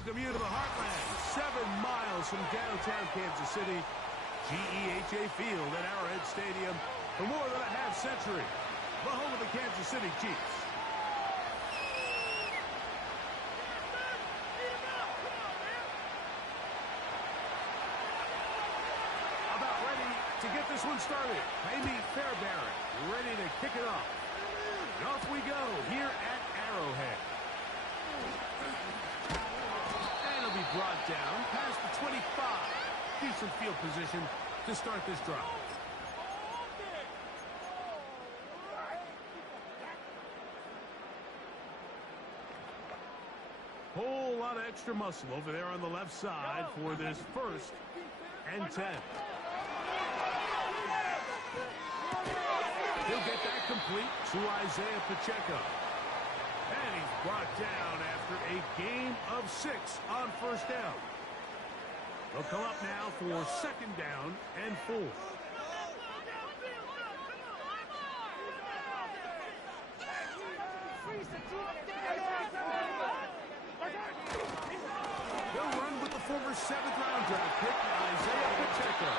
welcome you to the heartland, 7 miles from downtown Kansas City, GEHA Field at Arrowhead Stadium for more than a half century, the home of the Kansas City Chiefs. About ready to get this one started. Amy Fairbairn ready to kick it off. And off we go here at Arrowhead. And it'll be brought down past the 25. Decent field position to start this drive. Whole lot of extra muscle over there on the left side for this 1st and 10. He'll get that complete to Isaiah Pacheco. And he's brought down after a gain of 6 on 1st down. They'll come up now for 2nd down and 4. They'll run with the former 7th-round draft pick, Isaiah Pacheco.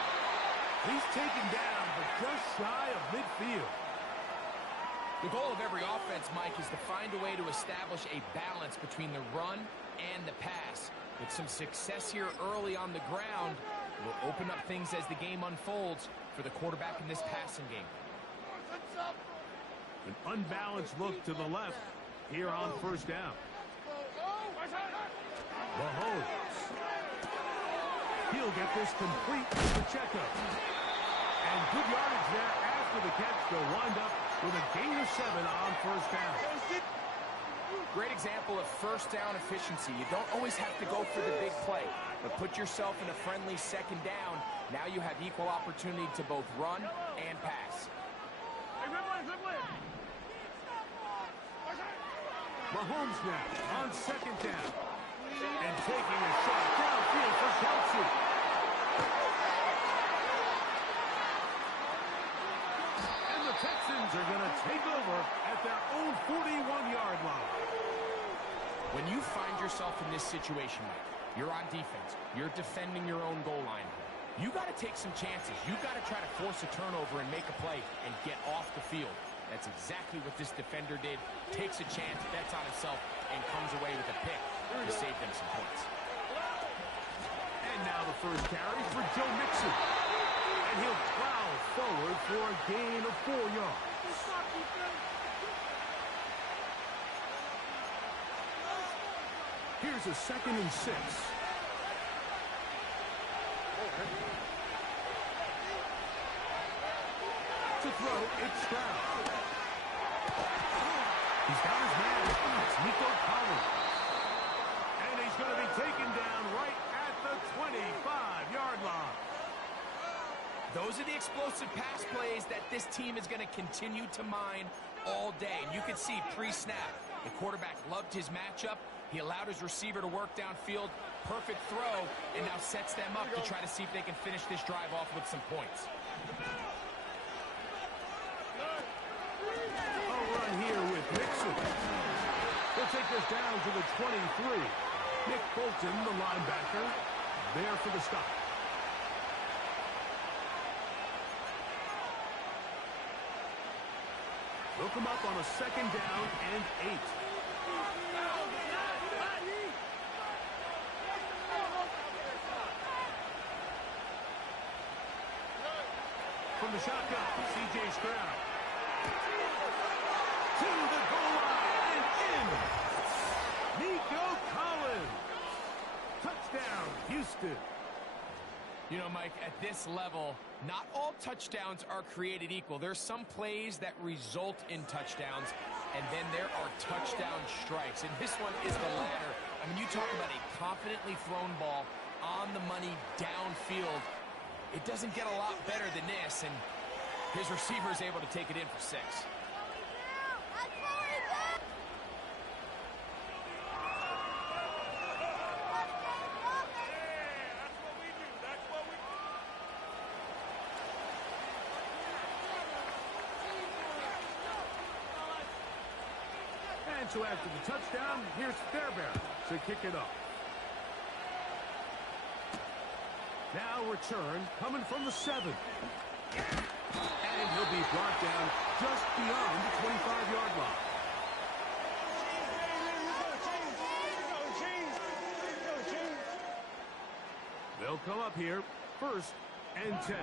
He's taken down, but just shy of midfield. The goal of every offense, Mike, is to find a way to establish a balance between the run and the pass. With some success here early on the ground, it will open up things as the game unfolds for the quarterback in this passing game. An unbalanced look to the left here on 1st down. Mahomes. He'll get this complete to Pacheco. And good yardage there after the catch. They'll wind up with a gain of 7 on 1st down. Great example of 1st down efficiency. You don't always have to go for the big play, but put yourself in a friendly 2nd down. Now you have equal opportunity to both run and pass. Mahomes now on 2nd down. And taking a shot downfield for Kelsey. And the Texans are going to take over at their own 41-yard line. When you find yourself in this situation, Mike, you're on defense. You're defending your own goal line. You got to take some chances. You got to try to force a turnover and make a play and get off the field. That's exactly what this defender did. Takes a chance, bets on himself, and comes away with a pick to save them some points. And now the first carry for Joe Mixon. And he'll plow forward for a gain of 4 yards. Here's a 2nd and 6. To throw, it's Stroud. He's got his man. It's Nico Collins. And he's going to be taken down right at the 25-yard line. Those are the explosive pass plays that this team is going to continue to mine all day. And you can see pre-snap, the quarterback loved his matchup. He allowed his receiver to work downfield. Perfect throw, and now sets them up to try to see if they can finish this drive off with some points. A run here with Mixon. They'll take this down to the 23. Nick Bolton, the linebacker, there for the stop. They'll come up on a 2nd down and 8. From the shotgun, C.J. Stroud. To the goal line and in. Nico Collins. Touchdown, Houston. You know, Mike, at this level, not all touchdowns are created equal. There's some plays that result in touchdowns, and then there are touchdown strikes. And this one is the latter. I mean, you talk about a confidently thrown ball on the money downfield. It doesn't get a lot better than this, and his receiver is able to take it in for 6. And so after the touchdown, here's Fairbairn to kick it off. Now return coming from the 7. And he'll be brought down just beyond the 25-yard line. They'll come up here, 1st and 10.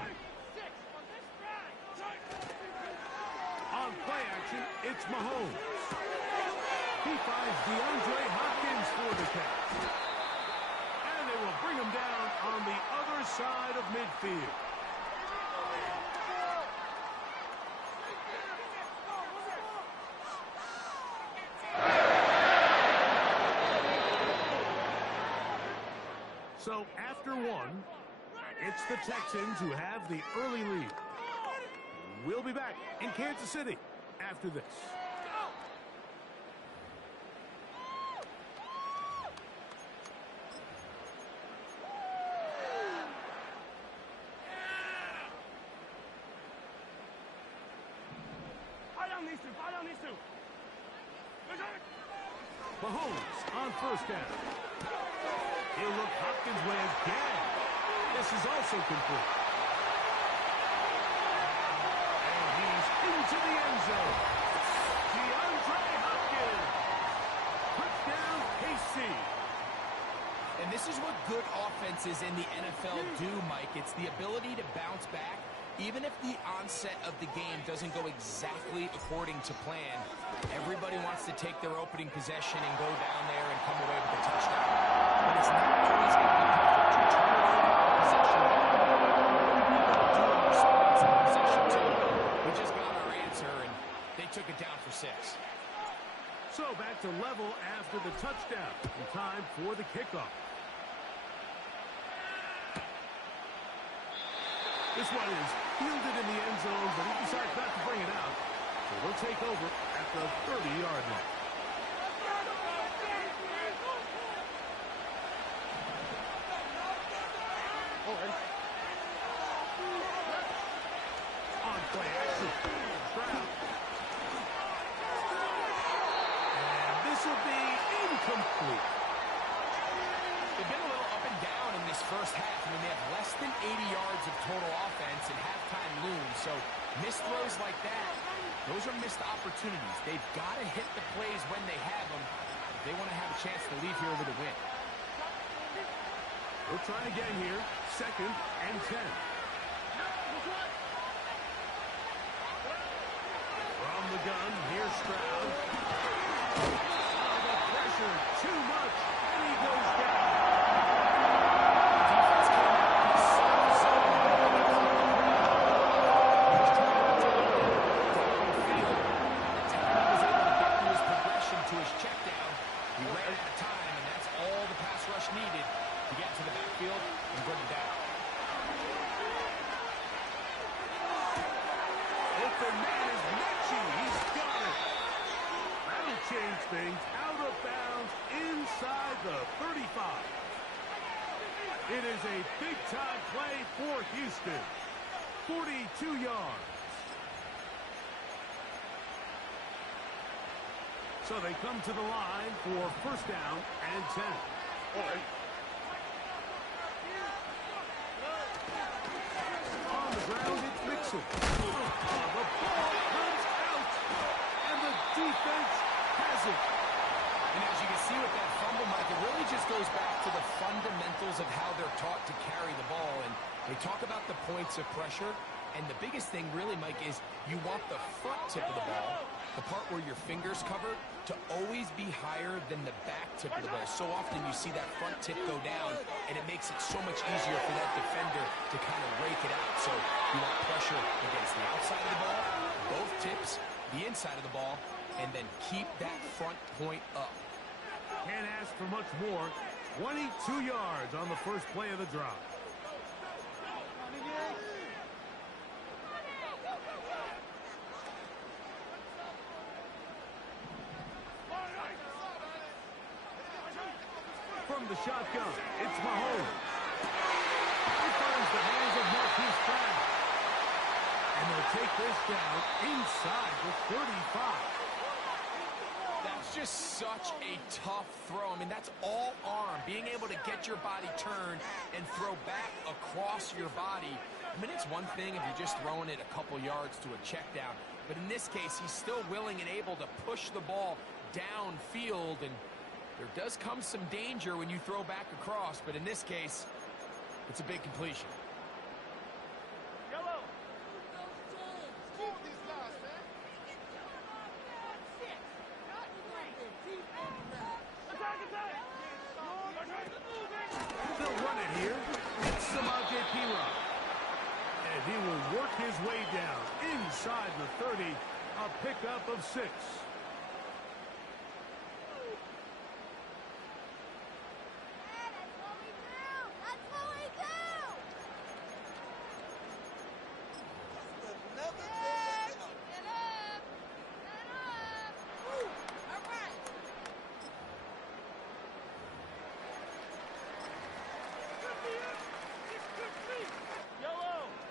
On play action, it's Mahomes. He finds DeAndre Hopkins for the catch. And they will bring him down on the other side of midfield. So after 1, it's the Texans who have the early lead. We'll be back in Kansas City after this. Mahomes on 1st down. He'll look Hopkins' way again. This is also complete. And he's into the end zone. DeAndre Hopkins. Touchdown, KC. And this is what good offenses in the NFL do, Mike. It's the ability to bounce back. Even if the onset of the game doesn't go exactly according to plan, everybody wants to take their opening possession and go down there and come away with a touchdown. But it's not always going to be perfect. You turn it over possession. Do in response to possession 2. We just got our answer, and they took it down for 6. So back to level after the touchdown. And time for the kickoff. This one is fielded in the end zone, but he decides not to bring it out. So they'll take over at the 30-yard line. On play action, Stroud. And this will be incomplete. They've been a little up and down in this first half. I mean, they have less than 80 yards of total offense and halftime looms. So missed throws like that, those are missed opportunities. They've got to hit the plays when they have them if they want to have a chance to leave here with a win. We'll try again here. 2nd and 10. From the gun, here's Stroud. Oh, the pressure, too much, and he goes down. Needed to get to the backfield and bring him down. Open man is Mechie. He's got it. That'll change things. Out of bounds inside the 35. It is a big-time play for Houston. 42 yards. So they come to the line for 1st down and 10. On the ground, it's Mixon. The ball comes out, and the defense has it. And as you can see with that fumble, Mike, it really just goes back to the fundamentals of how they're taught to carry the ball. And they talk about the points of pressure. And the biggest thing really, Mike, is you want the front tip of the ball, the part where your fingers cover, to always be higher than the back tip of the ball. So often you see that front tip go down, and it makes it so much easier for that defender to kind of rake it out. So you want pressure against the outside of the ball, both tips, the inside of the ball, and then keep that front point up. Can't ask for much more. 22 yards on the first play of the drive. From the shotgun, it's Mahomes. He finds the hands of Marquise Brown. And they'll take this down inside the 35. That's That's just such a tough throw. I mean, that's all arm. Being able to get your body turned and throw back across your body. I mean, it's one thing if you're just throwing it a couple yards to a check down. But in this case, he's still willing and able to push the ball downfield. And there does come some danger when you throw back across. But in this case, it's a big completion. They'll run it here. It's Samaj. And he will work his way down inside the 30. A pickup of 6.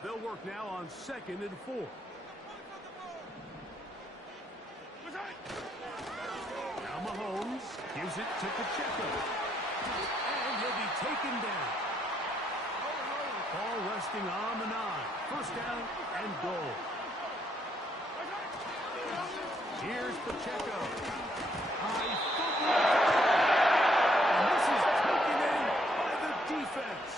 They'll work now on 2nd and 4. Now Mahomes gives it to Pacheco. And he'll be taken down. Ball resting on the 9. First down and goal. Here's Pacheco. High football. And this is taken in by the defense.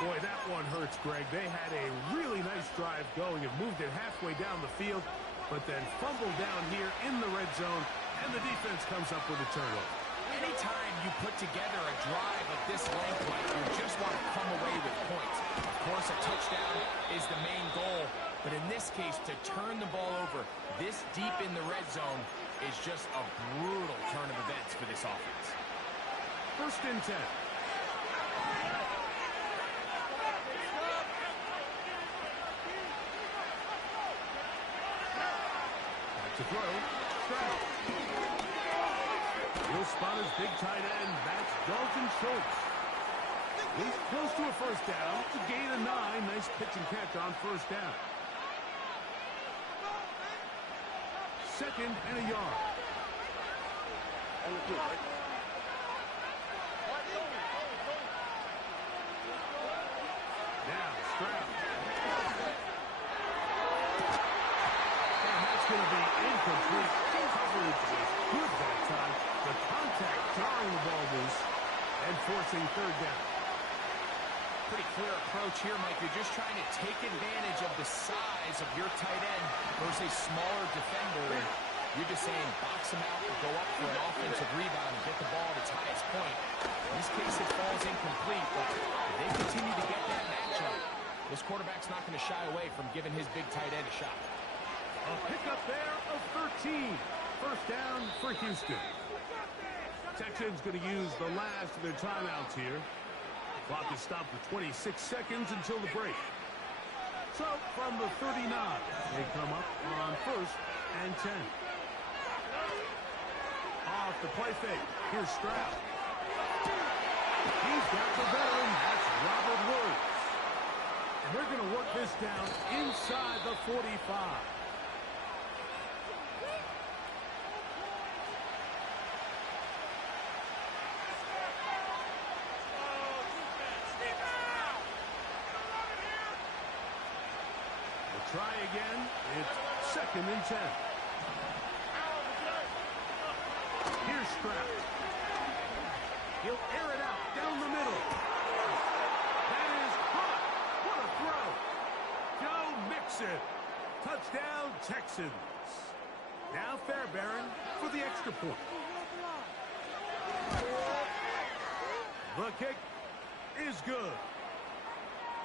Boy, that one hurts, Greg. They had a really nice drive going and moved it halfway down the field, but then fumbled down here in the red zone, and the defense comes up with a turnover. Anytime you put together a drive of this length, Mike, you just want to come away with points. Of course, a touchdown is the main goal, but in this case, to turn the ball over this deep in the red zone is just a brutal turn of events for this offense. 1st and 10. To throw, Stroud. He'll spot his big tight end. That's Dalton Schultz. He's close to a first down. To gain a 9. Nice pitch and catch on first down. 2nd and a yard. Now Stroud. Going to be incomplete. Coverage was good that time. The contact jarring the ball loose and forcing 3rd down. Pretty clear approach here, Mike. You're just trying to take advantage of the size of your tight end versus a smaller defender. And you're just saying box him out and go up for an offensive rebound and get the ball at its highest point. In this case, it falls incomplete, but if they continue to get that matchup, this quarterback's not going to shy away from giving his big tight end a shot. A pickup there of 13. First down for Houston. Texans going to use the last of their timeouts here. Clock is stopped for 26 seconds until the break. So from the 39, they come up on 1st and 10. Off the play fake. Here's Stroud. He's got the veteran. That's Robert Woods. And they're going to work this down inside the 45. Try again. It's 2nd and 10. Here's Stroud. He'll air it out down the middle. That is caught. What a throw. Joe Mixon. Touchdown, Texans. Now Fairbairn for the extra point. The kick is good.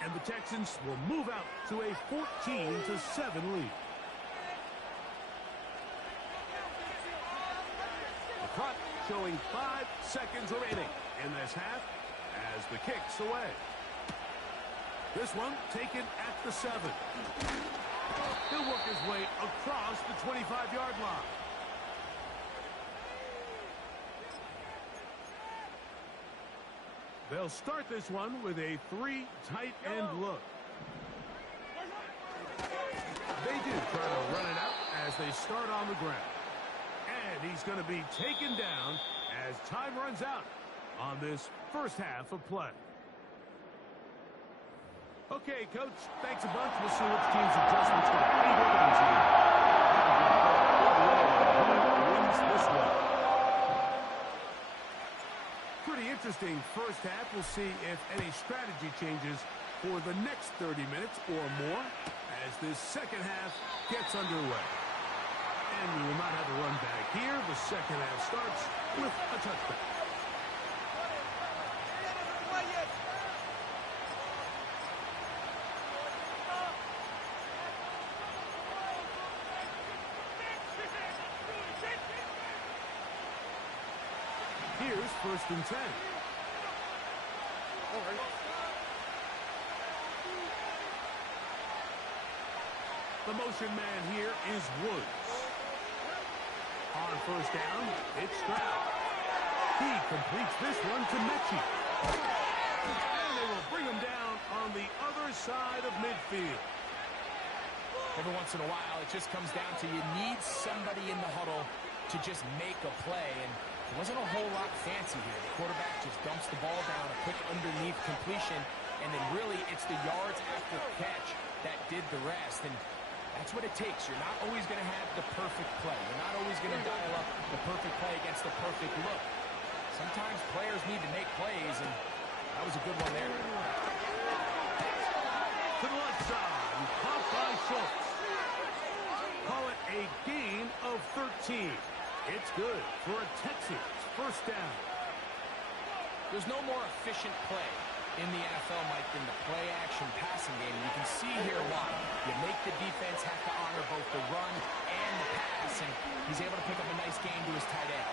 And the Texans will move out to a 14-7 lead. The clock showing 5 seconds remaining in this half as the kick's away. This one taken at the 7. He'll work his way across the 25-yard line. They'll start this one with a 3 tight end look. They do try to run it out as they start on the ground. And he's going to be taken down as time runs out on this first half of play. Okay, Coach, thanks a bunch. We'll see which team's adjustments going to pay dividends here. Who wins this one? Pretty interesting first half. We'll see if any strategy changes for the next 30 minutes or more as this second half gets underway. And we will not have a run back here. The second half starts with a touchback. Here's 1st and 10. The motion man here is Woods. On 1st down, it's Stroud. He completes this one to Mechie. And they will bring him down on the other side of midfield. Every once in a while, it just comes down to you need somebody in the huddle to just make a play. And it wasn't a whole lot fancy here. The quarterback just dumps the ball down, a quick underneath completion, and then really it's the yards after catch that did the rest. And that's what it takes. You're not always going to have the perfect play. You're not always going to dial up the perfect play against the perfect look. Sometimes players need to make plays, and that was a good one there. To the left side, caught by Schultz. Call it a gain of 13. It's good for a Texans 1st down. There's no more efficient play in the NFL, Mike, than the play-action passing game. You can see here why. You make the defense have to honor both the run and the pass, and he's able to pick up a nice gain to his tight end.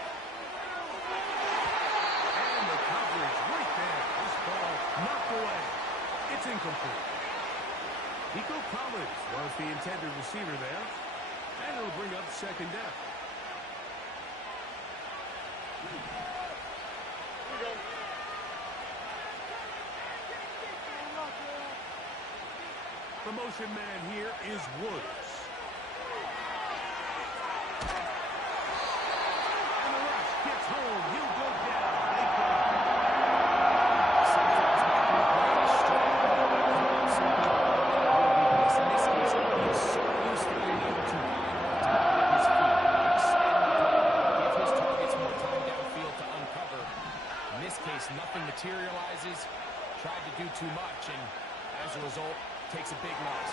And the coverage right there. This ball knocked away. It's incomplete. Nico Collins was the intended receiver there, and it'll bring up 2nd down. The motion man here is Woods. And the rush gets home. He'll go down. They go. Sometimes Mike will play a strong because in this case, he's so used to being able to find his feet, extend the play, give his targets more time downfield to uncover. In this case, nothing materializes. Tried to do too much, and as a result, takes a big loss.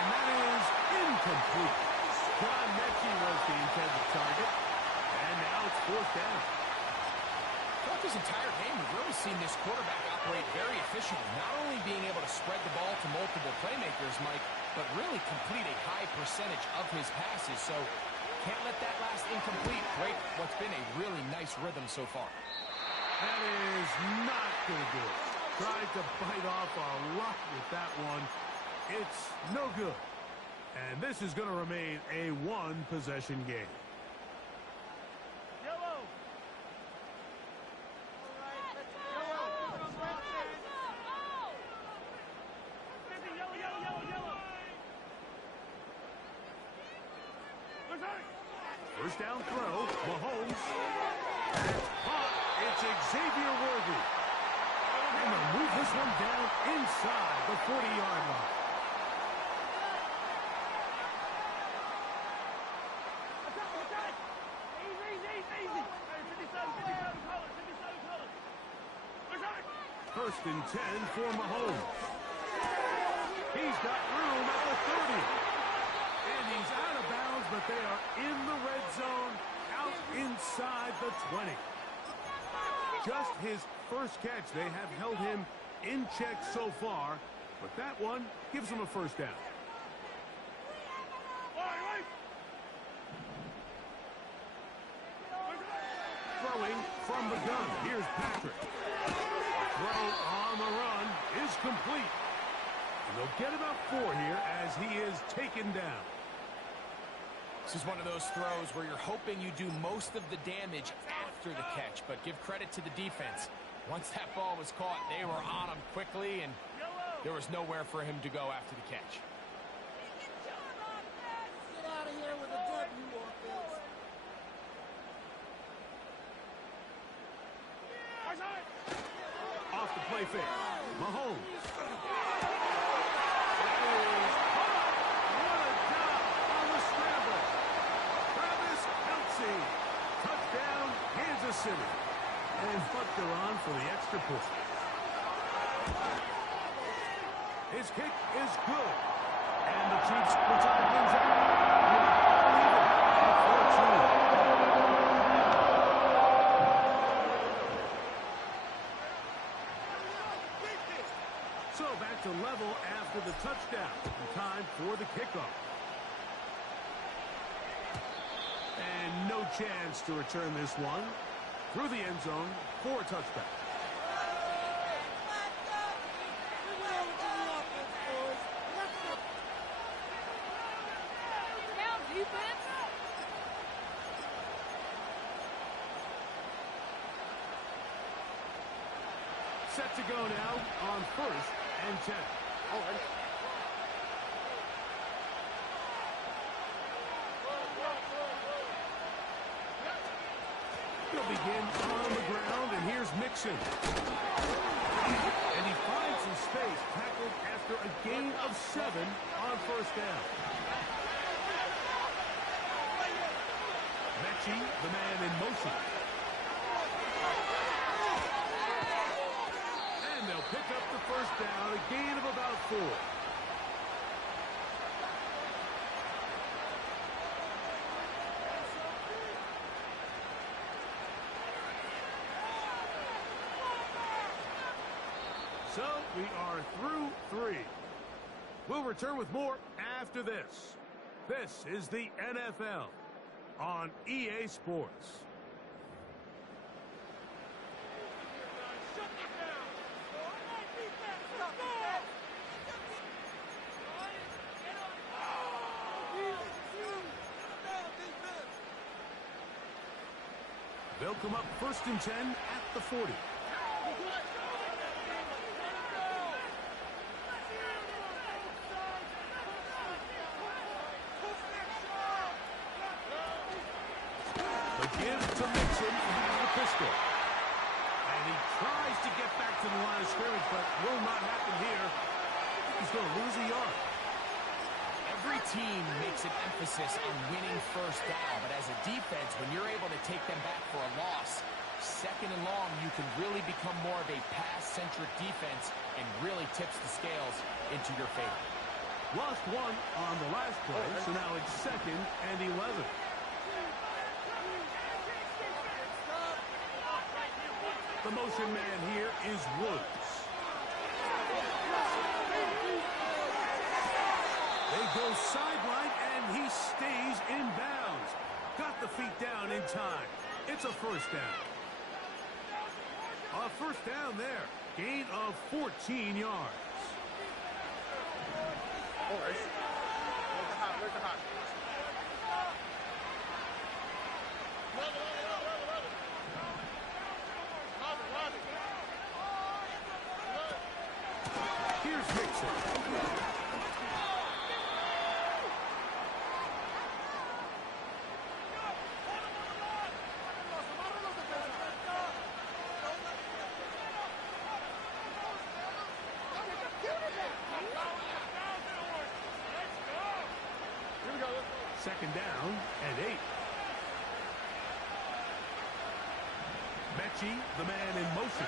And that is incomplete. John Mechie was the intended target. And now it's 4th down. Throughout this entire game, we've really seen this quarterback operate very efficiently. Not only being able to spread the ball to multiple playmakers, Mike, but really complete a high percentage of his passes. So can't let that last incomplete break what's been a really nice rhythm so far. That is not going to do it. Tried to bite off a lot with that one. It's no good. And this is going to remain a 1-possession game. Yellow. First down throw. Mahomes. It's caught. It's Xavier Worthy. And they'll move this one down inside the 40-yard line. First and 10 for Mahomes. He's got room at the 30. And he's out of bounds, but they are in the red zone, out inside the 20. Just his first catch. They have held him in check so far, but that one gives him a 1st down. Throwing from the gun. Here's Patrick. Throw on the run is complete. And they'll get about 4 here as he is taken down. This is one of those throws where you're hoping you do most of the damage after the catch, but give credit to the defense. Once that ball was caught, they were on him quickly, and there was nowhere for him to go after the catch. Get out of here. Off the play fake. Mahomes. Touchdown, Kansas City. And they're on for the extra point. His kick is good. And the Chiefs will tie things up. So back to level after the touchdown. Time for the kickoff. And no chance to return this one. Through the end zone for a touchback. Set to go now on 1st and 10. He'll begin on the ground, and here's Mixon. And he finds some space, tackled after a gain of 7 on 1st down. Mechie, the man in motion. And they'll pick up the 1st down, a gain of about 4. So we are through 3. We'll return with more after this. This is the NFL on EA Sports. They'll come up 1st and 10 at the 40. Give to Mixon with the pistol. And he tries to get back to the line of scrimmage, but will not happen here. He's going to lose a yard. Every team makes an emphasis on winning 1st down, but as a defense, when you're able to take them back for a loss, 2nd and long, you can really become more of a pass-centric defense and really tips the scales into your favor. Lost 1 on the last play, so now it's 2nd and 11. The motion man here is Woods. They go sideline, and he stays in bounds. Got the feet down in time. It's a 1st down. A 1st down there. Gain of 14 yards. Where's the hot? Here's Mixon. Second down and 8. Mechie, the man in motion.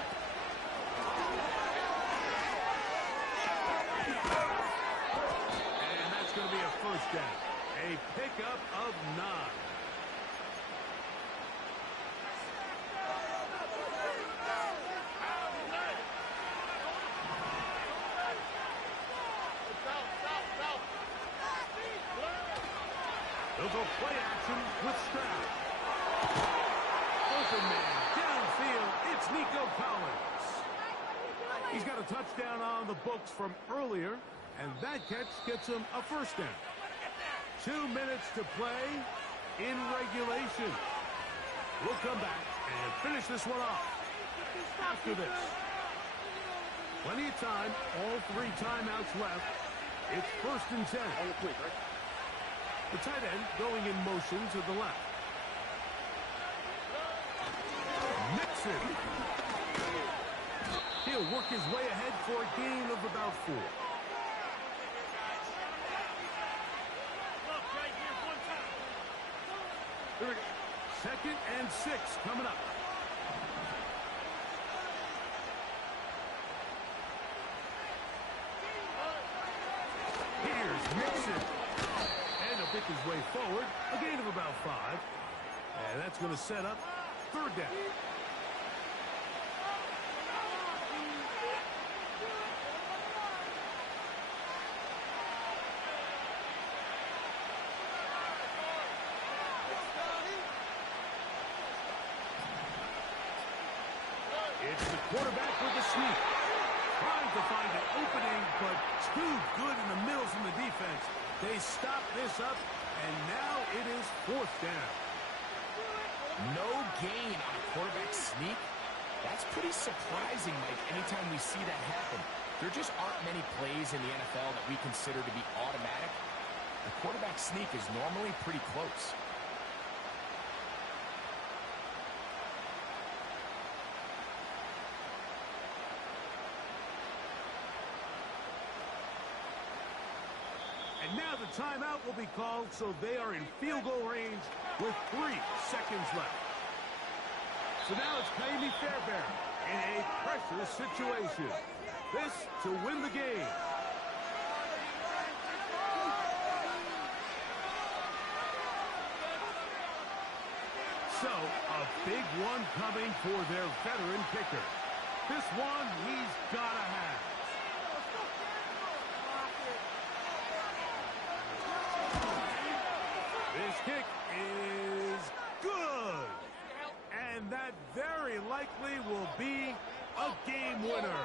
And that's going to be a 1st down. A pickup of 9. They'll go play action with Stroud. Open man, downfield, it's Nico Collins. He's got a touchdown on the books from earlier, and that catch gets him a 1st down. 2 minutes to play in regulation. We'll come back and finish this one off after this. Plenty of time, all 3 timeouts left. It's 1st and 10. The tight end going in motion to the left. Mixon. He'll work his way ahead for a gain of about 4. Here we go. 2nd and 6 coming up. Here's Mixon. And he'll pick his way forward. A gain of about 5. And that's going to set up 3rd down. It's the quarterback with the sneak. Trying to find an opening, but too good in the middle from the defense. They stop this up, and now it is 4th down. No gain on a quarterback sneak? That's pretty surprising, Mike, anytime we see that happen. There just aren't many plays in the NFL that we consider to be automatic. A quarterback sneak is normally pretty close. And now the timeout will be called, so they are in field goal range with 3 seconds left. So now it's Kaimi Fairbairn in a pressure situation. This to win the game. So, a big one coming for their veteran kicker. This one he's got to have. This kick is good. And that very likely will be a game winner.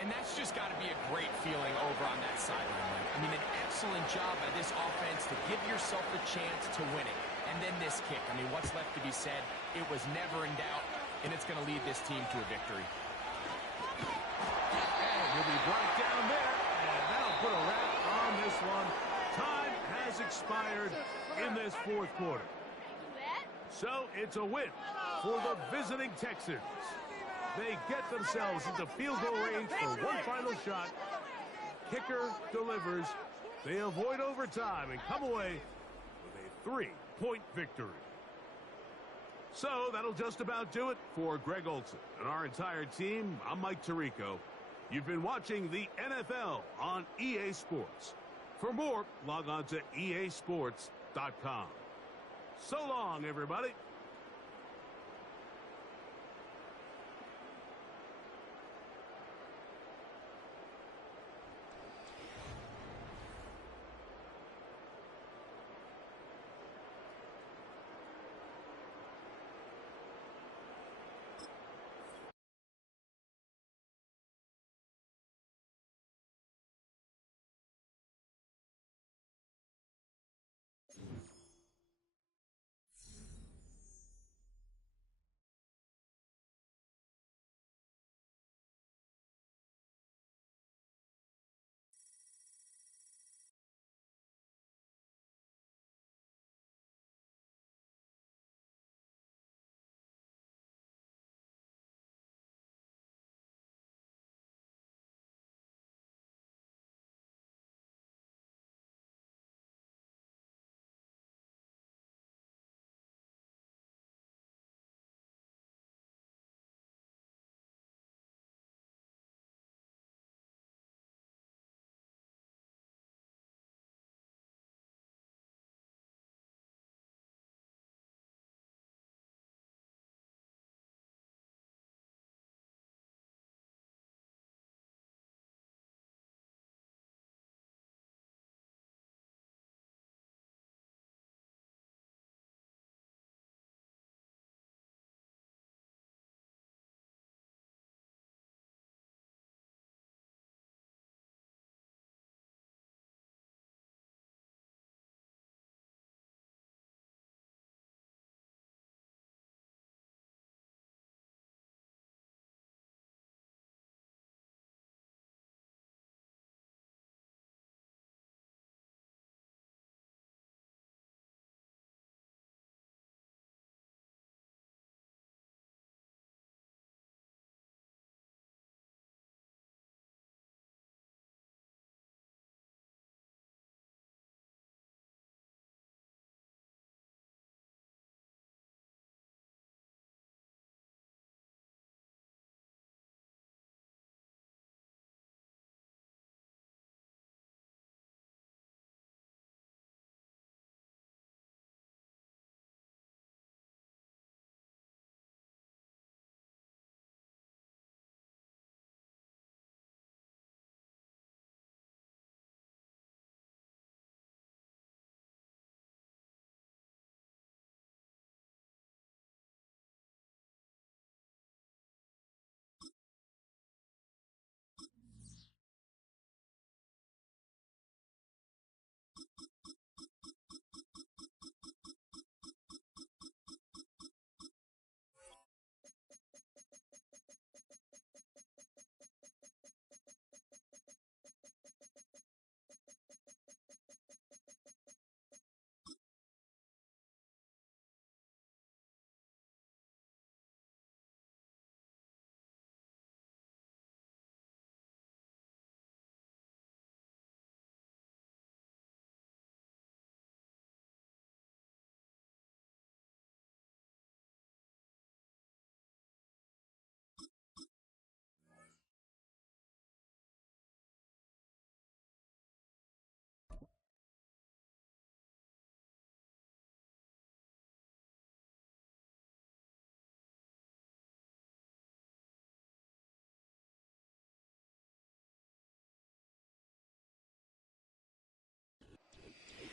And that's just got to be a great feeling over on that sideline, Mike. I mean, an excellent job by this offense to give yourself a chance to win it. And then this kick. I mean, what's left to be said? It was never in doubt, and it's going to lead this team to a victory. And he'll be brought down there, and that'll put a wrap on this one. Time has expired in this 4th quarter. So it's a win for the visiting Texans. They get themselves into field goal range for one final shot. Kicker delivers. They avoid overtime and come away with a 3-point victory. So that'll just about do it for Greg Olson and our entire team. I'm Mike Tirico. You've been watching the NFL on EA Sports. For more, log on to easports.com. So long, everybody.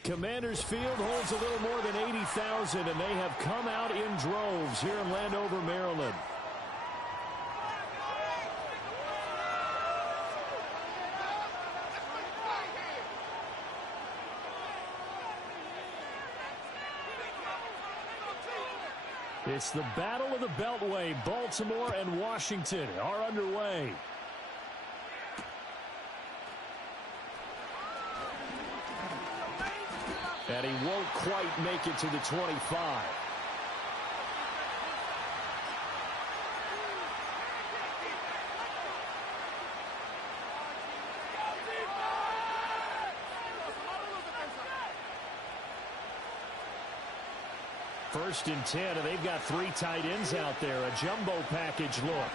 Commanders Field holds a little more than 80,000, and they have come out in droves here in Landover, Maryland. It's the Battle of the Beltway. Baltimore and Washington are underway. And he won't quite make it to the 25. First and 10, and they've got 3 tight ends out there. A jumbo package look.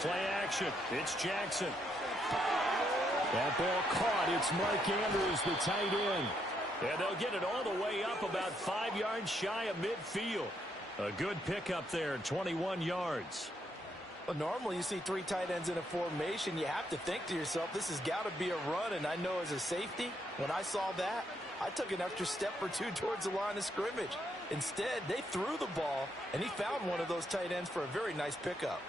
Play action. It's Jackson. That ball caught. It's Mark Andrews, the tight end. And they'll get it all the way up about 5 yards shy of midfield. A good pickup there, 21 yards. Well, normally you see 3 tight ends in a formation. You have to think to yourself, this has got to be a run. And I know as a safety, when I saw that, I took an extra step or 2 towards the line of scrimmage. Instead, they threw the ball, and he found one of those tight ends for a very nice pickup.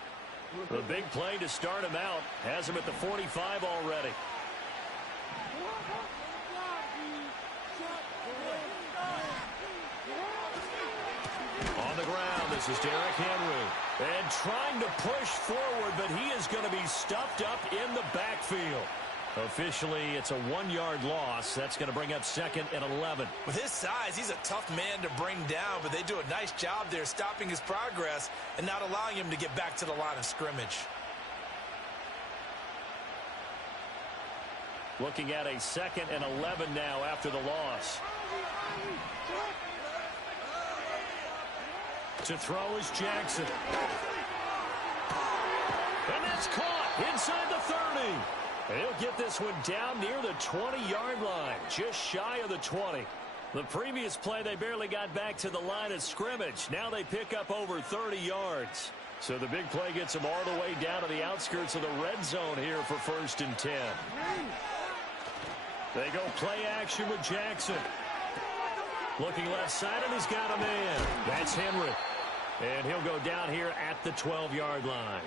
The big play to start him out has him at the 45 already. On the ground, this is Derrick Henry. And trying to push forward, but he is going to be stuffed up in the backfield. Officially, it's a 1-yard loss. That's going to bring up 2nd and 11. With his size, he's a tough man to bring down, but they do a nice job there stopping his progress and not allowing him to get back to the line of scrimmage. Looking at a 2nd and 11 now after the loss. To throw is Jackson. And that's caught inside the 30. He'll get this one down near the 20-yard line, just shy of the 20. The previous play, they barely got back to the line of scrimmage. Now they pick up over 30 yards. So the big play gets them all the way down to the outskirts of the red zone here for 1st and 10. They go play action with Jackson. Looking left side, and he's got a man. That's Henry. And he'll go down here at the 12-yard line.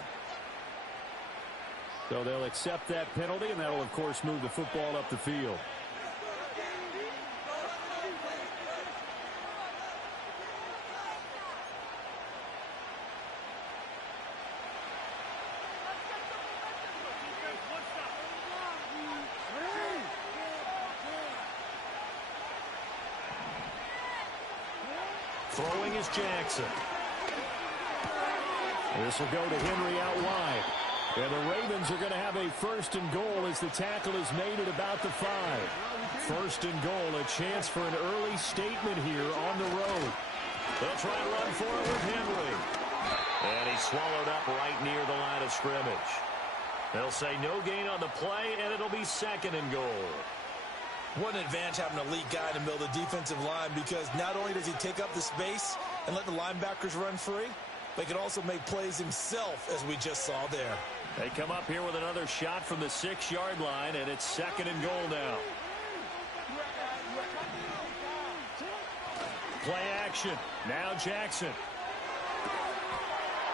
So they'll accept that penalty, and that'll, of course, move the football up the field. Throwing is Jackson. This will go to Henry out wide. And the Ravens are going to have a 1st and goal as the tackle is made at about the 5. 1st and goal, a chance for an early statement here on the road. They'll try and run for it with Henry. And he's swallowed up right near the line of scrimmage. They'll say no gain on the play, and it'll be 2nd and goal. What an advantage having an elite guy in the middle of the defensive line, because not only does he take up the space and let the linebackers run free, but he can also make plays himself, as we just saw there. They come up here with another shot from the 6-yard line, and it's 2nd and goal now. Play action. Now Jackson.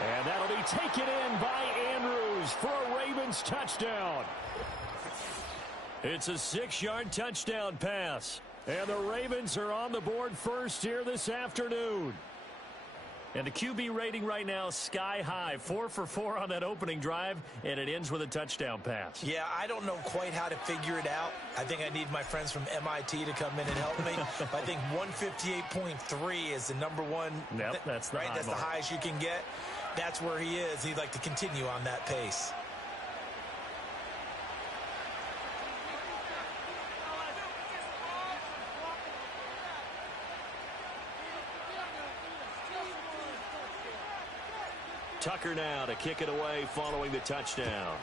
And that'll be taken in by Andrews for a Ravens touchdown. It's a 6-yard touchdown pass. And the Ravens are on the board first here this afternoon. And the QB rating right now, sky high. 4 for 4 on that opening drive, and it ends with a touchdown pass. Yeah, I don't know quite how to figure it out. I think I need my friends from MIT to come in and help me. I think 158.3 is the number one. Yep, that's the right. That's mark. the highest you can get. That's where he is. He'd like to continue on that pace. Tucker now to kick it away following the touchdown.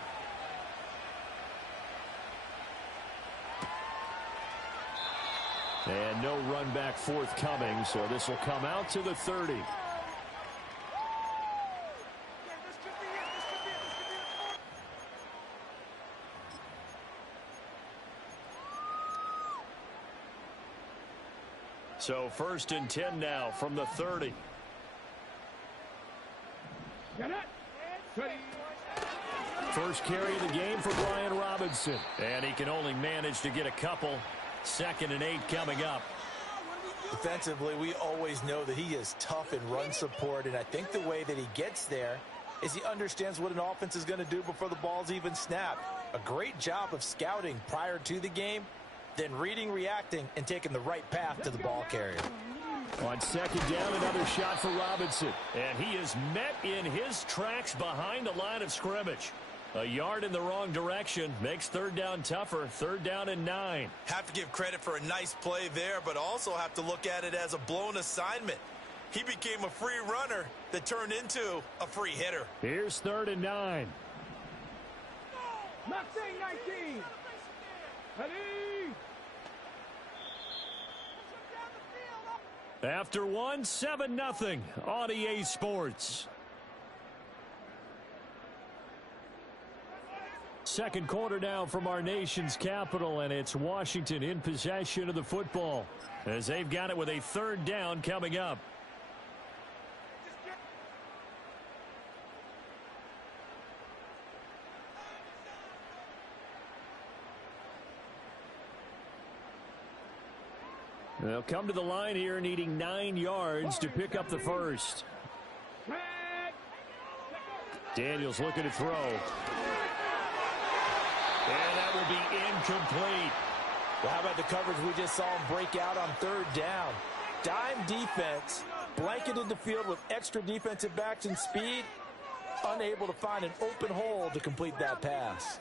And no run back forthcoming, so this will come out to the 30. So 1st and 10 now from the 30. First carry of the game for Brian Robinson. And he can only manage to get a couple. 2nd and 8 coming up. Defensively, we always know that he is tough in run support, and I think the way that he gets there is he understands what an offense is going to do before the ball's even snapped. A great job of scouting prior to the game, then reading, reacting, and taking the right path to the ball carrier. On 2nd down, another shot for Robinson. And he is met in his tracks behind the line of scrimmage. A yard in the wrong direction makes 3rd down tougher. 3rd down and 9. Have to give credit for a nice play there, but also have to look at it as a blown assignment. He became a free runner that turned into a free hitter. Here's 3rd and 9. Not saying 19. Ready? After one, 7-0 on EA Sports. Second quarter now from our nation's capital, and it's Washington in possession of the football as they've got it with a 3rd down coming up. They'll come to the line here needing 9 yards to pick up the first. Daniels looking to throw. And that will be incomplete. Well, how about the coverage we just saw him break out on 3rd down? Dime defense, blanketed the field with extra defensive backs and speed, unable to find an open hole to complete that pass.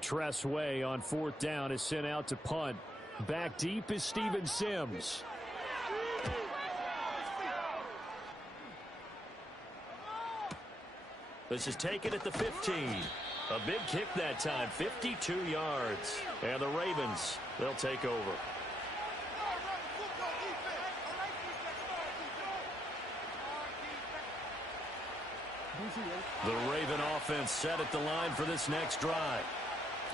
Tressway on 4th down is sent out to punt. Back deep is Steven Sims. This is taken at the 15. A big kick that time, 52 yards. And the Ravens, they'll take over. The Raven offense set at the line for this next drive.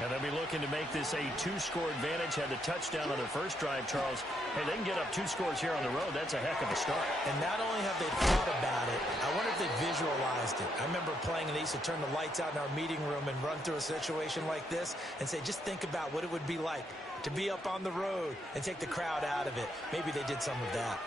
And they'll be looking to make this a 2-score advantage. Had the touchdown on their first drive, Charles. Hey, they can get up 2 scores here on the road. That's a heck of a start. And not only have they thought about it, I wonder if they visualized it. I remember playing, and they used to turn the lights out in our meeting room and run through a situation like this and say, just think about what it would be like to be up on the road and take the crowd out of it. Maybe they did some of that.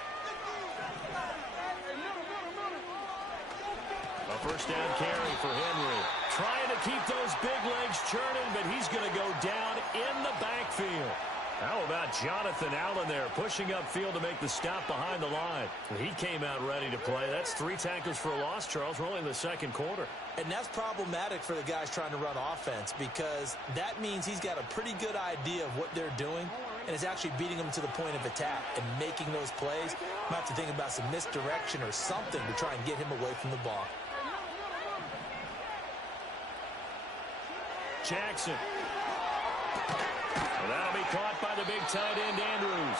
A 1st down carry for Henry. Trying to keep those big legs churning, but he's going to go down in the backfield. How about Jonathan Allen there, pushing upfield to make the stop behind the line? He came out ready to play. That's 3 tackles for a loss, Charles. We're only in the 2nd quarter. And that's problematic for the guys trying to run offense, because that means he's got a pretty good idea of what they're doing and is actually beating them to the point of attack and making those plays. Might have to think about some misdirection or something to try and get him away from the ball. Jackson. Well, that'll be caught by the big tight end, Andrews.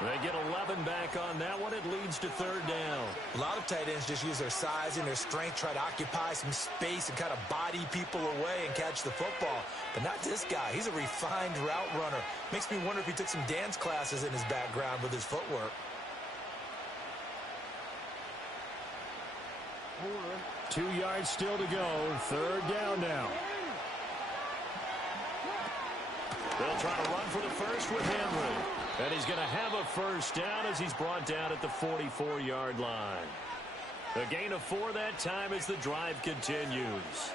They get 11 back on that one. It leads to 3rd down. A lot of tight ends just use their size and their strength, try to occupy some space and kind of body people away and catch the football. But not this guy. He's a refined route runner. Makes me wonder if he took some dance classes in his background with his footwork. 2 yards still to go. 3rd down now. They'll try to run for the first with Henry. And he's going to have a 1st down as he's brought down at the 44-yard line. A gain of 4 that time as the drive continues.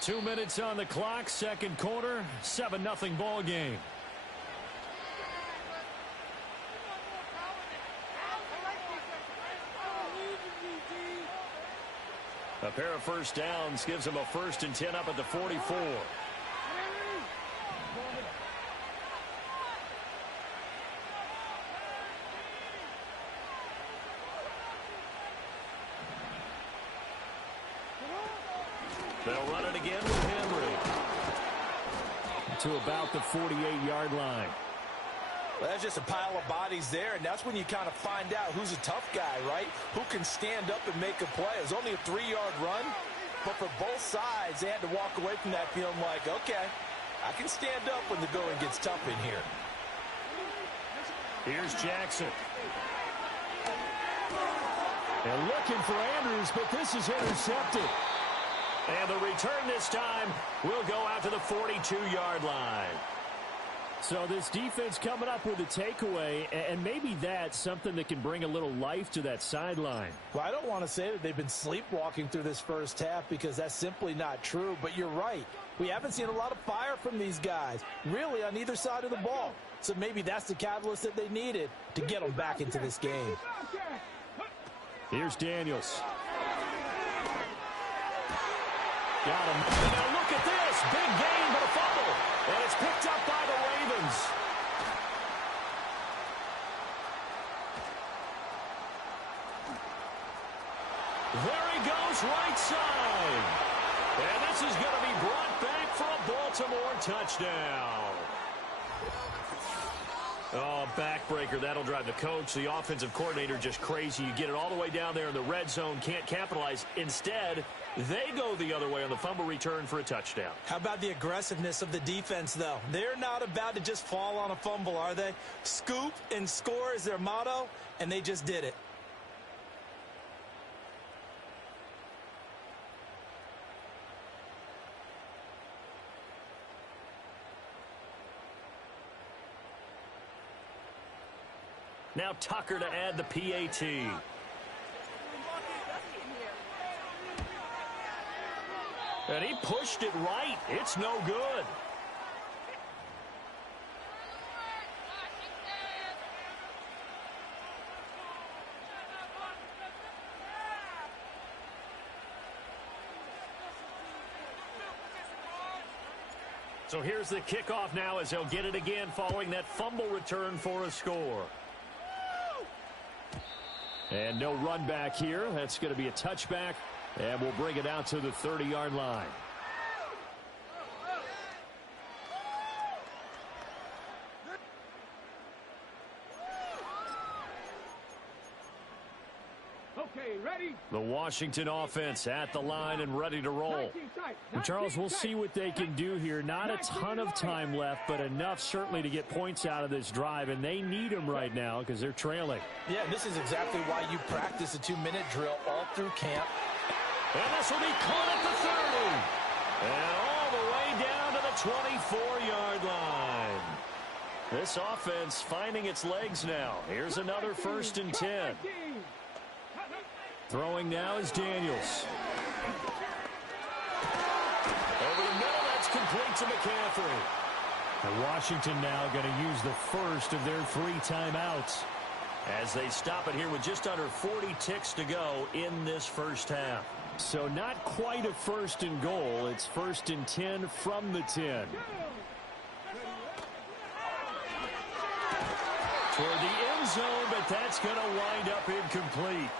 Two minutes on the clock, 2nd quarter, 7-0 ball game. A pair of 1st downs gives them a 1st and 10 up at the 44. They'll run it again with Henry. To about the 48-yard line. Well, that's just a pile of bodies there, and that's when you kind of find out who's a tough guy, right? Who can stand up and make a play. It was only a 3-yard run, But for both sides, they had to walk away from that feeling like, okay, I can stand up when the going gets tough in here. Here's Jackson. And looking for Andrews, but this is intercepted. And the return this time will go out to the 42-yard line. So this defense coming up with a takeaway, and maybe that's something that can bring a little life to that sideline. Well, I don't want to say that they've been sleepwalking through this first half because that's simply not true, but you're right. We haven't seen a lot of fire from these guys, really on either side of the ball. So maybe that's the catalyst that they needed to get them back into this game. Here's Daniels. Got him. And now look at this. Big gain, but a fumble. And it's picked up by the Ravens. There he goes, right side. And this is going to be brought back for a Baltimore touchdown. Oh, backbreaker. That'll drive the coach, the offensive coordinator, just crazy. You get it all the way down there in the red zone, can't capitalize. Instead, they go the other way on the fumble return for a touchdown. How about the aggressiveness of the defense, though? They're not about to just fall on a fumble, are they? Scoop and score is their motto, and they just did it. Now Tucker to add the PAT. And he pushed it right. It's no good. So here's the kickoff now as they'll get it again following that fumble return for a score. And no run back here. That's going to be a touchback. And we'll bring it out to the 30-yard line. Okay, ready? The Washington offense at the line and ready to roll. And Charles, we'll see what they can do here. Not a ton of time left, but enough certainly to get points out of this drive, and they need them right now because they're trailing. Yeah, this is exactly why you practice a 2-minute drill all through camp. And this will be caught at the 30. And all the way down to the 24-yard line. This offense finding its legs now. Here's another 1st and 10. Throwing now is Daniels. Over the middle, that's complete to McCaffrey. And Washington now going to use the first of their 3 timeouts as they stop it here with just under 40 ticks to go in this first half. So not quite a 1st and goal. It's 1st and 10 from the 10. Toward the end zone, but that's going to wind up incomplete.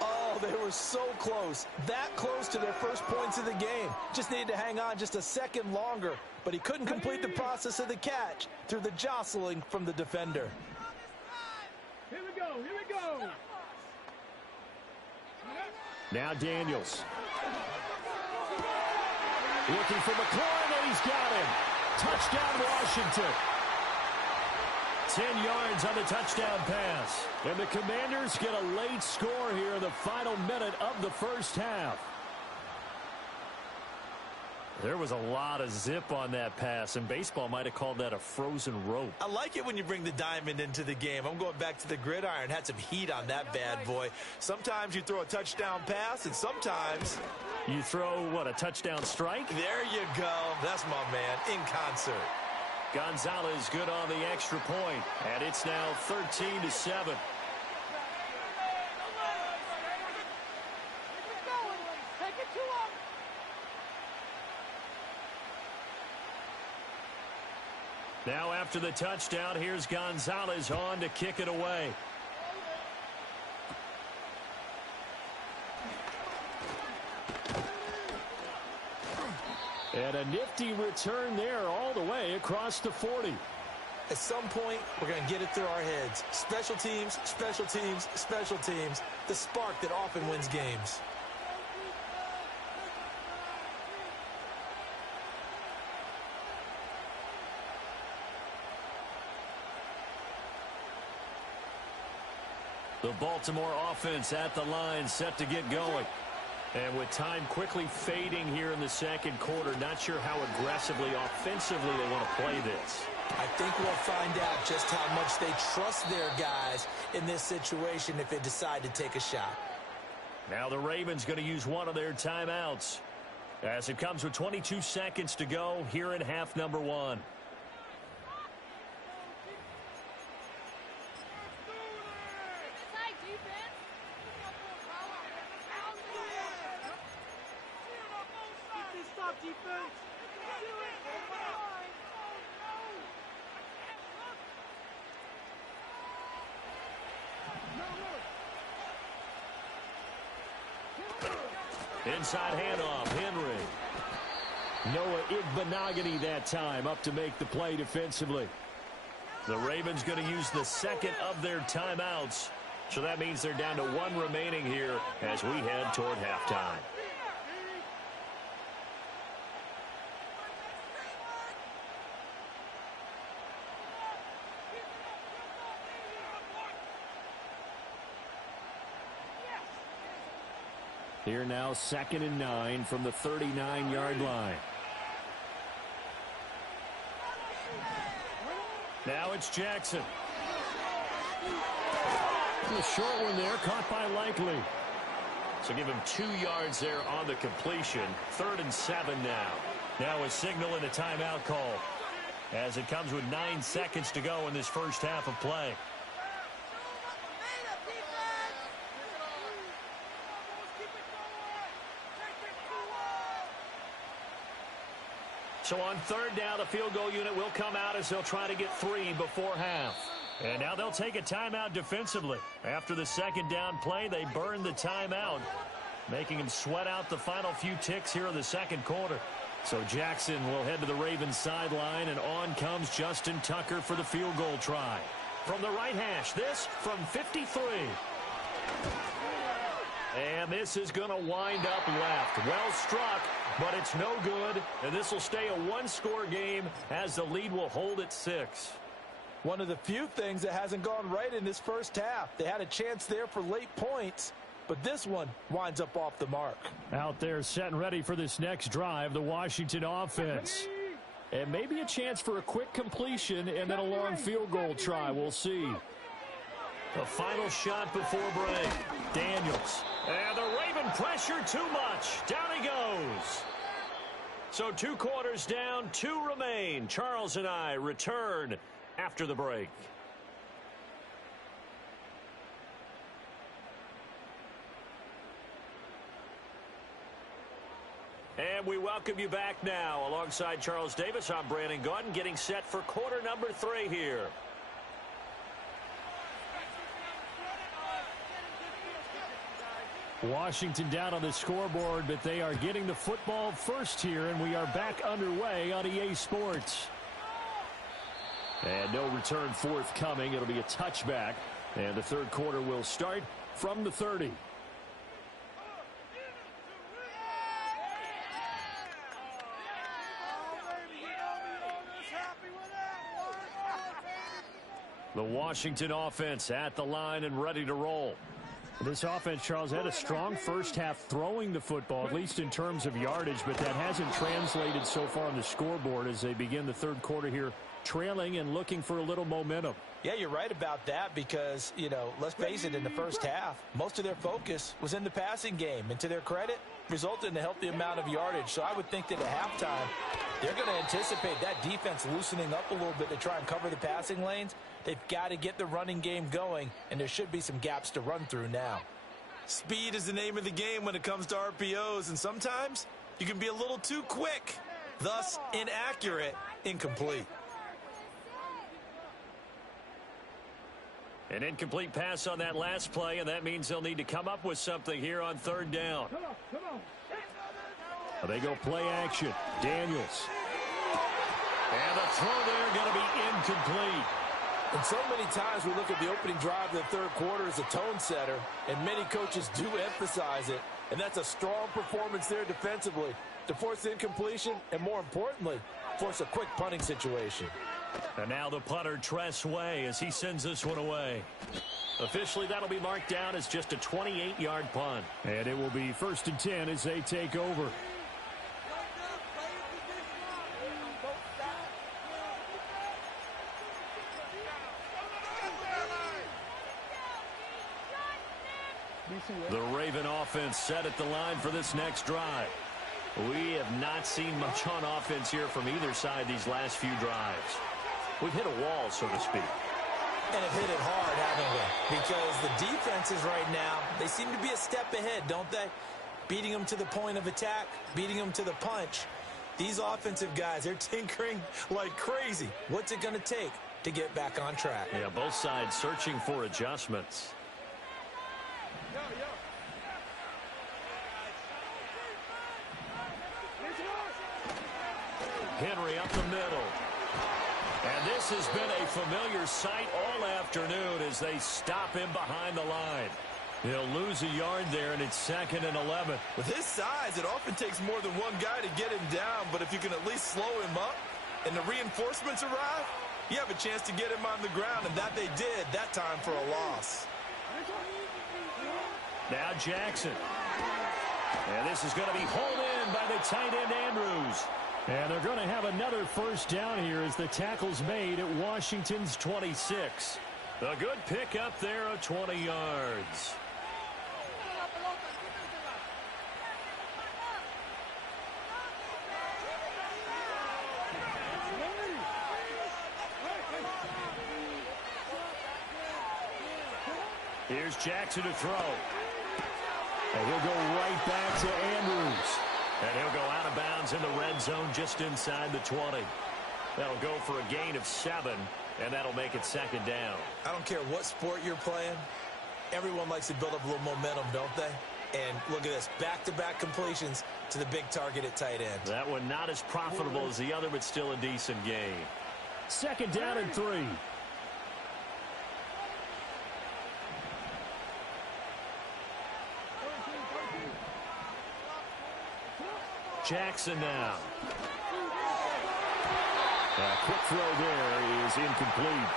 Oh, they were so close. That close to their first points of the game. Just needed to hang on just a second longer, but he couldn't complete the process of the catch through the jostling from the defender. Here we go, here we go. Now Daniels. Looking for McLaurin, and he's got him. Touchdown, Washington. 10 yards on the touchdown pass. And the Commanders get a late score here in the final minute of the first half. There was a lot of zip on that pass, and baseball might have called that a frozen rope. I like it when you bring the diamond into the game. I'm going back to the gridiron. Had some heat on that bad boy. Sometimes you throw a touchdown pass, and sometimes you throw, what, a touchdown strike? There you go. That's my man, in concert. Gonzalez good on the extra point, and it's now 13-7. Now after the touchdown, here's Gonzalez on to kick it away. And a nifty return there all the way across the 40. At some point, we're going to get it through our heads. Special teams, special teams, special teams. The spark that often wins games. The Baltimore offense at the line, set to get going. And with time quickly fading here in the second quarter, not sure how aggressively, offensively they want to play this. I think we'll find out just how much they trust their guys in this situation if they decide to take a shot. Now the Ravens going to use one of their timeouts as it comes with 22 seconds to go here in half number 1. Inside handoff, Henry. Noah Igbenogany that time up to make the play defensively. The Ravens going to use the second of their timeouts. So that means they're down to 1 remaining here as we head toward halftime. Here now, 2nd and 9 from the 39-yard line. Now it's Jackson. The short one there, caught by Likely. So give him 2 yards there on the completion. 3rd and 7 now. Now a signal and a timeout call as it comes with 9 seconds to go in this first half of play. So on 3rd down, the field goal unit will come out as they'll try to get 3 before half. And now they'll take a timeout defensively. After the 2nd down play, they burn the timeout, making them sweat out the final few ticks here in the second quarter. So Jackson will head to the Ravens sideline, and on comes Justin Tucker for the field goal try. From the right hash, this from 53. And this is going to wind up left. Well struck, but it's no good. And this will stay a 1-score game as the lead will hold at 6. One of the few things that hasn't gone right in this first half. They had a chance there for late points, but this one winds up off the mark. Out there set and ready for this next drive, the Washington offense. And maybe a chance for a quick completion and then a long field goal try. We'll see. The final shot before break. Daniels. And the Raven pressure too much. Down he goes. So 2 quarters down, 2 remain. Charles and I return after the break. And we welcome you back now. Alongside Charles Davis, I'm Brandon Gaudin, getting set for quarter number 3 here. Washington down on the scoreboard, but they are getting the football first here, and we are back underway on EA Sports. And no return forthcoming. It'll be a touchback, and the third quarter will start from the 30. The Washington offense at the line and ready to roll. This offense, Charles, had a strong first half throwing the football, at least in terms of yardage, but that hasn't translated so far on the scoreboard as they begin the third quarter here, trailing and looking for a little momentum. Yeah, you're right about that because, you know, let's face it, in the first half, most of their focus was in the passing game. And to their credit, resulted in a healthy amount of yardage. So I would think that at halftime, they're going to anticipate that defense loosening up a little bit to try and cover the passing lanes. They've got to get the running game going, and there should be some gaps to run through now. Speed is the name of the game when it comes to RPOs, and sometimes you can be a little too quick, thus inaccurate, incomplete. An incomplete pass on that last play, and that means they'll need to come up with something here on 3rd down. They go play action. Daniels. And the throw there going to be incomplete. And so many times we look at the opening drive of the third quarter as a tone setter, and many coaches do emphasize it, and that's a strong performance there defensively to force the incompletion and, more importantly, force a quick punting situation. And now the punter, Tress Way, as he sends this one away. Officially, that'll be marked down as just a 28-yard punt. And it will be 1st and 10 as they take over. The Raven offense set at the line for this next drive. We have not seen much on offense here from either side these last few drives. We've hit a wall, so to speak. And have hit it hard, haven't we? Because the defenses right now, they seem to be a step ahead, don't they? Beating them to the point of attack, beating them to the punch. These offensive guys, they're tinkering like crazy. What's it going to take to get back on track? Yeah, both sides searching for adjustments. Henry up the middle. And this has been a familiar sight all afternoon as they stop him behind the line. He'll lose a yard there, and it's 2nd and 11. With his size, it often takes more than one guy to get him down, but if you can at least slow him up and the reinforcements arrive, you have a chance to get him on the ground, and that they did that time for a loss. Now Jackson. And this is going to be hauled in by the tight end Andrews. And they're going to have another 1st down here as the tackle's made at Washington's 26. A good pickup there of 20 yards. Here's Jackson to throw. And he'll go right back to Andrews. And he'll go out of bounds in the red zone just inside the 20. That'll go for a gain of 7, and that'll make it 2nd down. I don't care what sport you're playing. Everyone likes to build up a little momentum, don't they? And look at this, back-to-back completions to the big target at tight end. That one not as profitable as the other, but still a decent gain. 2nd down and 3. Jackson now. A quick throw there is incomplete.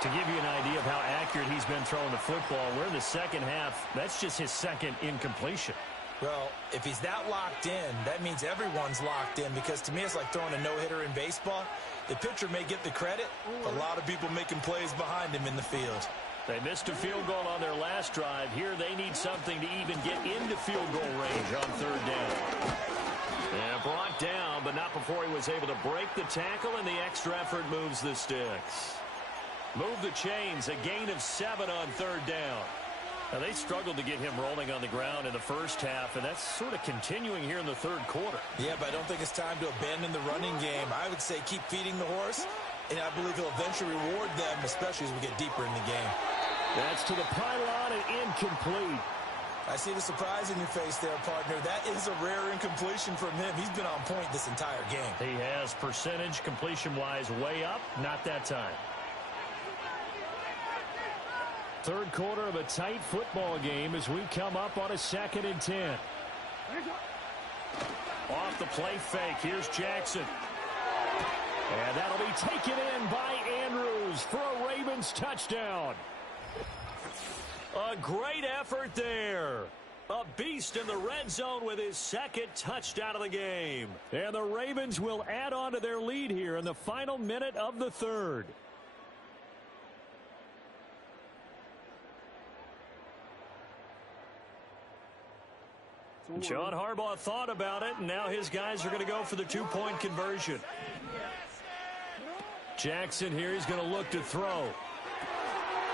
To give you an idea of how accurate he's been throwing the football, we're in the 2nd half. That's just his 2nd incompletion. Well, if he's that locked in, that means everyone's locked in, because to me it's like throwing a no-hitter in baseball. The pitcher may get the credit, but a lot of people making plays behind him in the field. They missed a field goal on their last drive. Here they need something to even get into field goal range on 3rd down. And brought down, but not before he was able to break the tackle, and the extra effort moves the sticks. Move the chains, a gain of 7 on 3rd down. Now, they struggled to get him rolling on the ground in the 1st half, and that's sort of continuing here in the 3rd quarter. Yeah, but I don't think it's time to abandon the running game. I would say keep feeding the horse, and I believe he'll eventually reward them, especially as we get deeper in the game. That's to the pylon and incomplete. I see the surprise in your face there, partner. That is a rare incompletion from him. He's been on point this entire game. He has percentage completion-wise way up, not that time. 3rd quarter of a tight football game as we come up on a 2nd and 10. Off the play fake, here's Jackson. And that'll be taken in by Andrews for a Ravens touchdown. A great effort there. A beast in the red zone with his 2nd touchdown of the game. And the Ravens will add on to their lead here in the final minute of the 3rd. John Harbaugh thought about it, and now his guys are going to go for the 2-point conversion. Jackson here, he's going to look to throw.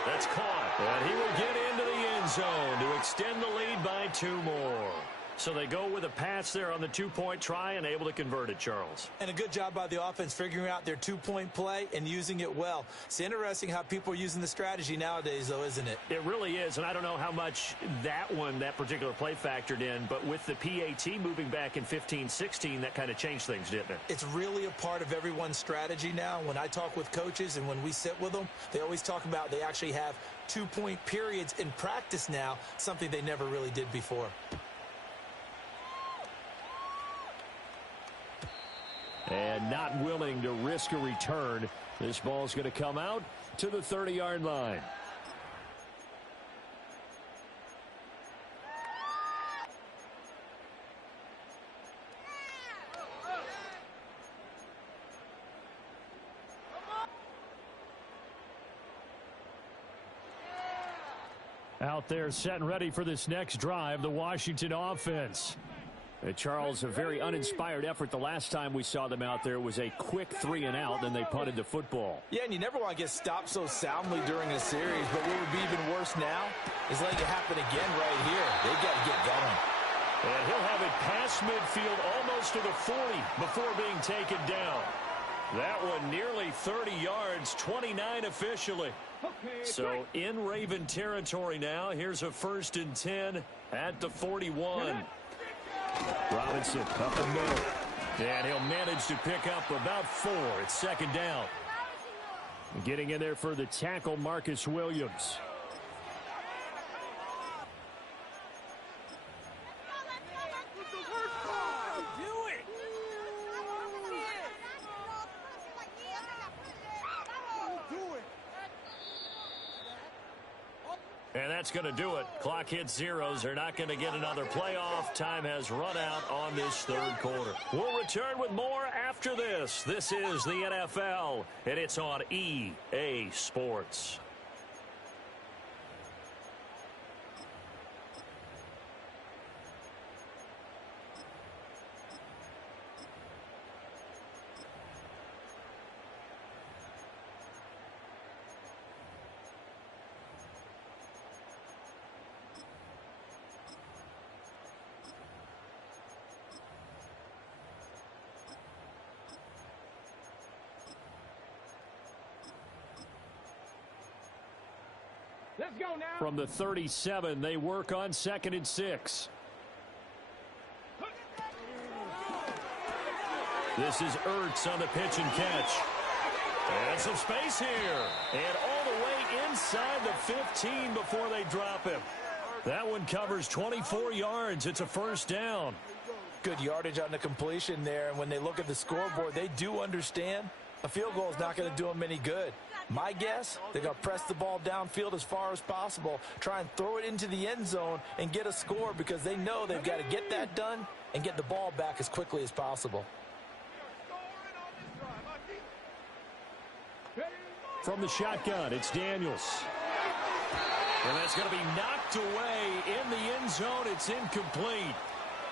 That's caught, and he will get into the end zone to extend the lead by 2 more. So they go with a pass there on the 2-point try and able to convert it, Charles. And a good job by the offense figuring out their 2-point play and using it well. It's interesting how people are using the strategy nowadays, though, isn't it? It really is, and I don't know how much that particular play factored in, but with the PAT moving back in 15-16, that kind of changed things, didn't it? It's really a part of everyone's strategy now. When I talk with coaches and when we sit with them, they always talk about they actually have 2-point periods in practice now, something they never really did before. And not willing to risk a return. This ball's going to come out to the 30-yard line. Out there set and ready for this next drive, the Washington offense. Charles, a very uninspired effort. The last time we saw them out there was a quick 3-and-out, then they punted the football. Yeah, and you never want to get stopped so soundly during a series, but what would be even worse now is letting it happen again right here. They've got to get going. And he'll have it past midfield almost to the 40 before being taken down. That one nearly 30 yards, 29 officially. So in Raven territory now. Here's a 1st and 10 at the 41. Robinson up and middle. And he'll manage to pick up about 4. It's 2nd down. Getting in there for the tackle, Marcus Williams. And that's going to do it. Clock hits zeros. They're not going to get another playoff. Time has run out on this 3rd quarter. We'll return with more after this. This is the NFL, and it's on EA Sports. Let's go now. From the 37, they work on 2nd and 6. This is Ertz on the pitch and catch. And some space here. And all the way inside the 15 before they drop him. That one covers 24 yards. It's a 1st down. Good yardage on the completion there. And when they look at the scoreboard, they do understand a field goal is not going to do them any good. My guess, they're going to press the ball downfield as far as possible, try and throw it into the end zone and get a score because they know they've got to get that done and get the ball back as quickly as possible. From the shotgun, it's Daniels. And that's going to be knocked away in the end zone. It's incomplete.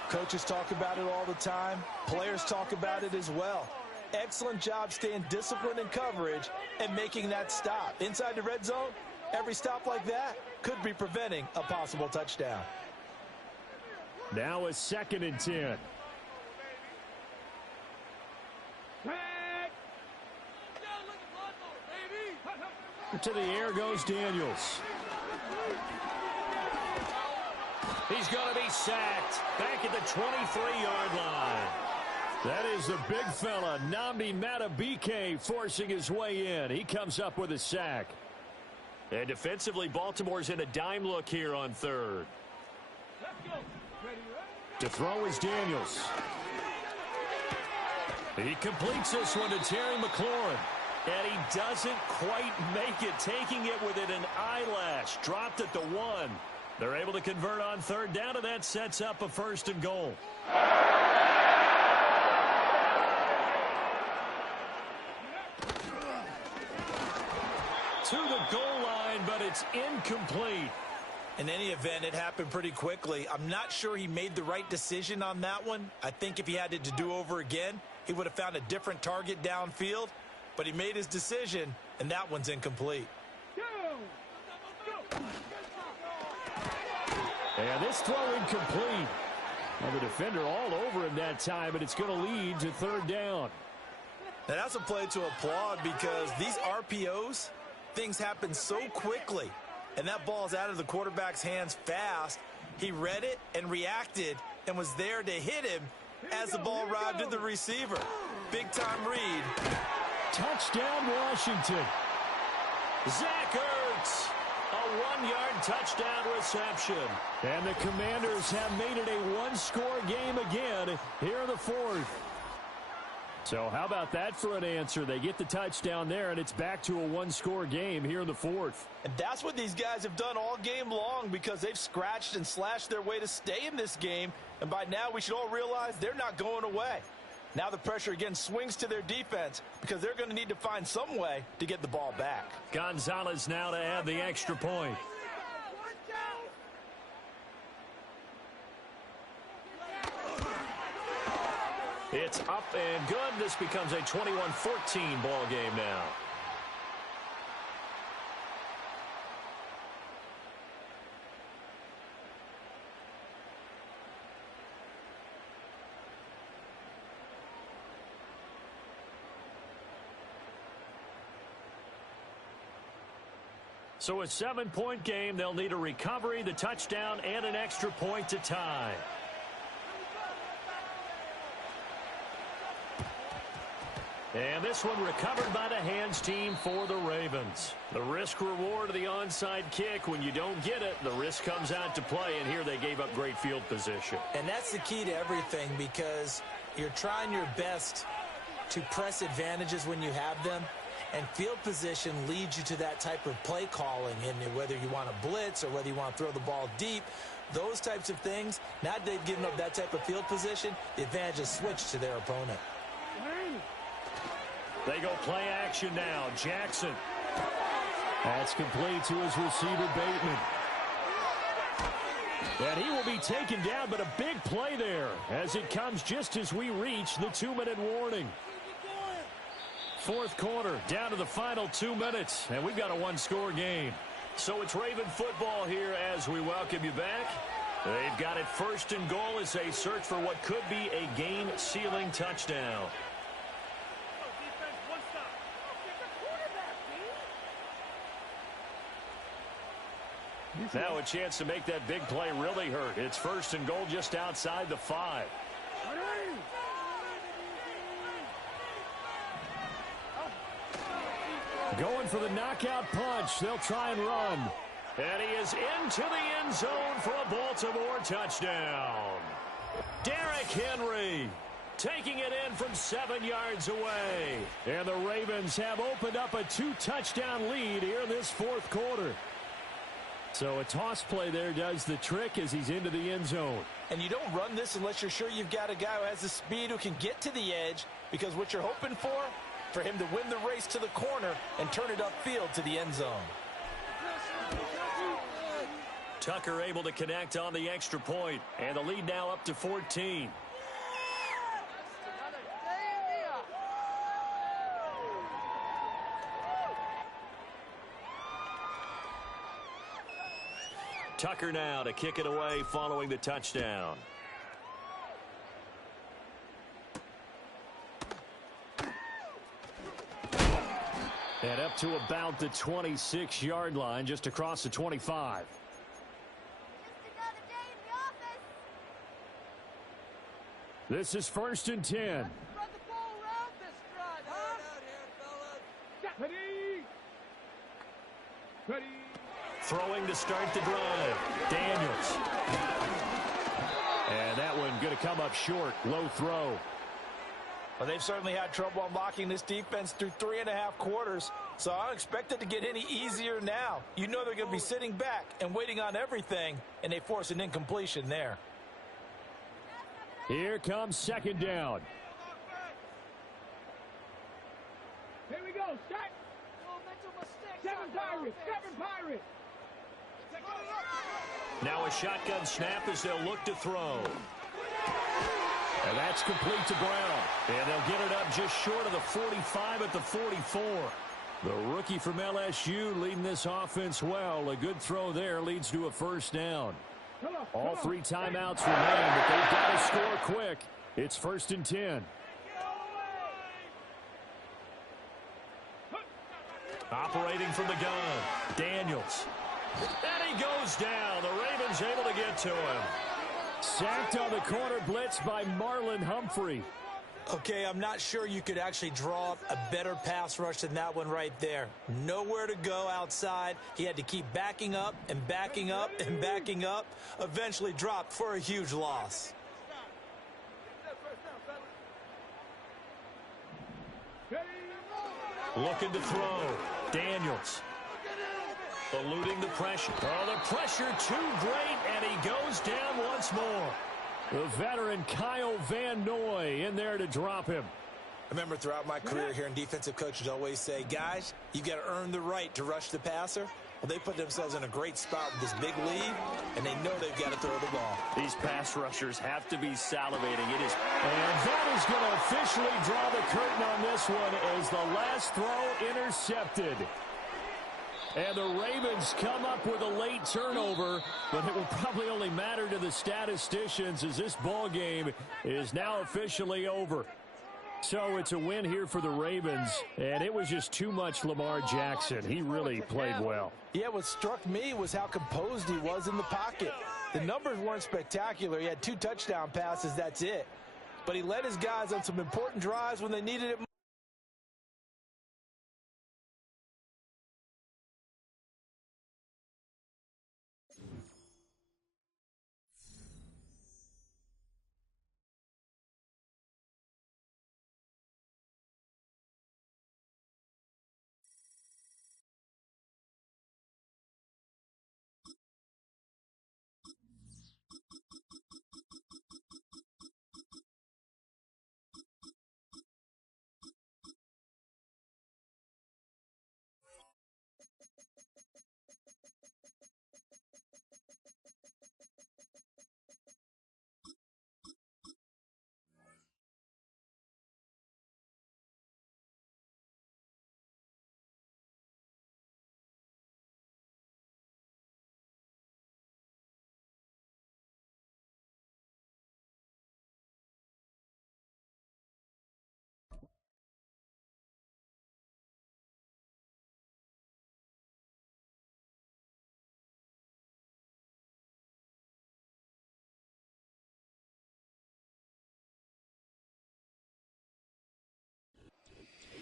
Coaches talk about it all the time. Players talk about it as well. Excellent job staying disciplined in coverage and making that stop. Inside the red zone, every stop like that could be preventing a possible touchdown. Now a 2nd and 10. To the air goes Daniels. He's going to be sacked back at the 23-yard line. That is the big fella, Nnamdi Madubuike, forcing his way in. He comes up with a sack. And defensively, Baltimore's in a dime look here on 3rd. To throw is Daniels. He completes this one to Terry McLaurin. And he doesn't quite make it, taking it within an eyelash. Dropped at the 1. They're able to convert on 3rd down, and that sets up a 1st and goal. To the goal line, but it's incomplete. In any event, it happened pretty quickly. I'm not sure he made the right decision on that one. I think if he had it to do over again, he would have found a different target downfield. But he made his decision, and that one's incomplete. And this throw incomplete. Well, the defender all over him that time, but it's going to lead to 3rd down. Now, that's a play to applaud because these RPOs, things happen so quickly. And that ball's out of the quarterback's hands fast. He read it and reacted and was there to hit him as the ball arrived at the receiver. Big-time read. Touchdown, Washington. Zach Ertz, a 1-yard touchdown reception. And the Commanders have made it a 1-score game again here in the 4th. So how about that for an answer? They get the touchdown there, and it's back to a one-score game here in the fourth. And that's what these guys have done all game long because they've scratched and slashed their way to stay in this game. And by now we should all realize they're not going away. Now the pressure again swings to their defense because they're going to need to find some way to get the ball back. Gonzalez now to add the extra point. It's up and good. This becomes a 21-14 ball game now. So a 7-point game. They'll need a recovery, the touchdown, and an extra point to tie. And this one recovered by the hands team for the Ravens. The risk reward of the onside kick. When you don't get it, the risk comes out to play, and here they gave up great field position. And that's the key to everything because you're trying your best to press advantages when you have them, and field position leads you to that type of play calling, and whether you want to blitz or whether you want to throw the ball deep, those types of things, now that they've given up that type of field position, the advantage is switched to their opponent. They go play action now. Jackson. That's complete to his receiver, Bateman. And he will be taken down, but a big play there as it comes just as we reach the 2-minute warning. Fourth quarter, down to the final 2 minutes, and we've got a one-score game. So it's Raven football here as we welcome you back. They've got it first and goal as they search for what could be a game-sealing touchdown. Now a chance to make that big play really hurt. It's first and goal just outside the 5. Going for the knockout punch. They'll try and run. And he is into the end zone for a Baltimore touchdown. Derrick Henry taking it in from 7 yards away. And the Ravens have opened up a 2-touchdown lead here in this fourth quarter. So a toss play there does the trick as he's into the end zone. And you don't run this unless you're sure you've got a guy who has the speed who can get to the edge, because what you're hoping for him to win the race to the corner and turn it upfield to the end zone. Tucker able to connect on the extra point, and the lead now up to 14. Tucker now to kick it away following the touchdown. And up to about the 26-yard line, just across the 25. This is first and 10. Throwing to start the drive. Daniels. And that one going to come up short. Low throw. Well, they've certainly had trouble unlocking this defense through 3.5 quarters, so I don't expect it to get any easier now. You know they're going to be sitting back and waiting on everything, and they force an incompletion there. Here comes second down. Here we go, start. Seven Pirates. Now a shotgun snap as they'll look to throw. And that's complete to Brown. And they'll get it up just short of the 45 at the 44. The rookie from LSU leading this offense well. A good throw there leads to a first down. All 3 timeouts remain, but they've got to score quick. It's first and 10. Operating from the gun, Daniels. And he goes down. The Ravens able to get to him. Sacked on the corner blitz by Marlon Humphrey. Okay, I'm not sure you could actually draw up a better pass rush than that one right there. Nowhere to go outside. He had to keep backing up and backing up and backing up. Eventually dropped for a huge loss. Looking to throw. Daniels. Eluding the pressure. Oh, the pressure too great, and he goes down once more. The veteran Kyle Van Noy in there to drop him. I remember throughout my career hearing defensive coaches always say, guys, you got to earn the right to rush the passer. Well, they put themselves in a great spot with this big lead, and they know they've got to throw the ball. These pass rushers have to be salivating. It is. And that is going to officially draw the curtain on this one as the last throw intercepted. And the Ravens come up with a late turnover, but it will probably only matter to the statisticians as this ball game is now officially over. So it's a win here for the Ravens, and it was just too much Lamar Jackson. He really played well. Yeah, what struck me was how composed he was in the pocket. The numbers weren't spectacular. He had 2 touchdown passes, that's it. But he led his guys on some important drives when they needed it.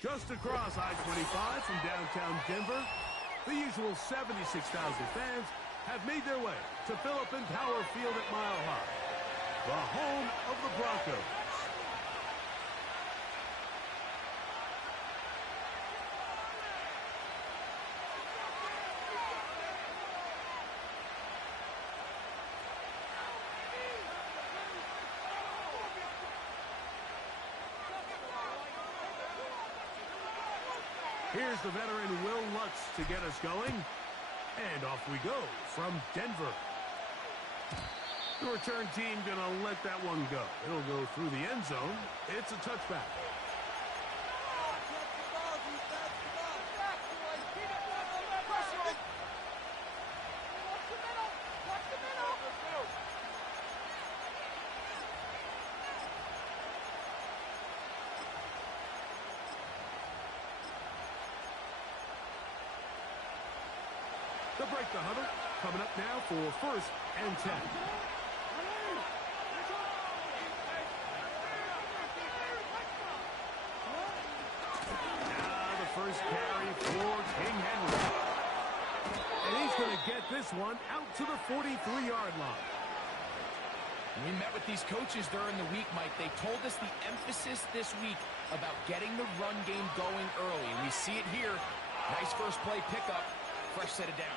Just across I-25 from downtown Denver, the usual 76,000 fans have made their way to Philip and Power Field at Mile High, the home of the Broncos. Here's the veteran Will Lutz to get us going. And off we go from Denver. The return team going to let that one go. It'll go through the end zone. It's a touchback. They'll break the huddle. Coming up now for 1st and 10. Now the first carry for King Henry. And he's going to get this one out to the 43-yard line. We met with these coaches during the week, Mike. They told us the emphasis this week about getting the run game going early. And we see it here. Nice first play pickup. Fresh set of downs.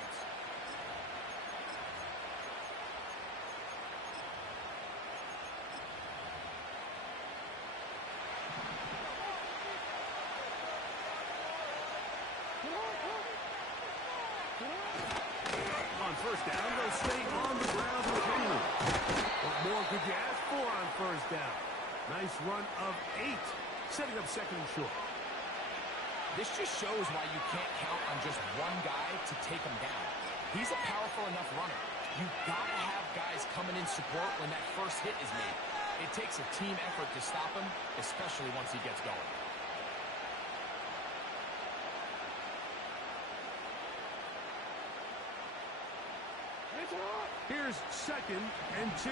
On first down, they'll stay on the ground with Henry. What more could you ask for on first down? Nice run of 8, setting up 2nd and short. This just shows why you can't count on just one guy to take him down. He's a powerful enough runner. You've got to have guys coming in support when that first hit is made. It takes a team effort to stop him, especially once he gets going. Here's 2nd and 2.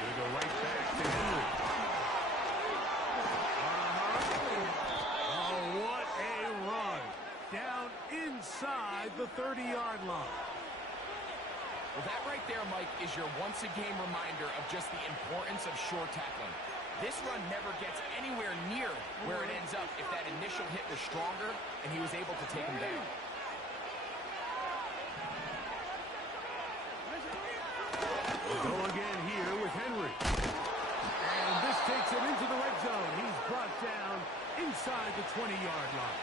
Gonna go right back to Henry. Oh, what a run. Down inside the 30-yard line. Well, that right there, Mike, is your once-a-game reminder of just the importance of short tackling. This run never gets anywhere near where it ends up if that initial hit was stronger and he was able to take him down. We'll go again here with Henry. And this takes him into the red zone. He's brought down inside the 20-yard line.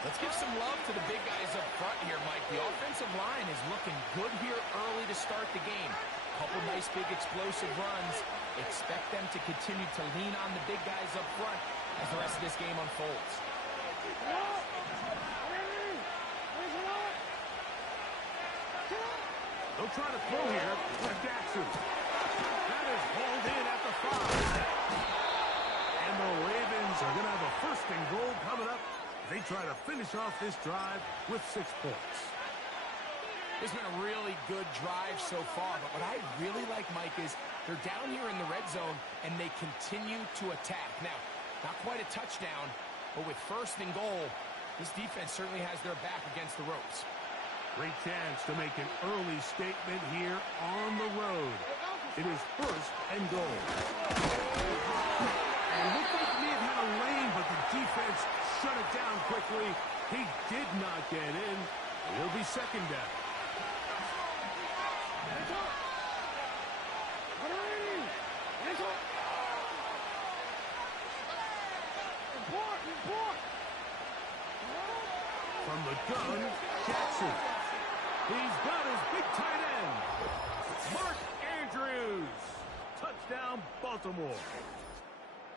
Let's give some love to the big guys up front here, Mike. The offensive line is looking good here early to start the game. Couple nice big explosive runs. Expect them to continue to lean on the big guys up front as the rest of this game unfolds. They'll try to throw here for Jackson. That is hauled in at the 5. And the Ravens are going to have a first and goal coming up. They try to finish off this drive with 6 points. It's been a really good drive so far, but what I really like, Mike, is they're down here in the red zone, and they continue to attack. Now, not quite a touchdown, but with first and goal, this defense certainly has their back against the ropes. Great chance to make an early statement here on the road. It is first and goal. And it looked like he may have had a lane, but the defense shut it down quickly. He did not get in. It will be second down. From the gun, Jackson. He's got his big tight end, Mark Andrews. Touchdown, Baltimore.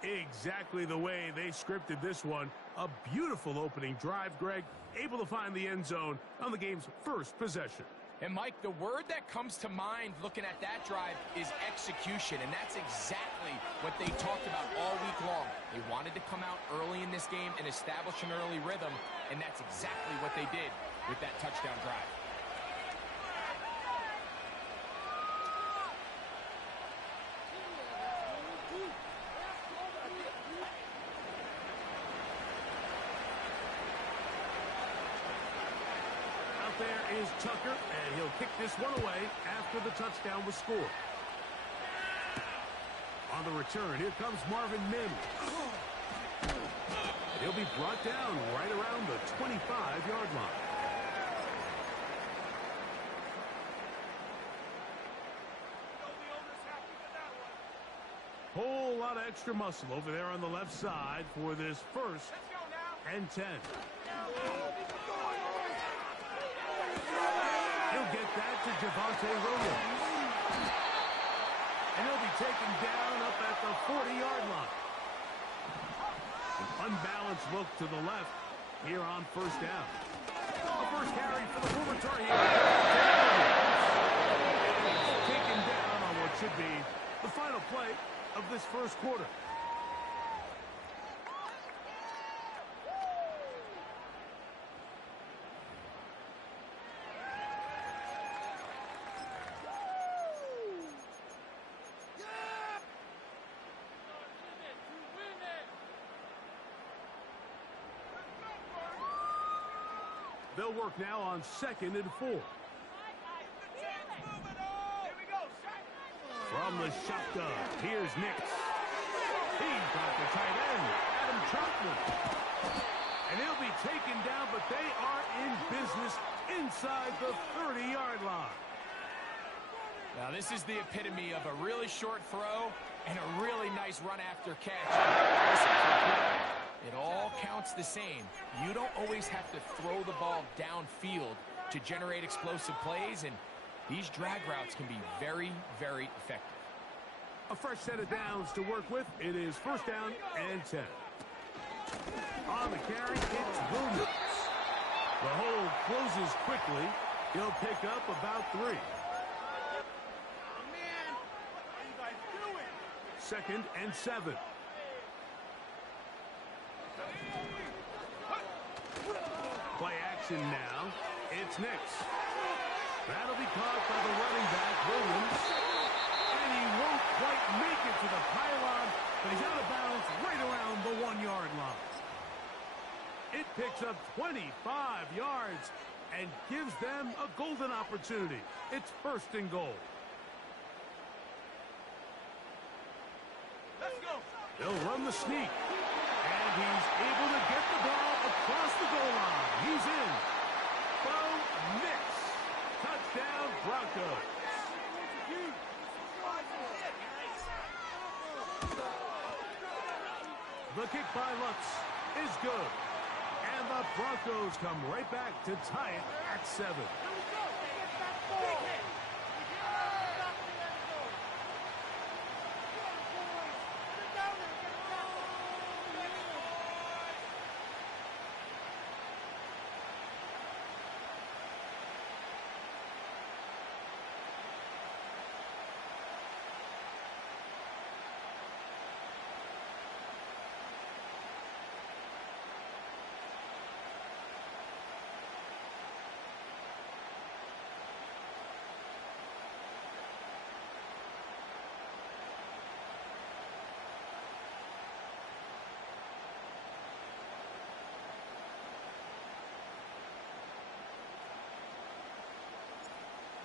Exactly the way they scripted this one. A beautiful opening drive, Greg. Able to find the end zone on the game's first possession. And, Mike, the word that comes to mind looking at that drive is execution, and that's exactly what they talked about all week long. They wanted to come out early in this game and establish an early rhythm, and that's exactly what they did with that touchdown drive. There is Tucker, and he'll kick this one away after the touchdown was scored. On the return, here comes Marvin Mims. He'll be brought down right around the 25-yard line. Whole lot of extra muscle over there on the left side for this first and 10. He'll get that to Javonte Williams. And he'll be taken down up at the 40-yard line. An unbalanced look to the left here on first down. The first carry for the former Tar Heel. Taken down on what should be the final play of this first quarter. They'll work now on 2nd and 4. From the shotgun, here's Nix. He's got the tight end, Adam Troutman. And he'll be taken down, but they are in business inside the 30-yard line. Now, this is the epitome of a really short throw and a really nice run after catch. It all counts the same. You don't always have to throw the ball downfield to generate explosive plays, and these drag routes can be very, very effective. A fresh set of downs to work with. It is first down and 10. On the carry, it's Williams. The hold closes quickly. He'll pick up about 3. Second and 7. Play action now. It's Nix. That'll be caught by the running back, Williams. And he won't quite make it to the pylon, but he's out of bounds right around the 1-yard line. It picks up 25 yards, and gives them a golden opportunity. It's 1st and goal. Let's go. They'll run the sneak. And he's able to get the ball across the goal line. He's in. Bo Nix. Touchdown, Broncos. The kick by Lutz is good. And the Broncos come right back to tie it at 7.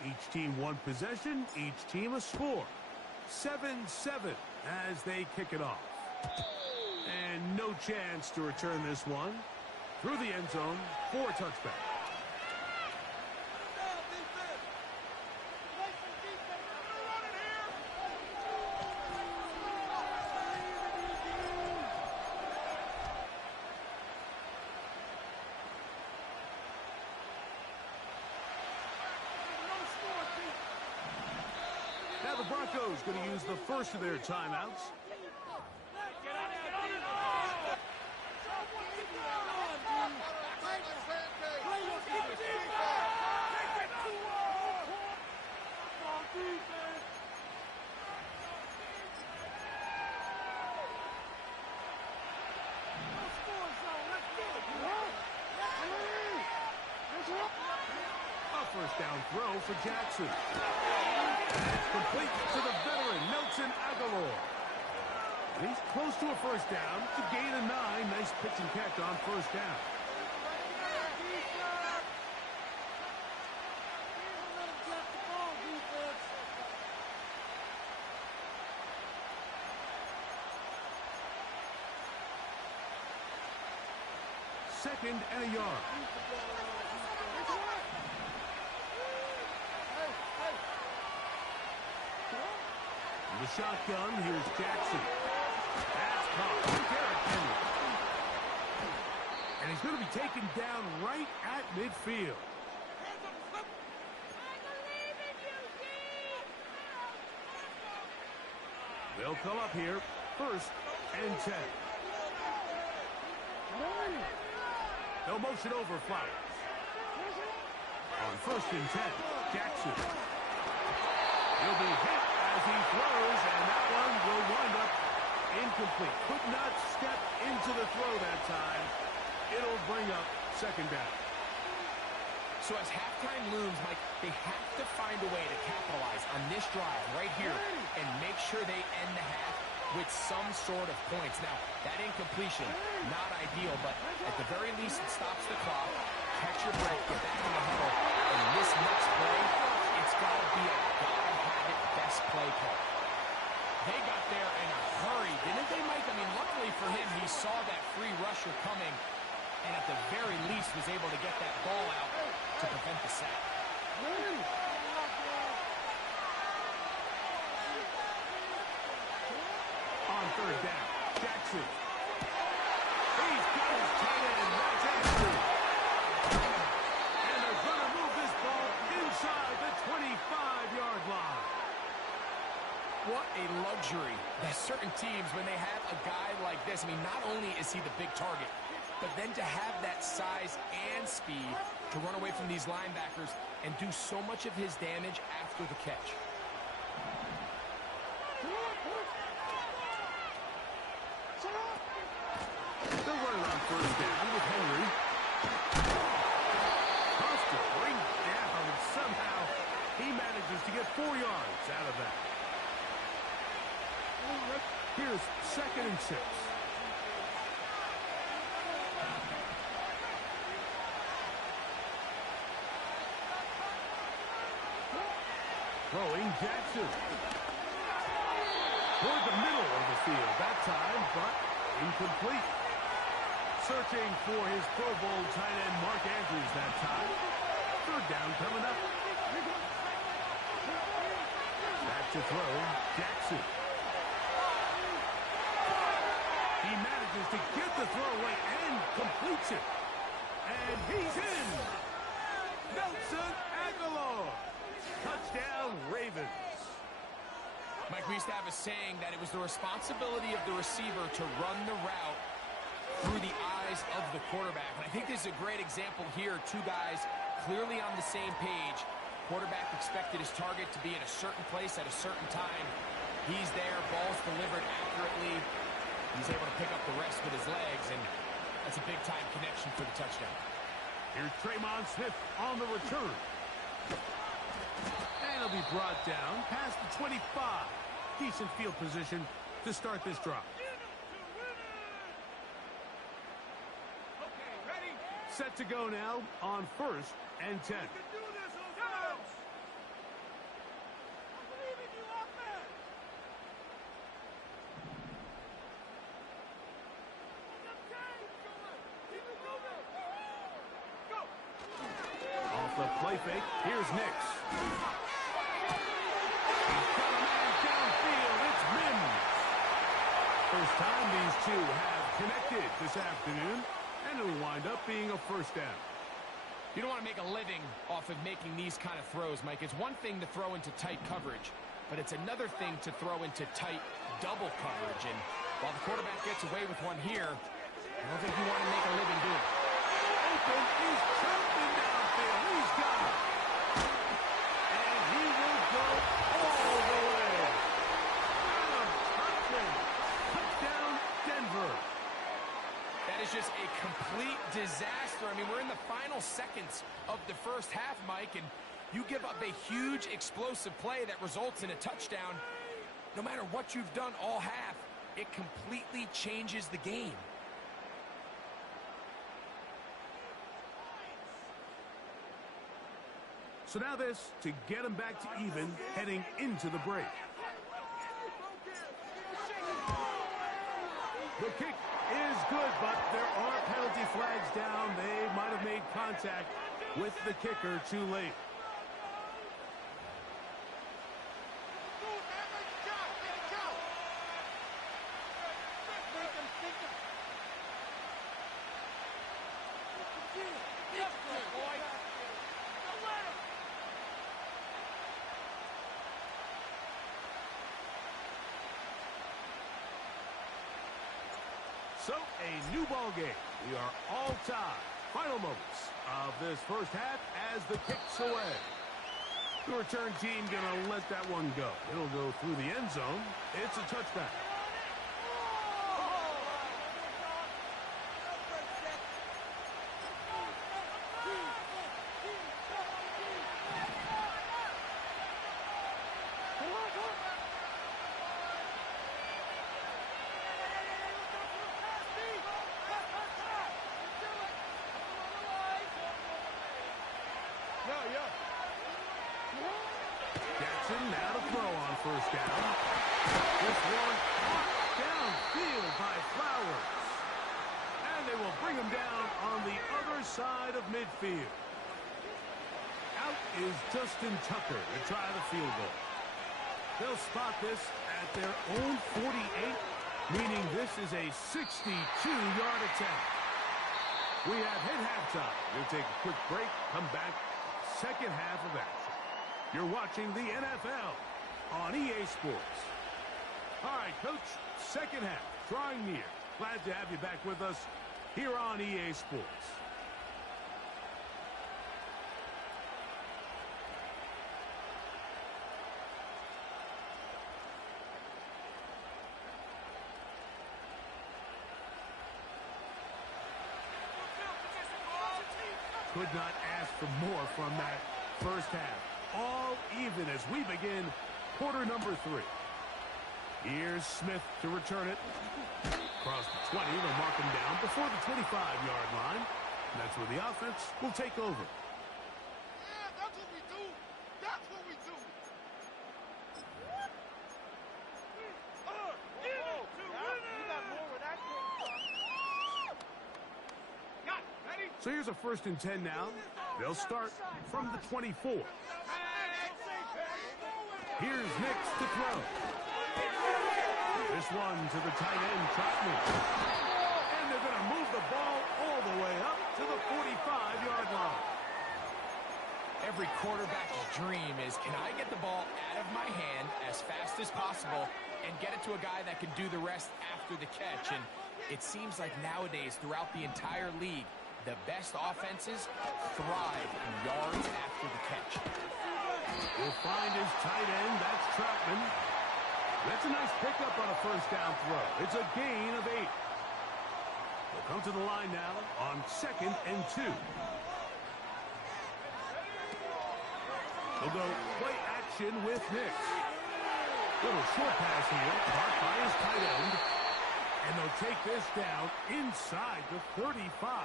Each team one possession, each team a score. 7-7 as they kick it off. And no chance to return this one. Through the end zone for a touchback. Now the Broncos going to use the first of their timeouts. A first down throw for Jackson. It's complete to the veteran, Nelson Aguilar. And he's close to a first down. It's a gain of 9. Nice pitch and catch on first down. Second and a yard. The shotgun, here's Jackson. That's caught. Derrick Henry. And he's going to be taken down right at midfield. They'll come up here. 1st and 10. No motion over Flowers. On 1st and 10, Jackson. He'll be hit as he throws, and that one will wind up incomplete. Could not step into the throw that time. It'll bring up 2nd down. So as halftime looms, Mike, they have to find a way to capitalize on this drive right here and make sure they end the half with some sort of points. Now, that incompletion, not ideal, but at the very least it stops the clock. Catch your breath, get back in the huddle, and this next play, it's got to be a gotta-have-it best play call. They got there in a hurry, didn't they, Mike? I mean, luckily for him, he saw that free rusher coming, and at the very least was able to get that ball out to prevent the sack. On 3rd down, Jackson. He's got his tight end, that's Jackson. And they're going to move this ball inside the 25-yard line. What a luxury that certain teams, when they have a guy like this, I mean, not only is he the big target, but then to have that size and speed to run away from these linebackers and do so much of his damage after the catch. They're running on 1st down with Henry. Tough to bring down, and somehow he manages to get 4 yards out of that. Here's 2nd and 6. Throwing Jackson. Toward the middle of the field that time, but incomplete. Searching for his Pro Bowl tight end Mark Andrews that time. Third down coming up. Back to throw, Jackson. He manages to get the throw away and completes it. And he's in. Nelson Aguilar. Touchdown, Ravens. Mike, we used to have a saying that it was the responsibility of the receiver to run the route through the eyes of the quarterback. And I think this is a great example here. Two guys clearly on the same page. Quarterback expected his target to be in a certain place at a certain time. He's there, ball's delivered accurately. He's able to pick up the rest with his legs, and that's a big-time connection for the touchdown. Here's Traymon Smith on the return. And he'll be brought down past the 25. Decent field position to start this drive. Okay, ready? Set to go now on 1st and 10. Do this, O's! I believe in you, offense! Keep it moving! Go! Off the play fake, here's Nix. He's got a man downfield, it's Mims. First time these two have connected this afternoon, and it'll wind up being a first down. You don't want to make a living off of making these kind of throws, Mike. It's one thing to throw into tight coverage, but it's another thing to throw into tight double coverage. And while the quarterback gets away with one here, I don't think you want to make a living doing it. Open, he's jumping downfield, he's got it. And he will go all the way. Adam Hartman, touchdown Denver. That is just a complete disaster. I mean, we're in the final seconds of the first half, Mike, and you give up a huge explosive play that results in a touchdown. No matter what you've done all half, it completely changes the game. So now this to get him back to even heading into the break. The kick is good, but there are penalty flags down. They might have made contact with the kicker too late. So, a new ball game. We are all tied. Final moments of this first half as the kick's away. The return team gonna let that one go. It'll go through the end zone. It's a touchback. Jackson now to throw on first down. This one downfield by Flowers. And they will bring him down on the other side of midfield. Out is Justin Tucker to try the field goal. They'll spot this at their own 48, meaning this is a 62-yard attack. We have hit halftime. We'll take a quick break, come back, second half of action. You're watching the NFL on EA Sports. All right, Coach, second half, drawing near. Glad to have you back with us here on EA Sports. Could not ask for more from that first half. All even as we begin quarter number 3. Here's Smith to return it. Across the 20, they'll mark him down before the 25-yard line. And that's where the offense will take over. Yeah, that's what we do. That's what we do. So here's a 1st and 10 now. They'll start from the 24. Here's Nix to throw. This one to the tight end, Trotman. And they're going to move the ball all the way up to the 45-yard line. Every quarterback's dream is, can I get the ball out of my hand as fast as possible and get it to a guy that can do the rest after the catch? And it seems like nowadays throughout the entire league, the best offenses thrive in yards after the catch. Will find his tight end. That's Trotman. That's a nice pickup on a 1st down throw. It's a gain of 8. They'll come to the line now on 2nd and 2. They'll go play action with Nix. Little short pass here, caught by his tight end. And they'll take this down inside the 35.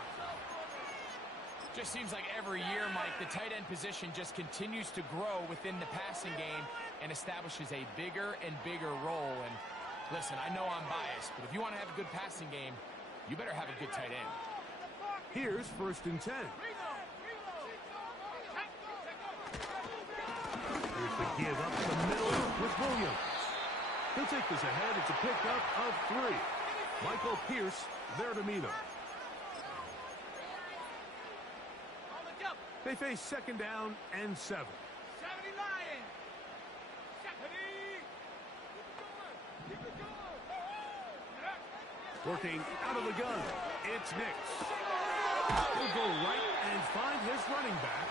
Just seems like every year, Mike, the tight end position just continues to grow within the passing game and establishes a bigger and bigger role. And listen, I know I'm biased, but if you want to have a good passing game, you better have a good tight end. Here's 1st and 10. Here's the give up the middle with Williams. He'll take this ahead. It's a pickup of 3. Michael Pierce there to meet him. They face 2nd down and 7. Working out of the gun, it's Nix. He'll go right and find his running back.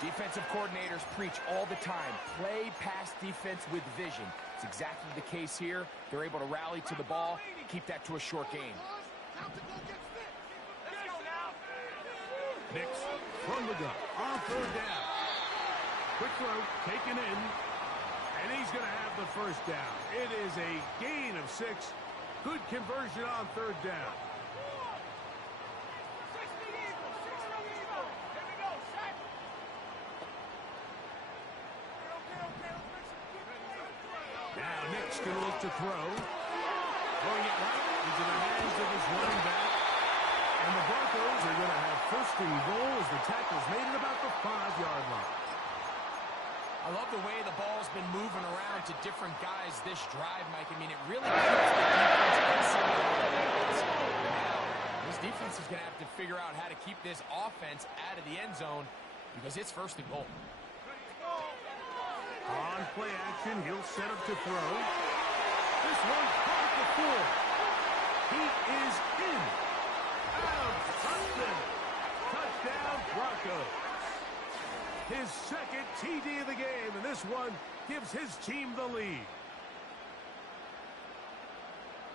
Defensive coordinators preach all the time, play pass defense with vision. It's exactly the case here. They're able to rally to the ball, keep that to a short game. Nix from the gun on 3rd down. Quick throw taken in, and he's going to have the 1st down. It is a gain of 6. Good conversion on 3rd down. Now Nix going to look to throw. Throwing it right into the hands of his running back. And the Broncos are going to have 1st and goal as the tackle's made at about the 5-yard line. I love the way the ball's been moving around to different guys this drive, Mike. I mean, it really keeps the defense guessing. Now, this defense is going to have to figure out how to keep this offense out of the end zone because it's 1st and goal. On play action, he'll set up to throw. This one's caught at the 4. He is in. Adam Hudson. Touchdown, Broncos. His 2nd TD of the game, and this one gives his team the lead.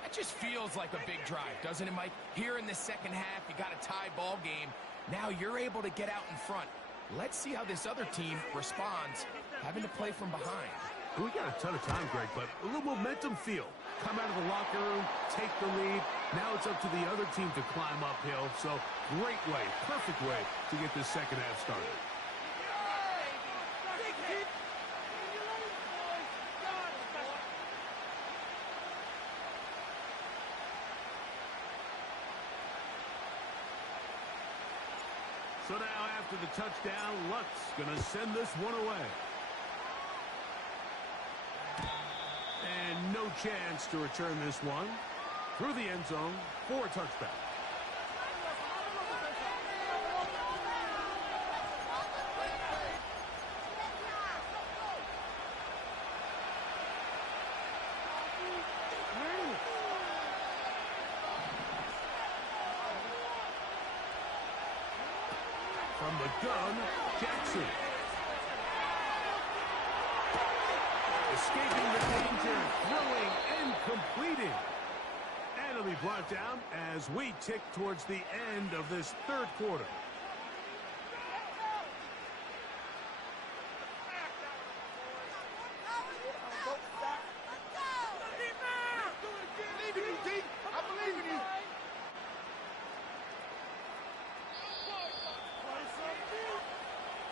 That just feels like a big drive, doesn't it, Mike? Here in the 2nd half, you got a tie ball game. Now you're able to get out in front. Let's see how this other team responds, having to play from behind. We got a ton of time, Greg, but a little momentum feel. Come out of the locker room, take the lead. Now it's up to the other team to climb uphill. So great way, perfect way to get this 2nd half started. So now after the touchdown, Lutz going to send this one away. And no chance to return this one through the end zone for a touchback. From the gun, Jackson. Escaping the danger, throwing and completing. And it'll be brought down as we tick towards the end of this 3rd quarter.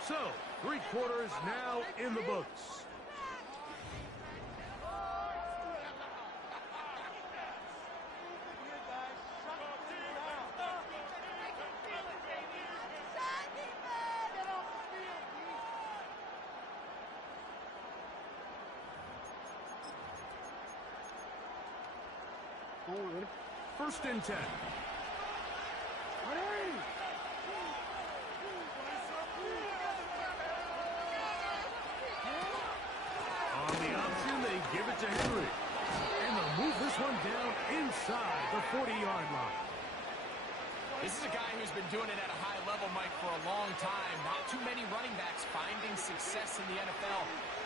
So, 3 quarters now in the books. First and 10. On the option, they give it to Henry. And they'll move this one down inside the 40-yard line. This is a guy who's been doing it at a high level, Mike, for a long time. Not too many running backs finding success in the NFL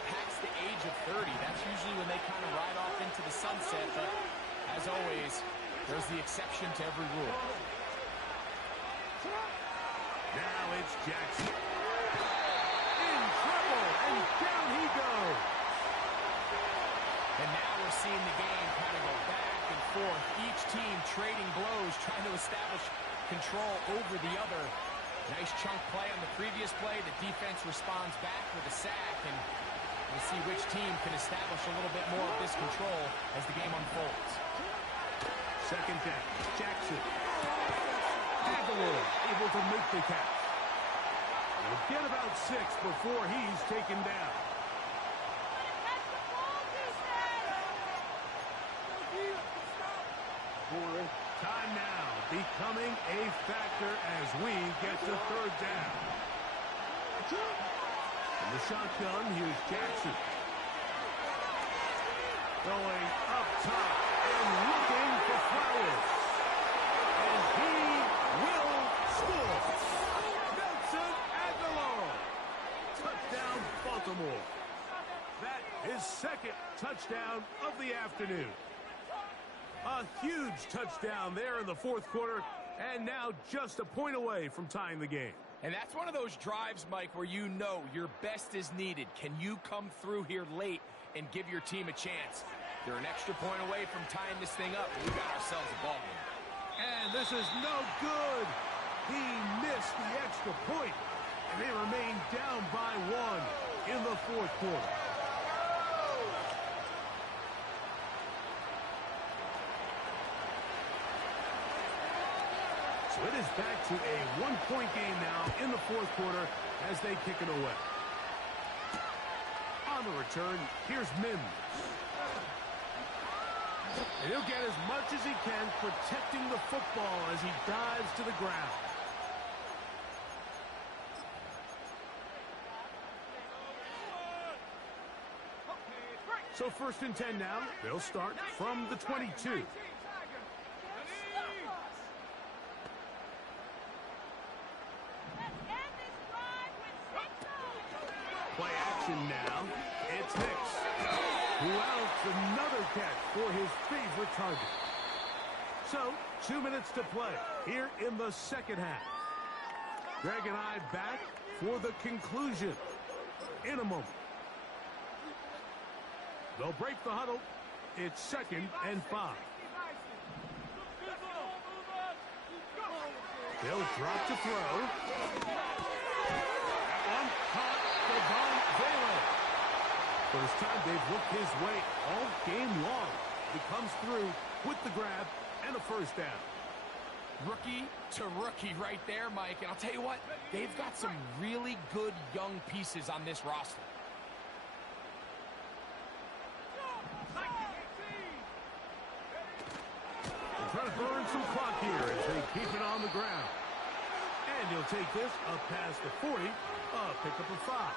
past the age of 30. That's usually when they kind of ride off into the sunset. But as always, there's the exception to every rule. Now it's Jackson. In trouble, and down he goes. And now we're seeing the game kind of go back and forth. Each team trading blows, trying to establish control over the other. Nice chunk play on the previous play. The defense responds back with a sack, and we'll see which team can establish a little bit more of this control as the game unfolds. Second down, Jackson. Aguilar able to make the catch. We'll get about 6 before he's taken down. Time now becoming a factor as we get to third down. In the shotgun, here's Jackson. Going up top and looking for Flowers. And he will score. Nelson Aguilar. Touchdown, Baltimore. That is second touchdown of the afternoon. A huge touchdown there in the fourth quarter, and now just a point away from tying the game. And that's one of those drives, Mike, where you know your best is needed. Can you come through here late and give your team a chance? They're an extra point away from tying this thing up, and we got ourselves a ball game. And this is no good. He missed the extra point, and they remain down by 1 in the fourth quarter. So it is back to a one-point game now in the fourth quarter as they kick it away. On the return, here's Mims. And he'll get as much as he can protecting the football as he dives to the ground. So first and 10 now. They'll start from the 22. Play action now. It's Hicks, who outs another catch for his favorite target. So, 2 minutes to play here in the second half. Greg and I back for the conclusion in a moment. They'll break the huddle. It's 2nd and 5. They'll drop to throw. One caught Devon Bailey. First time they've looked his way all game long. He comes through with the grab and a first down. Rookie to rookie right there, Mike. And I'll tell you what, they've got some really good young pieces on this roster. They're trying to burn some clock here as they keep it on the ground. And he'll take this up past the 40, pick up a 5.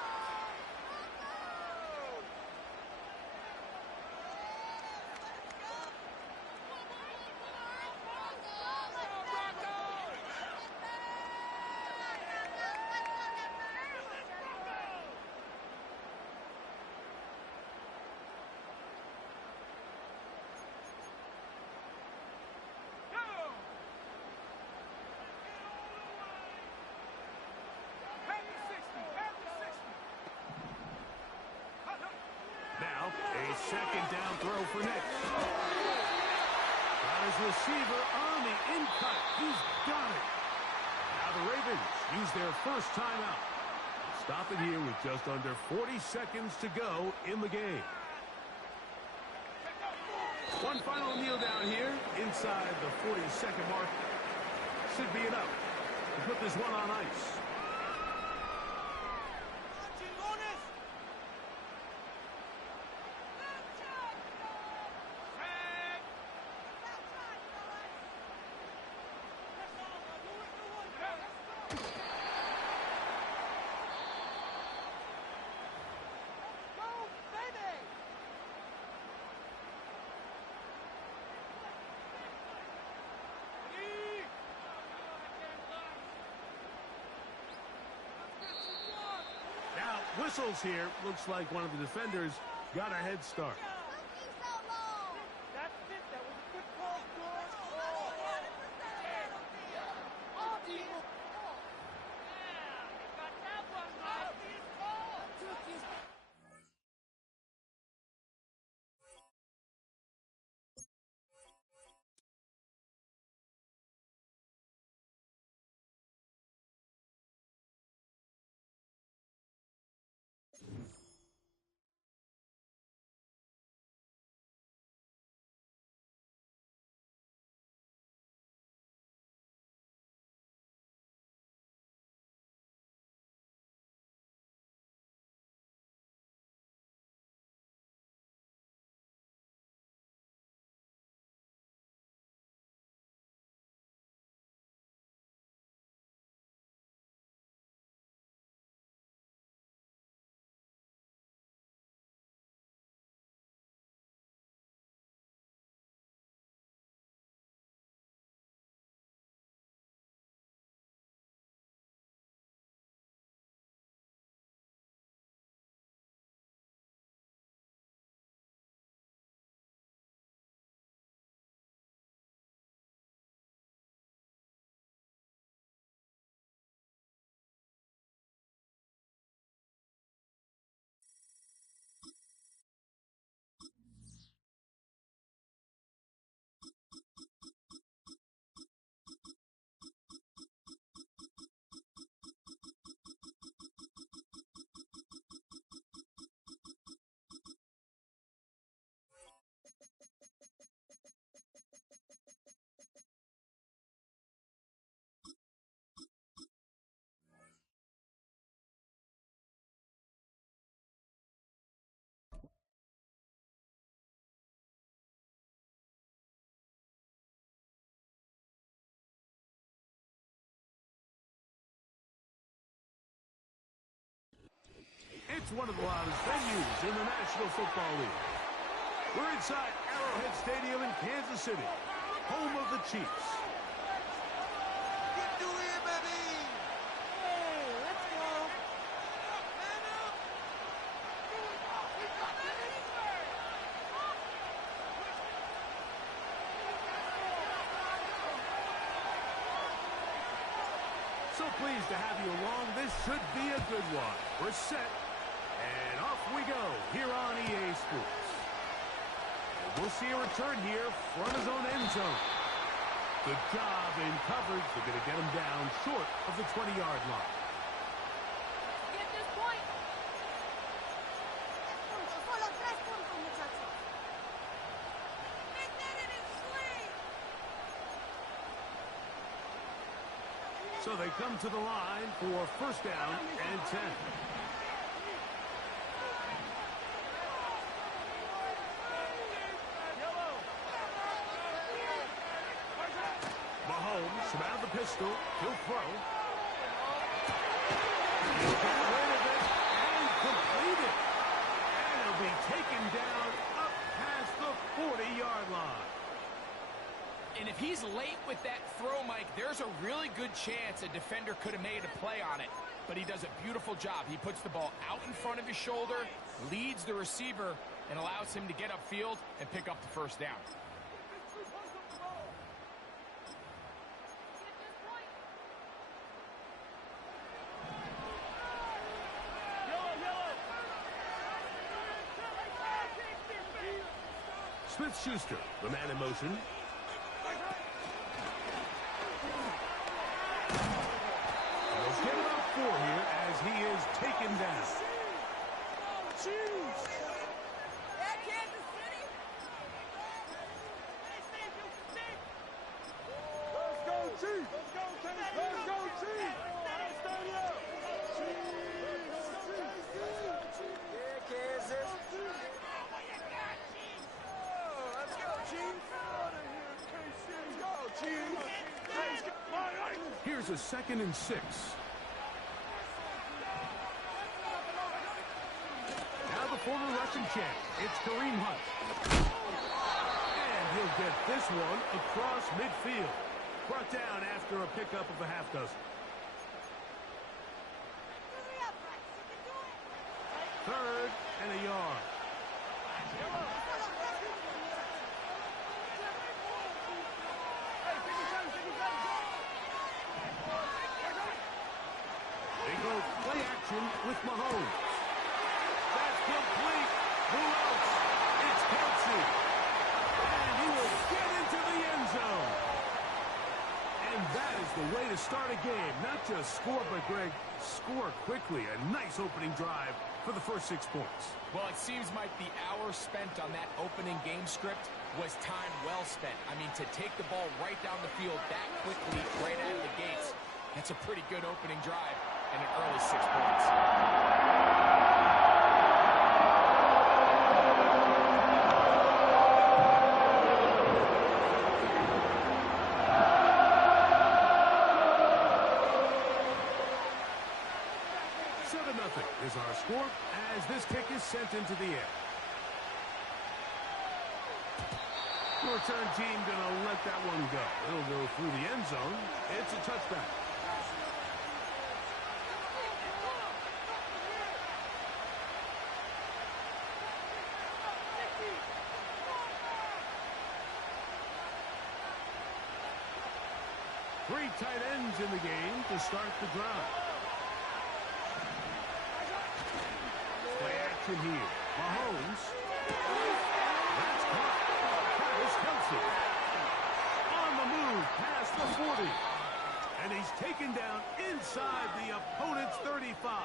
Now, a second down throw for Nick. Got his receiver on the in-cut. He's got it. Now the Ravens use their first timeout. Stop it here with just under 40 seconds to go in the game. One final kneel down here inside the 40-second mark. Should be enough to put this one on ice. Whistles here. Looks like one of the defenders got a head start. That's it. That was a good call, George. It's one of the loudest venues in the National Football League. We're inside Arrowhead Stadium in Kansas City, home of the Chiefs. So pleased to have you along. This should be a good one. We're set, and off we go here on EA Sports. And we'll see a return here, front of zone end zone. Good job in coverage. They're going to get him down short of the 20-yard line. Get this point. 3 puntos, solo 3 puntos, muchachos. Make that in his sleeve. So they come to the line for first down and 10. Mahomes from out of the pistol. He'll throw. He'll get rid of it and complete it. And he'll be taken down up past the 40-yard line. And if he's late with that throw, Mike, there's a really good chance a defender could have made a play on it. But he does a beautiful job. He puts the ball out in front of his shoulder, leads the receiver, and allows him to get upfield and pick up the first down. Smith-Schuster, the man in motion. He'll get about 4 here as he is taken down. Let's go, Chiefs! Let's go, Chiefs! Here's a 2nd and 6. Now the former Russian champ, it's Kareem Hunt. And he'll get this one across midfield. Brought down after a pickup of a half dozen. gain a yard. They go play action with Mahomes. That's complete. Who else? It's Kelsey. And he will get into the end zone. And that is the way to start a game. Not just score, but, Greg, score quickly. A nice opening drive for the first 6 points. Well, it seems, Mike, the hour spent on that opening game script was time well spent. I mean, to take the ball right down the field that quickly, right out of the gates, that's a pretty good opening drive and an early 6 points. Is our score as this kick is sent into the air. The return team going to let that one go. It'll go through the end zone. It's a touchback. Three tight ends in the game to start the drive. Here. Mahomes. That's caught. Travis Kelsey. On the move past the 40. And he's taken down inside the opponent's 35.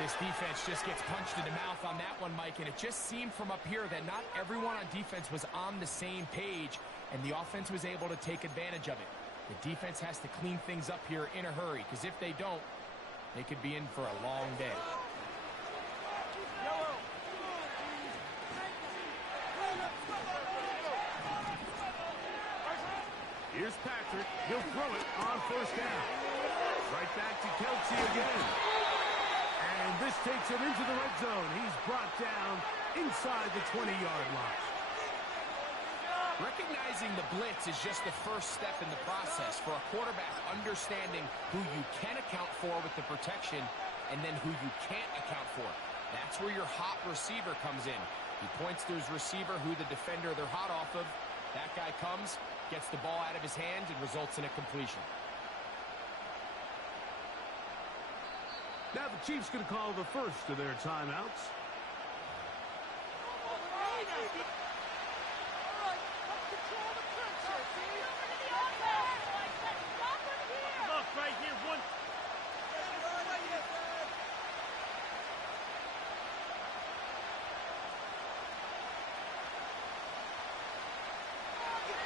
This defense just gets punched in the mouth on that one, Mike, and it just seemed from up here that not everyone on defense was on the same page, and the offense was able to take advantage of it. The defense has to clean things up here in a hurry, because if they don't, they could be in for a long day. Here's Patrick. He'll throw it on first down. Right back to Kelsey again. And this takes him into the red zone. He's brought down inside the 20-yard line. Recognizing the blitz is just the first step in the process for a quarterback, understanding who you can account for with the protection and then who you can't account for. That's where your hot receiver comes in. He points to his receiver, who the defender they're hot off of. That guy comes, gets the ball out of his hands, and results in a completion. Now the Chiefs going to call the first of their timeouts. Look, right here, one.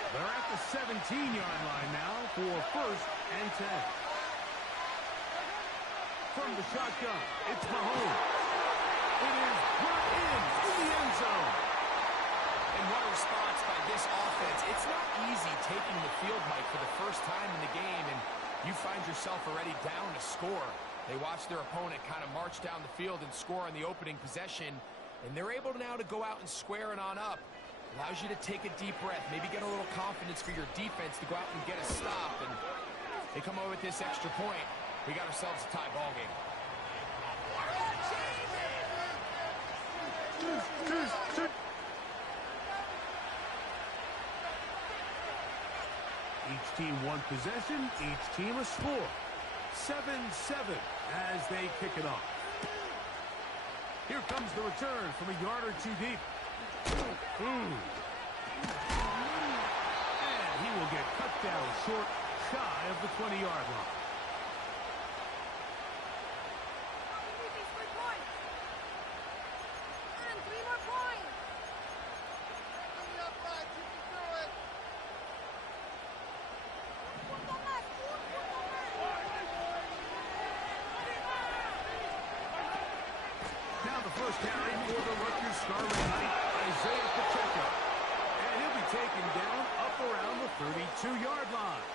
They're at the 17-yard line now for first and 10. From the shotgun, it's Mahomes. It is brought in the end zone. And what a response by this offense. It's not easy taking the field, Mike, for the first time in the game, and you find yourself already down to score. They watch their opponent kind of march down the field and score on the opening possession, and they're able now to go out and square it on up. Allows you to take a deep breath, maybe get a little confidence for your defense to go out and get a stop, and they come away with this extra point. We got ourselves a tie ball game. Each team one possession, each team a score. 7-7 as they kick it off. Here comes the return from a yard or two deep. And he will get cut down short, shy of the 20-yard line. Now the first carry for the Rutgers Scarlet Knight, Isaiah Pacheco. And he'll be taken down up around the 32-yard line.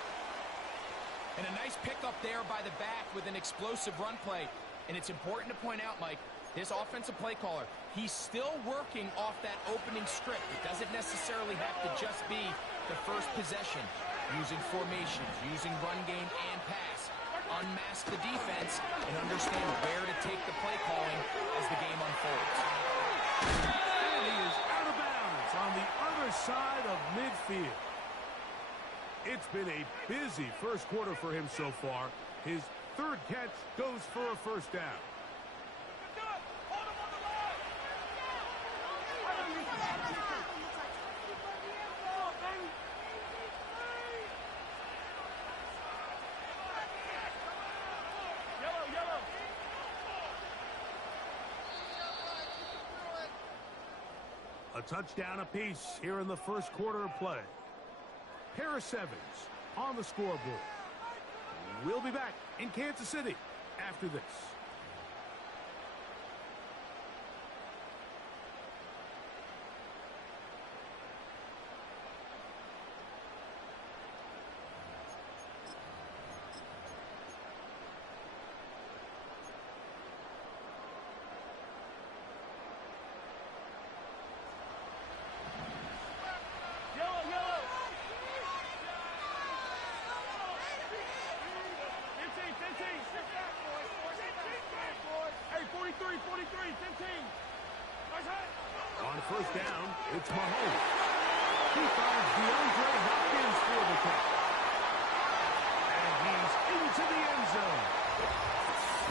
And a nice pickup there by the back with an explosive run play. And it's important to point out, Mike, this offensive play caller, he's still working off that opening script. It doesn't necessarily have to just be the first possession. Using formations, using run game and pass. unmask the defense and understand where to take the play calling as the game unfolds. And he is out of bounds on the other side of midfield. It's been a busy first quarter for him so far. His third catch goes for a first down. A touchdown apiece here in the first quarter of play. Harris Evans on the scoreboard. We'll be back in Kansas City after this. On first down, it's Mahomes. He finds DeAndre Hopkins for the catch. And he's into the end zone.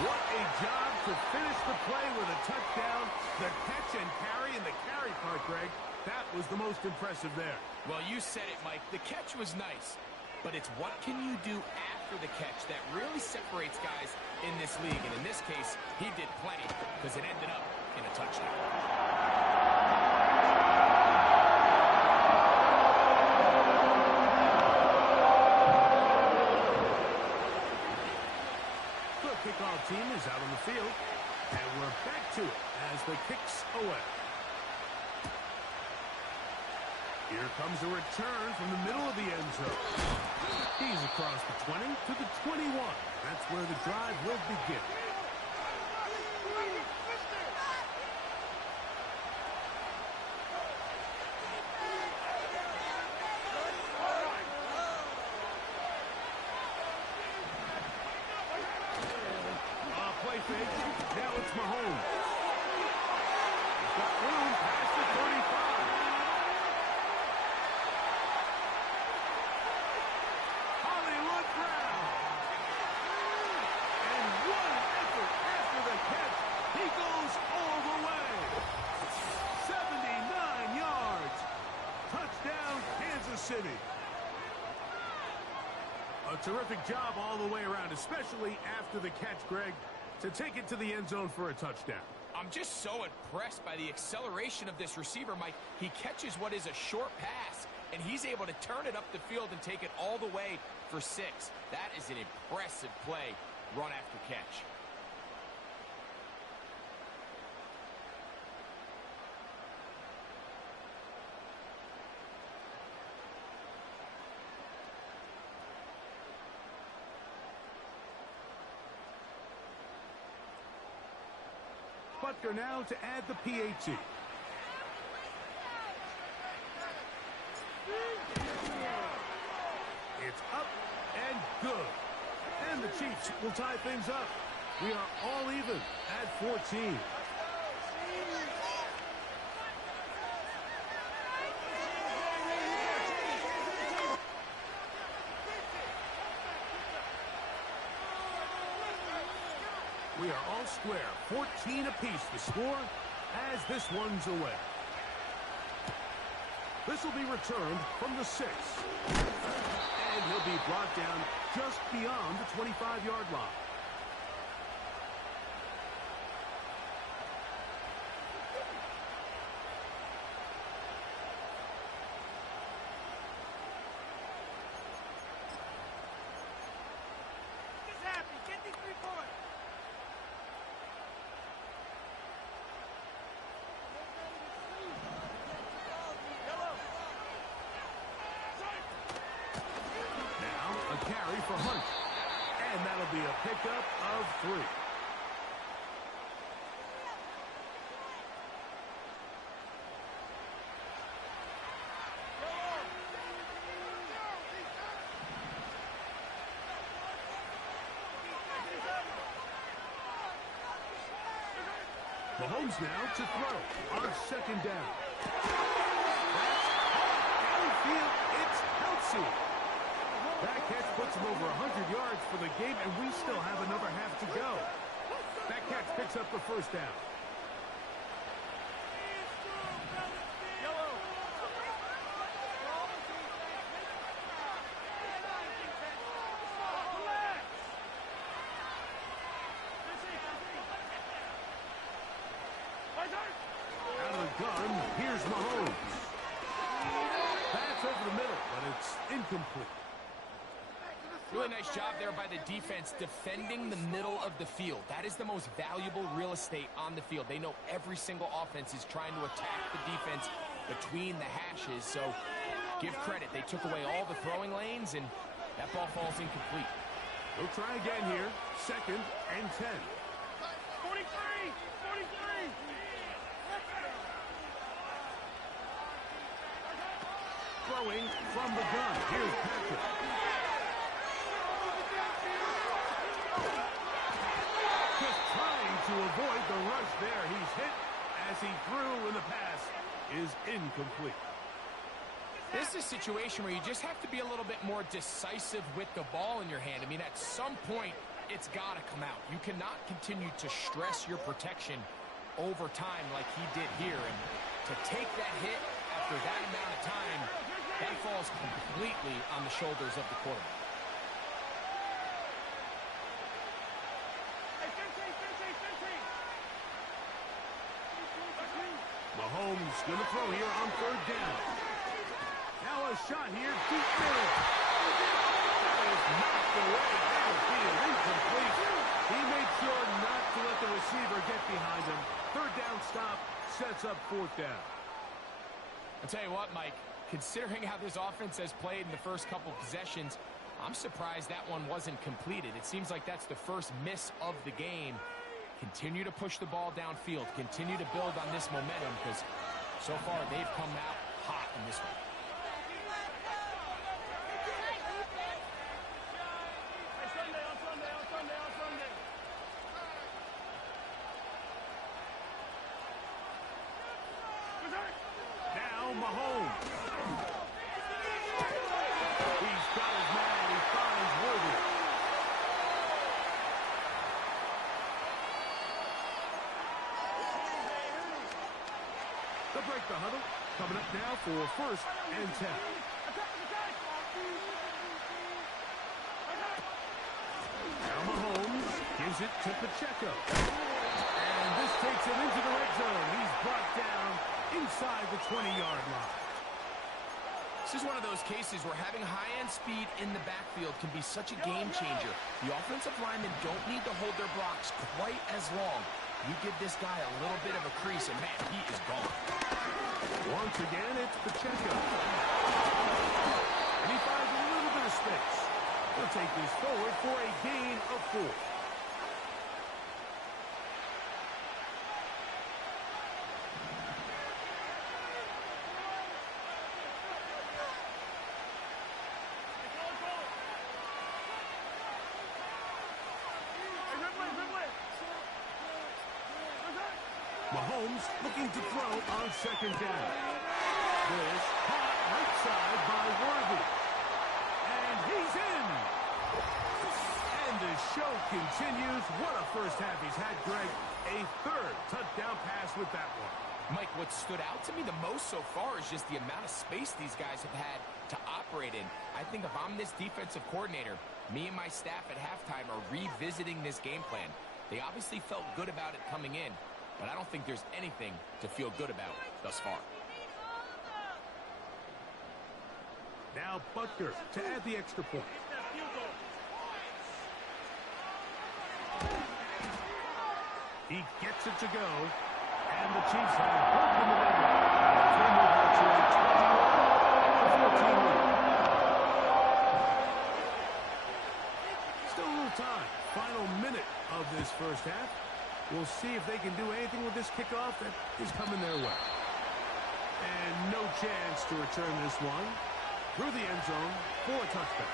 What a job to finish the play with a touchdown. The catch and carry, and the carry part, Greg, that was the most impressive there. Well, you said it, Mike. The catch was nice. But it's what can you do after the catch that really separates guys in this league. And in this case, he did plenty because it ended up in a touchdown. The kickoff team is out on the field. And we're back to it as the kick's away. Here comes a return from the middle of the end zone. He's across the 20 to the 21. That's where the drive will begin. Play fake. Now it's Mahomes. He's got room past the 35. Hollywood Brown. And one effort after the catch. He goes all the way. 79 yards. Touchdown, Kansas City. A terrific job all the way around, especially after the catch, Greg, to take it to the end zone for a touchdown. I'm just so impressed by the acceleration of this receiver, Mike. He catches what is a short pass, and he's able to turn it up the field and take it all the way for 6. That is an impressive play, run after catch. Butker now to add the PAT. It's up and good. And the Chiefs will tie things up. We are all even at 14. We are all square. 14 apiece the score as this one's away. This will be returned from the 6. And he'll be brought down just beyond the 25-yard line. Carry for Hunt. And that'll be a pickup of 3. Mahomes now to throw on second down. That's downfield. It's Kelsey. That catch puts him over 100 yards for the game, and we still have another half to go. That catch picks up the first down. Out of the gun, here's Mahomes. That's over the middle, but it's incomplete. Really nice job there by the defense defending the middle of the field. That is the most valuable real estate on the field. They know every single offense is trying to attack the defense between the hashes, so give credit. They took away all the throwing lanes, and that ball falls incomplete. We'll try again here. 2nd and 10. 43! Throwing from the gun. Here's Patrick. Just trying to avoid the rush there. He's hit as he threw, and the pass is incomplete. This is a situation where you just have to be a little bit more decisive with the ball in your hand. I mean, at some point, it's got to come out. You cannot continue to stress your protection over time like he did here. And to take that hit after that amount of time, that falls completely on the shoulders of the quarterback. Mahomes going to throw here on 3rd down. Now a shot here, deep middle. That is knocked away downfield, incomplete. He made sure not to let the receiver get behind him. 3rd down stop sets up 4th down. I'll tell you what, Mike, considering how this offense has played in the first couple possessions, I'm surprised that one wasn't completed. It seems like that's the first miss of the game. Continue to push the ball downfield. Continue to build on this momentum because so far they've come out hot in this one. Now Mahomes. He's got his man. He finds Worthy. They'll break the huddle. Coming up now for 1st and 10. Now Mahomes gives it to Pacheco. And this takes him into the red zone. He's brought down inside the 20-yard line. This is one of those cases where having high-end speed in the backfield can be such a game changer. The offensive linemen don't need to hold their blocks quite as long. You give this guy a little bit of a crease, and man, he is gone. Once again, it's Pacheco. And he finds a little bit of space. He'll take this forward for a gain of 4. Mahomes looking to throw on 2nd down. This caught right side by Worthy. And he's in. And the show continues. What a first half he's had, Greg. A 3rd touchdown pass with that one. Mike, what stood out to me the most so far is just the amount of space these guys have had to operate in. I think if I'm this defensive coordinator, me and my staff at halftime are revisiting this game plan. They obviously felt good about it coming in, but I don't think there's anything to feel good about thus far. Now Butker to add the extra point. He gets it to go, and the Chiefs have broken the lead. They move out to a 21-14 lead. Still a little time. Final minute of this first half. We'll see if they can do anything with this kickoff that is coming their way. And no chance to return this one through the end zone for a touchdown.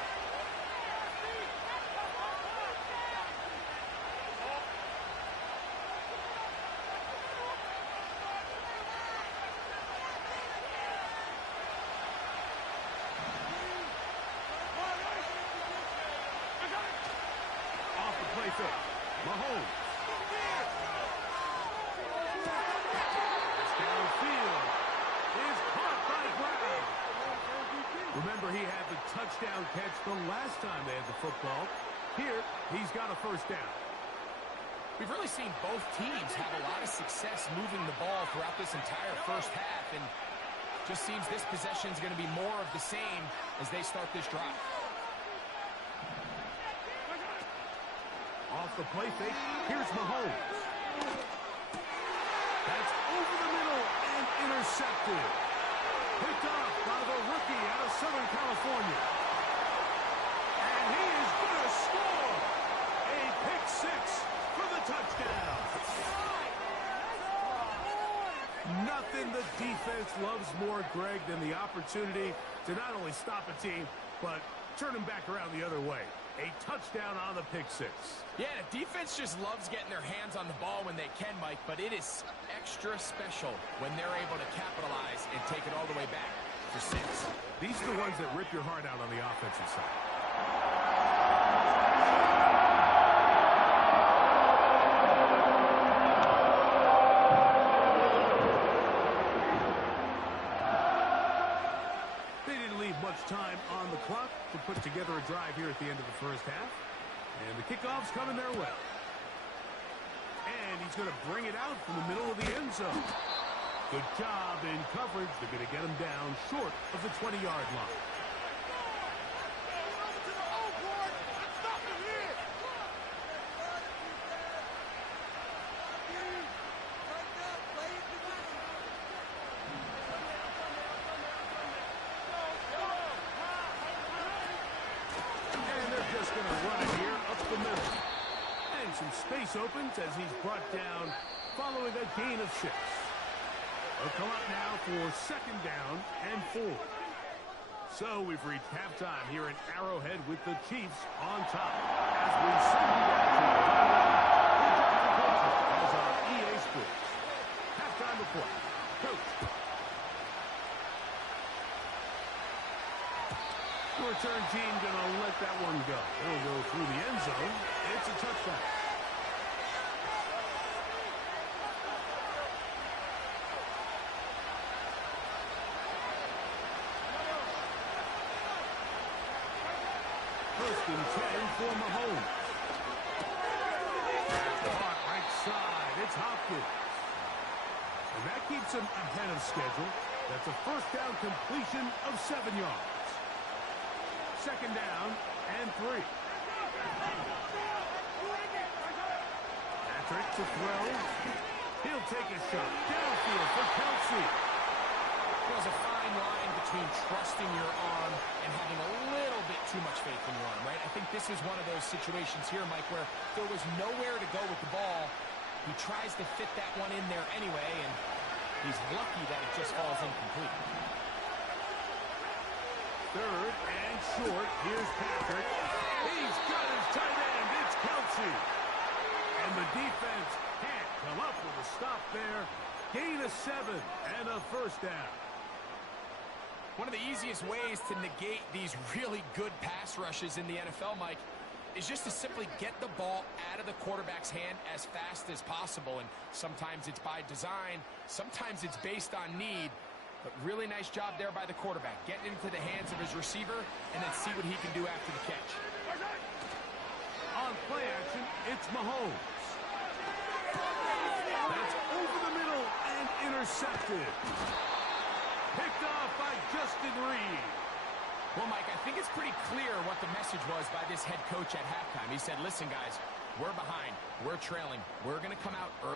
Remember, he had the touchdown catch the last time they had the football. Here, he's got a first down. We've really seen both teams have a lot of success moving the ball throughout this entire first half, and just seems this possession is going to be more of the same as they start this drive. Off the play fake, here's Mahomes. That's over the middle and intercepted. Picked off by the rookie out of Southern California. And he is going to score a pick six for the touchdown. Nothing the defense loves more, Greg, than the opportunity to not only stop a team, but turn them back around the other way. A touchdown on the pick six. Yeah, the defense just loves getting their hands on the ball when they can, Mike, but it is extra special when they're able to capitalize and take it all the way back for six. These are the ones that rip your heart out on the offensive side. Much time on the clock to put together a drive here at the end of the first half. And the kickoff's coming their way. And he's going to bring it out from the middle of the end zone. Good job in coverage. They're going to get him down short of the 20-yard line. Some space opens as he's brought down following a gain of 6. They'll come up now for second down and 4. So we've reached halftime here in Arrowhead with the Chiefs on top. As we send you back to the as our EA Sports. Halftime report. Coach. Return team going to let that one go. It'll go through the end zone. It's a touchdown. First and 10 for Mahomes. Caught right side. It's Hopkins. And that keeps him ahead of schedule. That's a first down completion of 7 yards. Second down and 3. Patrick to throw. He'll take a shot. Downfield for Kelsey. There's a fine line between trusting your arm and having a little bit too much faith in your arm, right? I think this is one of those situations here, Mike, where there was nowhere to go with the ball. He tries to fit that one in there anyway, and he's lucky that it just falls incomplete. Third and short. Here's Patrick. He's got his tight end. It's Kelsey. And the defense can't come up with a stop there. Gain of 7 and a first down. One of the easiest ways to negate these really good pass rushes in the NFL, Mike, is just to simply get the ball out of the quarterback's hand as fast as possible. And sometimes it's by design. Sometimes it's based on need. But really nice job there by the quarterback, getting into the hands of his receiver and then see what he can do after the catch. On play action, it's Mahomes. That's over the middle and intercepted. Picked off by Justin Reed. Well, Mike, I think it's pretty clear what the message was by this head coach at halftime. He said, listen, guys, we're behind. We're trailing. We're going to come out early.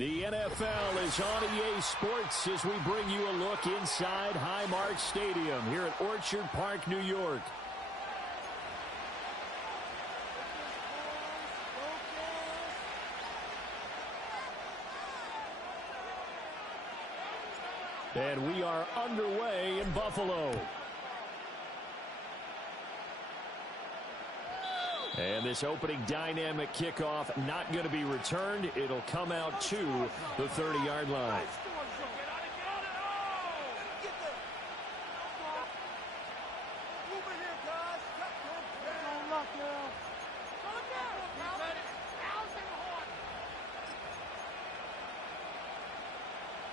The NFL is on EA Sports as we bring you a look inside Highmark Stadium here at Orchard Park, New York. And we are underway in Buffalo. And this opening dynamic kickoff not going to be returned. It'll come out to the 30-yard line.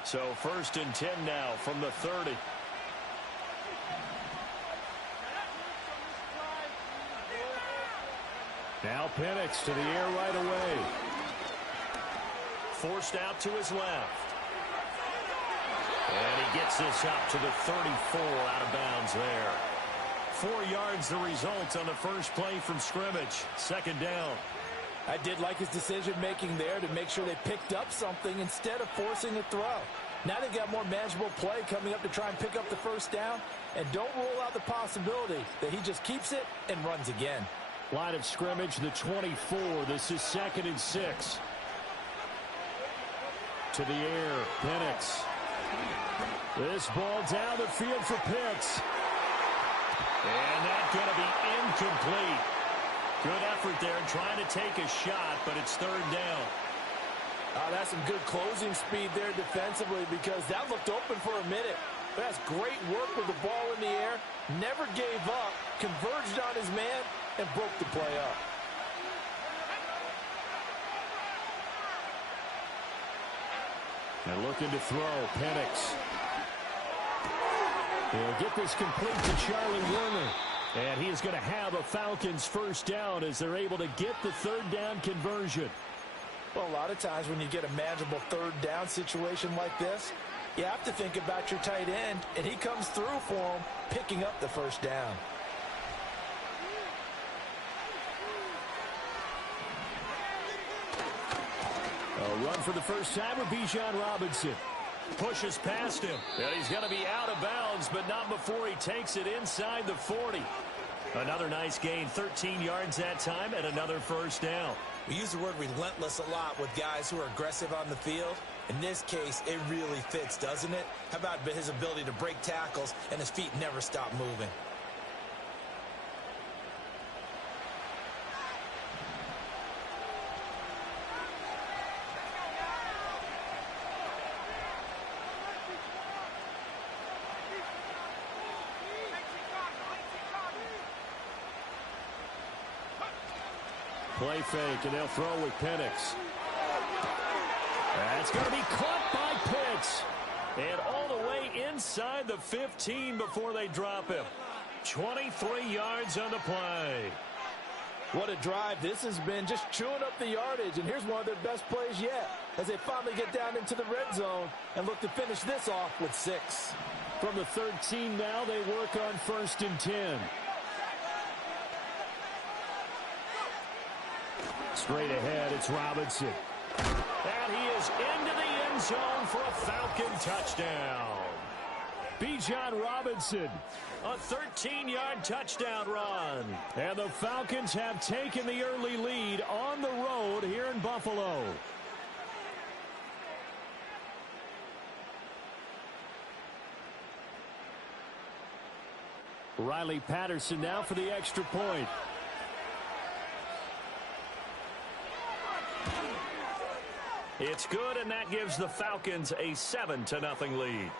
So 1st and 10 now from the 30. Now Penix to the air right away. Forced out to his left. And he gets this up to the 34 out of bounds there. 4 yards the result on the first play from scrimmage. 2nd down. I did like his decision-making there to make sure they picked up something instead of forcing a throw. Now they've got more manageable play coming up to try and pick up the 1st down. And don't rule out the possibility that he just keeps it and runs again. Line of scrimmage, the 24. This is 2nd and 6. To the air, Penix. This ball down the field for Pitts. And that's going to be incomplete. Good effort there trying to take a shot, but it's 3rd down. That's some good closing speed there defensively because that looked open for a minute. That's great work with the ball in the air. Never gave up, converged on his man, and broke the play up. They're looking to throw. Penix. He'll get this complete to Charlie Warner. And he is going to have a Falcons 1st down as they're able to get the 3rd down conversion. Well, a lot of times when you get a manageable 3rd down situation like this, you have to think about your tight end, and he comes through for him, picking up the 1st down. A run for the first time with Bijan Robinson. Pushes past him. And he's going to be out of bounds, but not before he takes it inside the 40. Another nice gain, 13 yards that time, and another 1st down. We use the word relentless a lot with guys who are aggressive on the field. In this case, it really fits, doesn't it? How about his ability to break tackles and his feet never stop moving? Play fake, and they'll throw with Penix. That's going to be caught by Pitts. And all the way inside the 15 before they drop him. 23 yards on the play. What a drive this has been, just chewing up the yardage. And here's one of their best plays yet as they finally get down into the red zone and look to finish this off with 6. From the 13 now, they work on 1st and 10. Straight ahead, it's Robinson. And he is into the end zone for a Falcon touchdown. Bijan Robinson, a 13-yard touchdown run. And the Falcons have taken the early lead on the road here in Buffalo. Riley Patterson now for the extra point. It's good, and that gives the Falcons a 7-0 lead.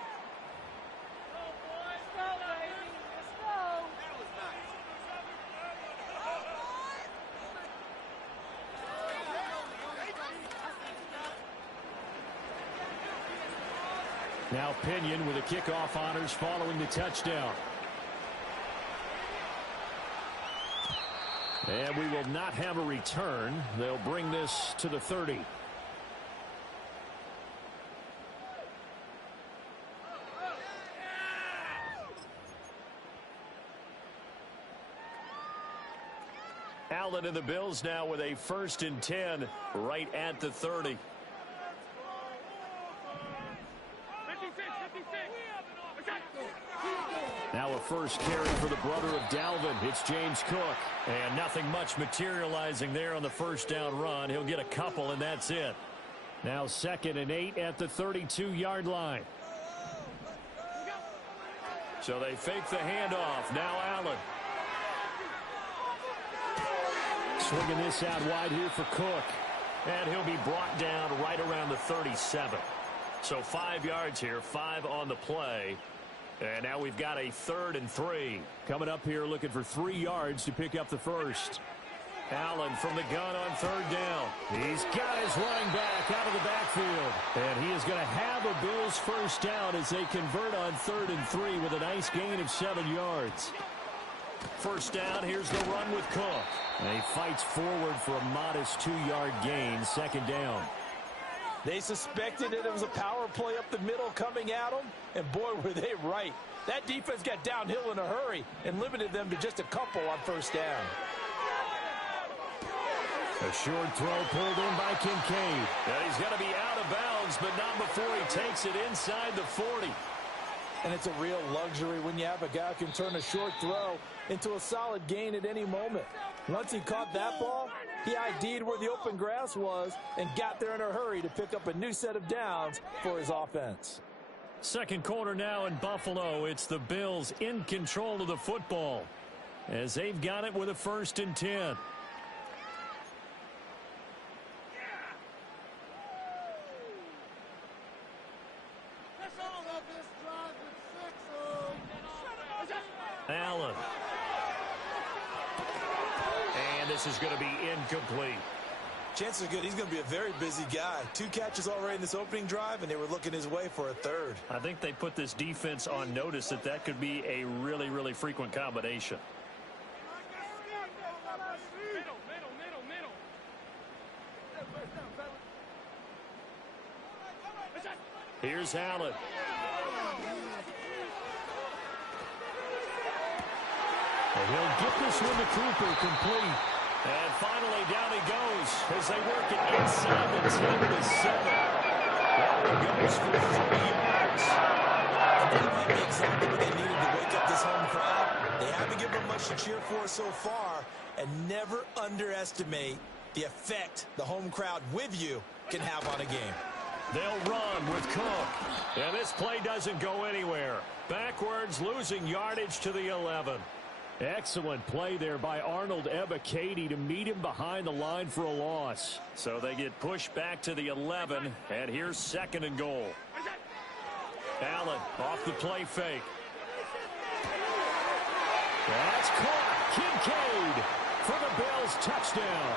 Now Pinion with the kickoff honors following the touchdown. And we will not have a return. They'll bring this to the 30. Allen and the Bills now with a 1st and 10 right at the 30. first carry for the brother of Dalvin. It's James Cook. And nothing much materializing there on the first down run. He'll get a couple, and that's it. Now 2nd and 8 at the 32-yard line. So they fake the handoff. Now Allen. Swinging this out wide here for Cook. And he'll be brought down right around the 37. So 5 yards here, 5 on the play. And now we've got a 3rd and 3. Coming up here looking for 3 yards to pick up the first. Allen from the gun on 3rd down. He's got his running back out of the backfield. And he is going to have a Bills first down as they convert on 3rd and 3 with a nice gain of 7 yards. First down, here's the run with Cook. And he fights forward for a modest 2-yard gain, 2nd down. They suspected that it was a power play up the middle coming at them, and boy, were they right. That defense got downhill in a hurry and limited them to just a couple on first down. A short throw pulled in by Kincaid. And he's going to be out of bounds, but not before he takes it inside the 40. And it's a real luxury when you have a guy who can turn a short throw into a solid gain at any moment. Once he caught that ball, he ID'd where the open grass was and got there in a hurry to pick up a new set of downs for his offense. Second quarter now in Buffalo. It's the Bills in control of the football as they've got it with a 1st and 10. Allen. And this is going to be incomplete. Chances are good he's going to be a very busy guy. 2 catches already in this opening drive, and they were looking his way for a 3rd. I think they put this defense on notice that that could be a really, really frequent combination. Here's Allen. And he'll get this one to Cooper complete. And finally down he goes as they work it inside the 10 to the 7. That goes for 3 yards. That might be exactly what they needed to wake up this home crowd. They haven't given them much to cheer for so far, and never underestimate the effect the home crowd with you can have on a game. They'll run with Cook. And this play doesn't go anywhere. Backwards, losing yardage to the 11. Excellent play there by Arnold Ebiketie to meet him behind the line for a loss. So they get pushed back to the 11, and here's 2nd and goal. Allen off the play fake. That's caught. Kincaid for the Bills touchdown.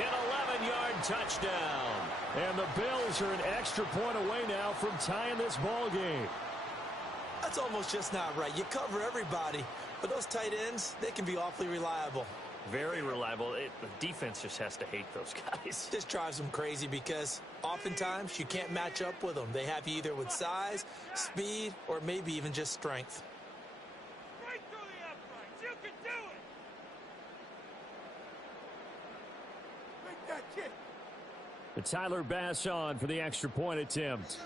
An 11-yard touchdown. And the Bills are an extra point away now from tying this ball game. That's almost just not right. You cover everybody, but those tight ends, they can be awfully reliable. Very reliable. The defense just has to hate those guys. This drives them crazy because oftentimes you can't match up with them. They have you either with size, speed, or maybe even just strength. Right through the uprights. You can do it. Make that kick. And Tyler Bass on for the extra point attempt.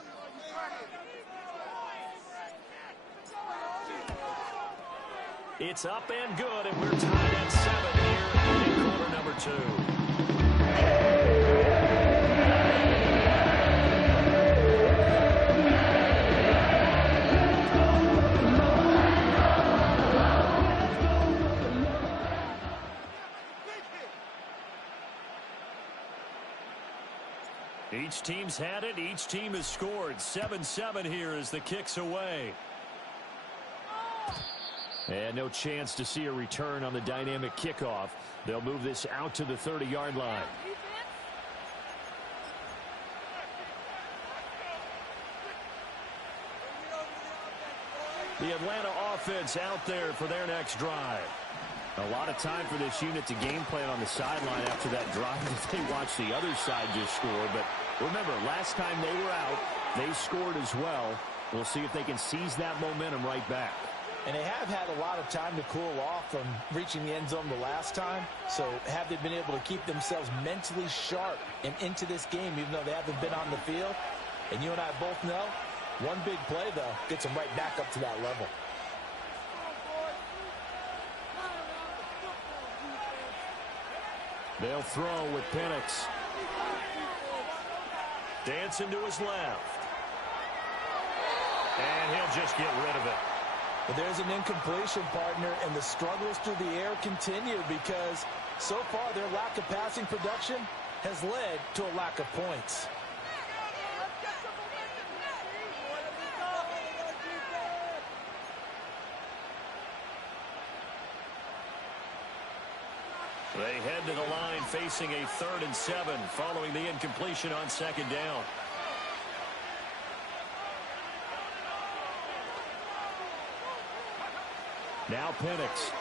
It's up and good, and we're tied at 7 here in quarter number 2. Each team's had it. Each team has scored. 7-7 here as the kick's away. And no chance to see a return on the dynamic kickoff. They'll move this out to the 30-yard line. The Atlanta offense out there for their next drive. A lot of time for this unit to game plan on the sideline after that drive if they watch the other side just score. But remember, last time they were out, they scored as well. We'll see if they can seize that momentum right back. And they have had a lot of time to cool off from reaching the end zone the last time. So have they been able to keep themselves mentally sharp and into this game, even though they haven't been on the field? And you and I both know, one big play, though, gets them right back up to that level. They'll throw with Penix. Dancing to his left. And he'll just get rid of it. But there's an incompletion, partner, and the struggles through the air continue because so far their lack of passing production has led to a lack of points. They head to the line facing a 3rd and 7 following the incompletion on 2nd down. Now Penix.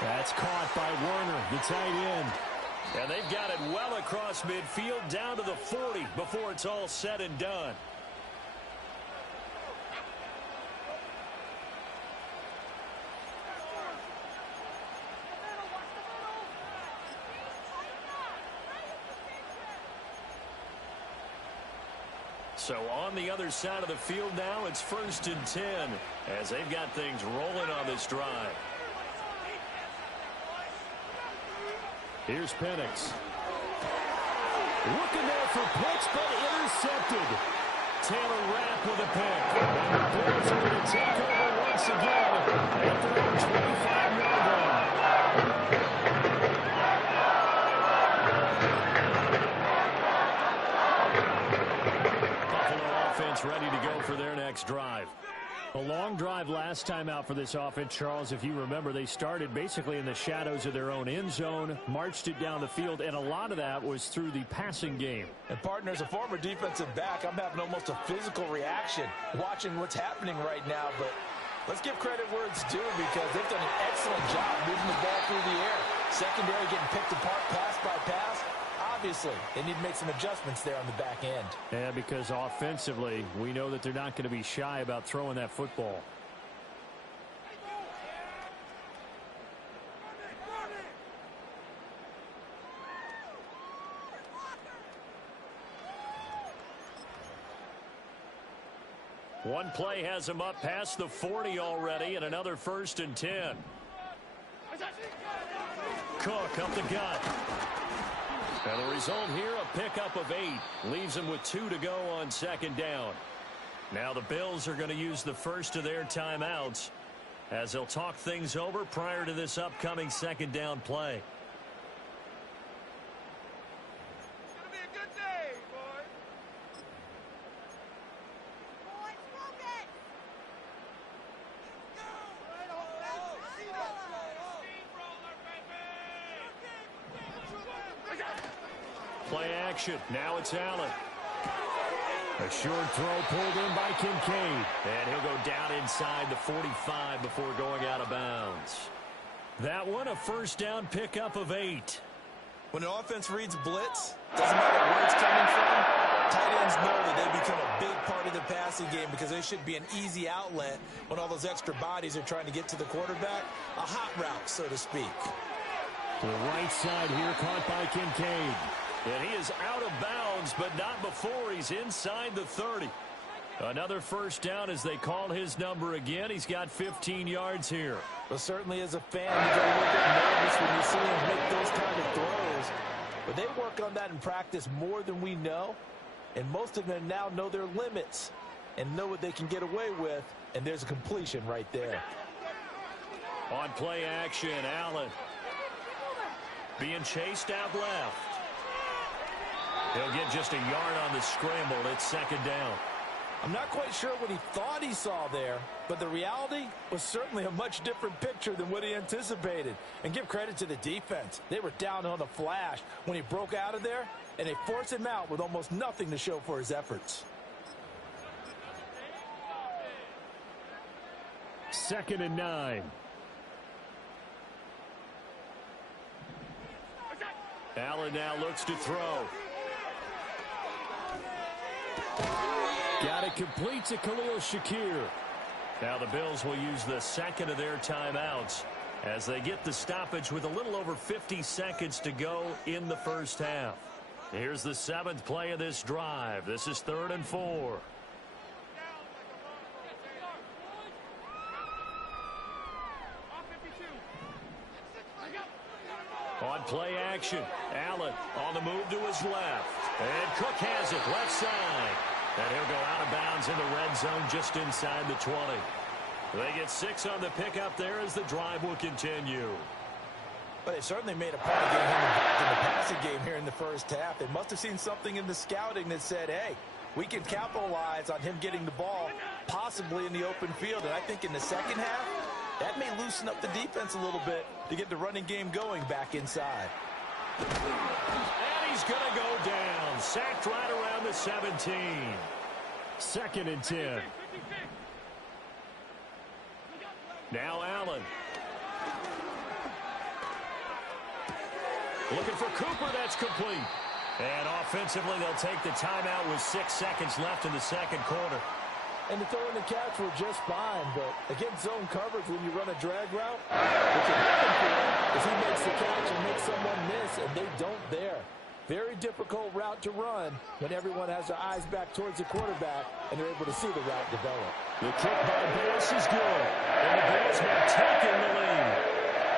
That's caught by Werner, the tight end. And they've got it well across midfield down to the 40 before it's all said and done. So on the other side of the field now, it's 1st and 10 as they've got things rolling on this drive. Here's Penix. Looking there for Pitts, but intercepted. Taylor Rapp with a pick. And the Bills are going to take over once again after their 25-yard run. Ready to go for their next drive. A long drive last time out for this offense, Charles. If you remember, they started basically in the shadows of their own end zone, marched it down the field, and a lot of that was through the passing game. And, partner, as a former defensive back, I'm having almost a physical reaction watching what's happening right now. But let's give credit where it's due because they've done an excellent job moving the ball through the air. Secondary getting picked apart pass by pass. Obviously, they need to make some adjustments there on the back end. Yeah, because offensively, we know that they're not going to be shy about throwing that football. One play has him up past the 40 already, and another 1st and 10. Cook up the gut. And the result here, a pickup of 8. Leaves him with 2 to go on 2nd down. Now the Bills are going to use the first of their timeouts as they'll talk things over prior to this upcoming 2nd down play. Play action. Now it's Allen. A short throw pulled in by Kincaid. And he'll go down inside the 45 before going out of bounds. That one, a 1st down pickup of 8. When an offense reads blitz, doesn't matter where it's coming from, tight ends know that they become a big part of the passing game because they should be an easy outlet when all those extra bodies are trying to get to the quarterback. A hot route, so to speak. To the right side here, caught by Kincaid. And he is out of bounds, but not before he's inside the 30. Another 1st down as they call his number again. He's got 15 yards here. Well, certainly as a fan, you get a little bit nervous when you see him make those kind of throws. But they work on that in practice more than we know. And most of them now know their limits and know what they can get away with. And there's a completion right there. On play action, Allen. Being chased out left. He'll get just a yard on the scramble. It's 2nd down. I'm not quite sure what he thought he saw there, but the reality was certainly a much different picture than what he anticipated. And give credit to the defense. They were down on the flash when he broke out of there, and they forced him out with almost nothing to show for his efforts. 2nd and 9. Allen now looks to throw. Got it complete to Khalil Shakir. Now the Bills will use the 2nd of their timeouts as they get the stoppage with a little over 50 seconds to go in the 1st half. Here's the 7th play of this drive. This is 3rd and 4. play action. Allen on the move to his left. And Cook has it left side. And he'll go out of bounds in the red zone just inside the 20. They get 6 on the pickup there as the drive will continue. But they certainly made a point of getting him involved in the passing game here in the first half. They must have seen something in the scouting that said, hey, we can capitalize on him getting the ball possibly in the open field. And I think in the second half, that may loosen up the defense a little bit to get the running game going back inside. And he's going to go down. Sacked right around the 17. 2nd and 10. Now Allen. Looking for Cooper. That's complete. And offensively, they'll take the timeout with 6 seconds left in the second quarter. And the throw and the catch were just fine, but against zone coverage when you run a drag route, what can happen for him is he makes the catch and makes someone miss, and they don't there. Very difficult route to run when everyone has their eyes back towards the quarterback and they're able to see the route develop. The kick by Bass is good, and the Bills have taken the lead.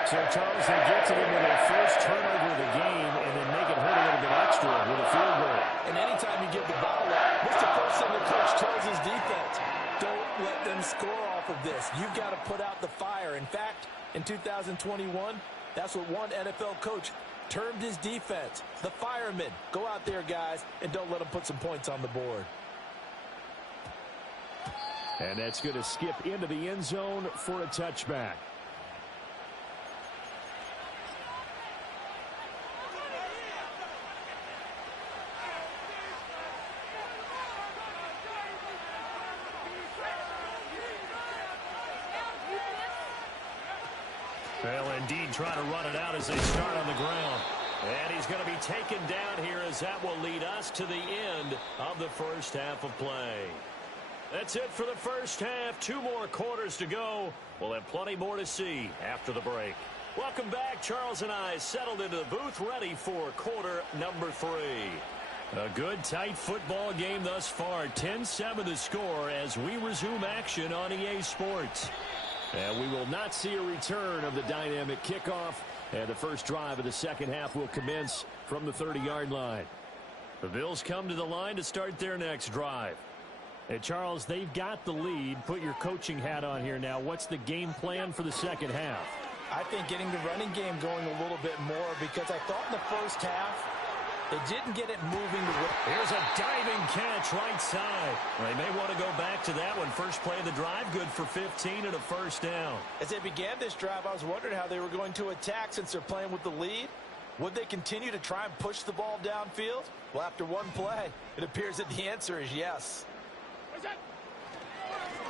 So, Charles, they get to them with their first turnover of the game and then make it hurt a little bit extra with a field goal. And anytime you give the ball up, what's the first thing the coach tells his defense? Don't let them score off of this. You've got to put out the fire. In fact, in 2021, that's what one NFL coach termed his defense, the firemen. Go out there, guys, and don't let them put some points on the board. And that's going to skip into the end zone for a touchback. They'll indeed try to run it out as they start on the ground. And he's going to be taken down here as that will lead us to the end of the first half of play. That's it for the first half. 2 more quarters to go. We'll have plenty more to see after the break. Welcome back. Charles and I settled into the booth ready for quarter number 3. A good, tight football game thus far. 10-7 the score as we resume action on EA Sports. And we will not see a return of the dynamic kickoff. And the first drive of the second half will commence from the 30-yard line. The Bills come to the line to start their next drive. Hey, Charles, they've got the lead. Put your coaching hat on here now. What's the game plan for the second half? I think getting the running game going a little bit more because I thought in the first half they didn't get it moving. Here's a diving catch right side. They may want to go back to that one. First play of the drive, good for 15 and a first down. As they began this drive, I was wondering how they were going to attack since they're playing with the lead. Would they continue to try and push the ball downfield? Well, after one play, it appears that the answer is yes.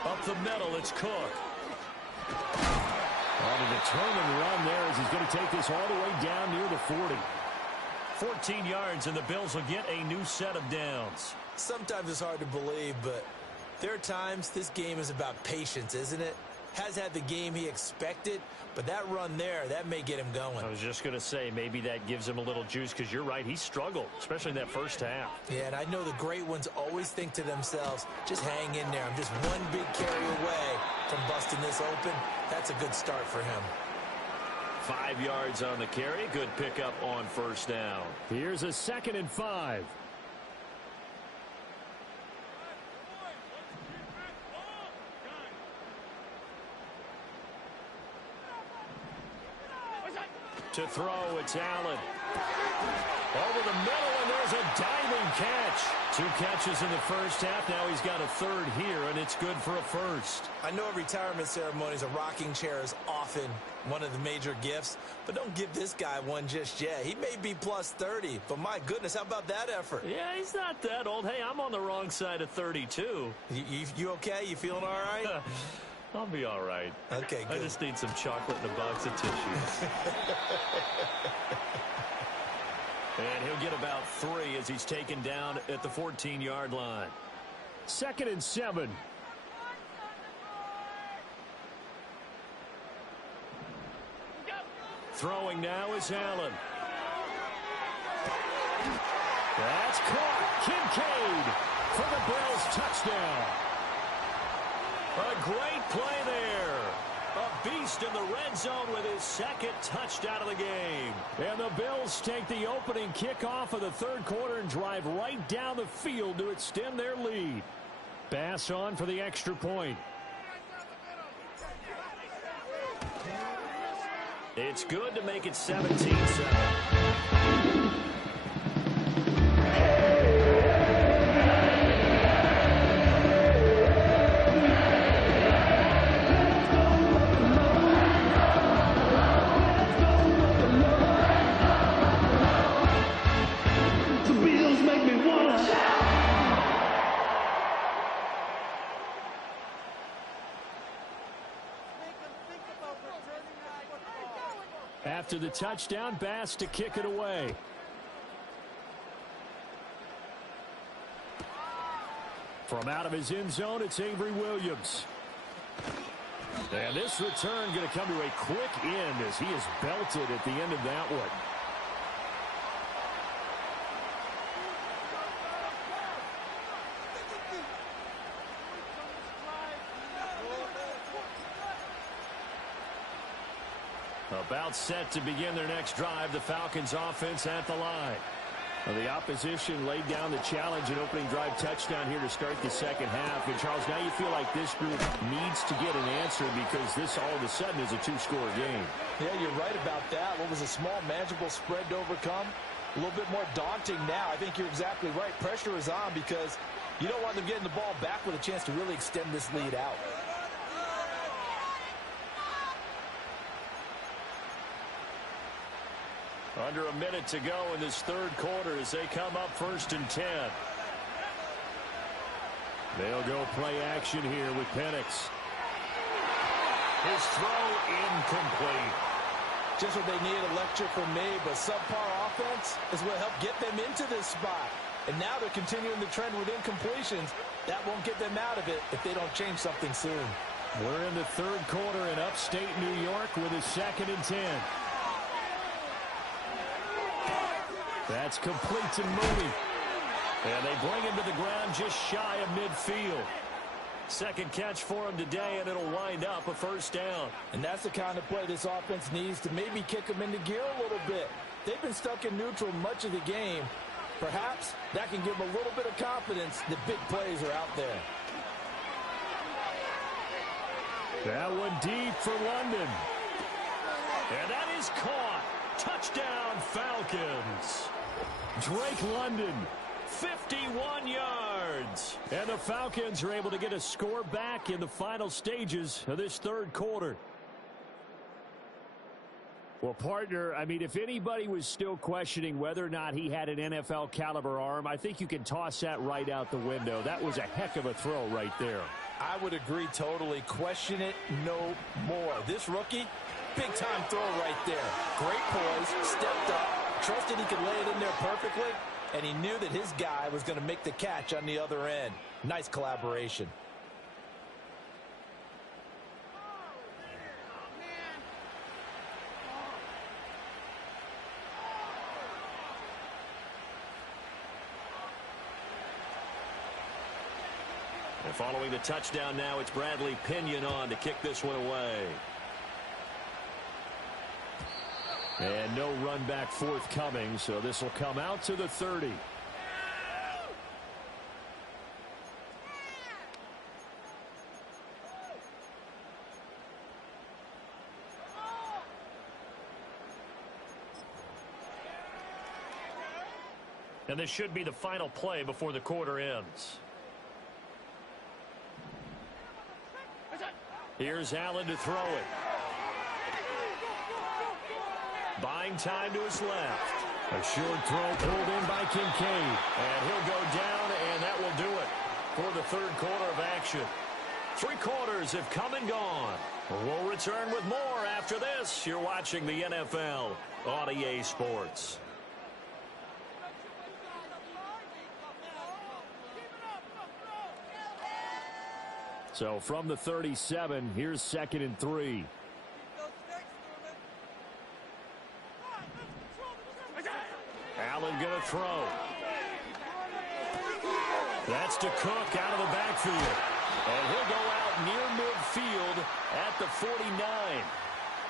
Up the middle, it's Cook. On a determined run there as he's going to take this all the way down near the 40. 14 yards, and the Bills will get a new set of downs. Sometimes it's hard to believe, but there are times this game is about patience, isn't it? Has had the game he expected, but that run there, that may get him going. I was just going to say, maybe that gives him a little juice, because you're right, he struggled, especially in that first half. Yeah, and I know the great ones always think to themselves, just hang in there. I'm just one big carry away from busting this open. That's a good start for him. 5 yards on the carry. Good pickup on first down. Here's a 2nd and 5. To throw, it's Allen. Over the middle, and there's a diving catch. 2 catches in the first half. Now he's got a third here, and it's good for a first. I know at retirement ceremonies, a rocking chair is often one of the major gifts, but don't give this guy one just yet. He may be plus 30, but my goodness, how about that effort? Yeah, he's not that old. Hey, I'm on the wrong side of 32. You okay? You feeling all right? I'll be all right. Okay, good. I just need some chocolate and a box of tissues. And he'll get about 3 as he's taken down at the 14-yard line. 2nd and 7. Throwing now is Allen. That's caught. Kincaid for the Bills touchdown. A great play there. A beast in the red zone with his second touchdown of the game. And the Bills take the opening kickoff of the third quarter and drive right down the field to extend their lead. Bass on for the extra point. It's good to make it 17-7. After the touchdown, Bass to kick it away. From out of his end zone, it's Avery Williams. And this return going to come to a quick end as he is belted at the end of that one. About set to begin their next drive, the Falcons offense at the line. Well, the opposition laid down the challenge and opening drive touchdown here to start the second half. And, Charles, now you feel like this group needs to get an answer because this all of a sudden is a two-score game. Yeah, you're right about that. What was a small, manageable spread to overcome? A little bit more daunting now. I think you're exactly right. Pressure is on because you don't want them getting the ball back with a chance to really extend this lead out. Under a minute to go in this third quarter as they come up 1st and 10. They'll go play action here with Penix. His throw incomplete. Just what they needed, a lecture from me, but subpar offense is what helped get them into this spot. And now they're continuing the trend with incompletions. That won't get them out of it if they don't change something soon. We're in the third quarter in upstate New York with a 2nd and 10. That's complete to Mooney. And they bring him to the ground just shy of midfield. Second catch for him today, and it'll wind up a first down. And that's the kind of play this offense needs to maybe kick them into gear a little bit. They've been stuck in neutral much of the game. Perhaps that can give them a little bit of confidence that big plays are out there. That one deep for London. And that is caught. Touchdown, Falcons. Drake London, 51 yards. And the Falcons are able to get a score back in the final stages of this third quarter. Well, partner, I mean, if anybody was still questioning whether or not he had an NFL caliber arm, I think you can toss that right out the window. That was a heck of a throw right there. I would agree totally. Question it no more. This rookie, big time throw right there. Great poise, stepped up, trusted he could lay it in there perfectly, and he knew that his guy was going to make the catch on the other end. Nice collaboration. And following the touchdown now, it's Bradley Pinion on to kick this one away. And no run back forthcoming, so this will come out to the 30. And this should be the final play before the quarter ends. Here's Allen to throw it. Buying time to his left. A short throw pulled in by Kincaid. And he'll go down, and that will do it for the third quarter of action. 3 quarters have come and gone. We'll return with more after this. You're watching the NFL on EA Sports. So from the 37, here's 2nd and 3. Allen going to throw. That's to Cook out of the backfield. And he'll go out near midfield at the 49.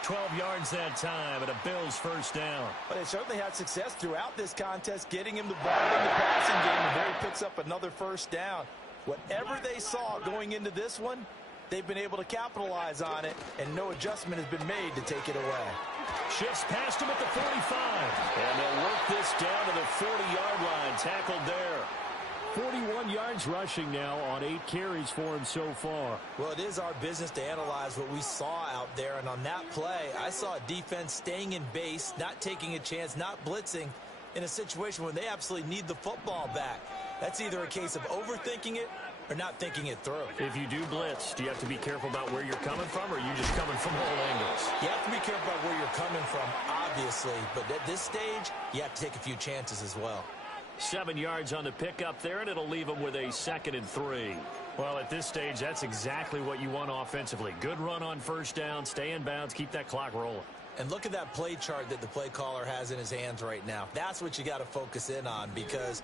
12 yards that time, and a Bills first down. But they certainly had success throughout this contest, getting him the ball in the passing game, and there he picks up another first down. Whatever they saw going into this one, they've been able to capitalize on it, and no adjustment has been made to take it away. Shifts past him at the 45. And they'll work this down to the 40-yard line, tackled there. 41 yards rushing now on 8 carries for him so far. Well, it is our business to analyze what we saw out there. And on that play, I saw a defense staying in base, not taking a chance, not blitzing in a situation where they absolutely need the football back. That's either a case of overthinking it or not thinking it through. If you do blitz, do you have to be careful about where you're coming from, or are you just coming from all angles? You have to be careful about where you're coming from, obviously. But at this stage, you have to take a few chances as well. 7 yards on the pickup there, and it'll leave them with a 2nd and 3. Well, at this stage, that's exactly what you want offensively. Good run on first down, stay in bounds, keep that clock rolling. And look at that play chart that the play caller has in his hands right now. That's what you got to focus in on, because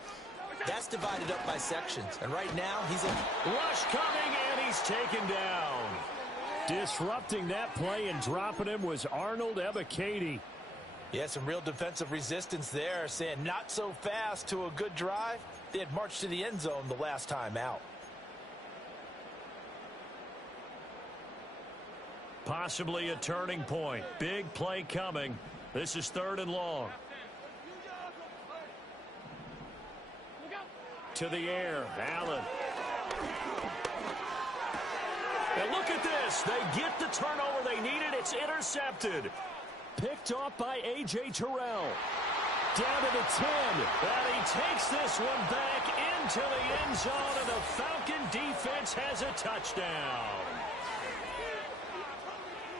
that's divided up by sections. And right now, he's in. Rush coming, and he's taken down. Disrupting that play and dropping him was Arnold Ebiketie. Yeah, some real defensive resistance there, saying not so fast to a good drive. They had marched to the end zone the last time out. Possibly a turning point. Big play coming. This is 3rd and long. To the air, Allen. And look at this. They get the turnover they needed. It's intercepted. Picked off by A.J. Terrell. Down to the 10. And he takes this one back into the end zone, and the Falcon defense has a touchdown.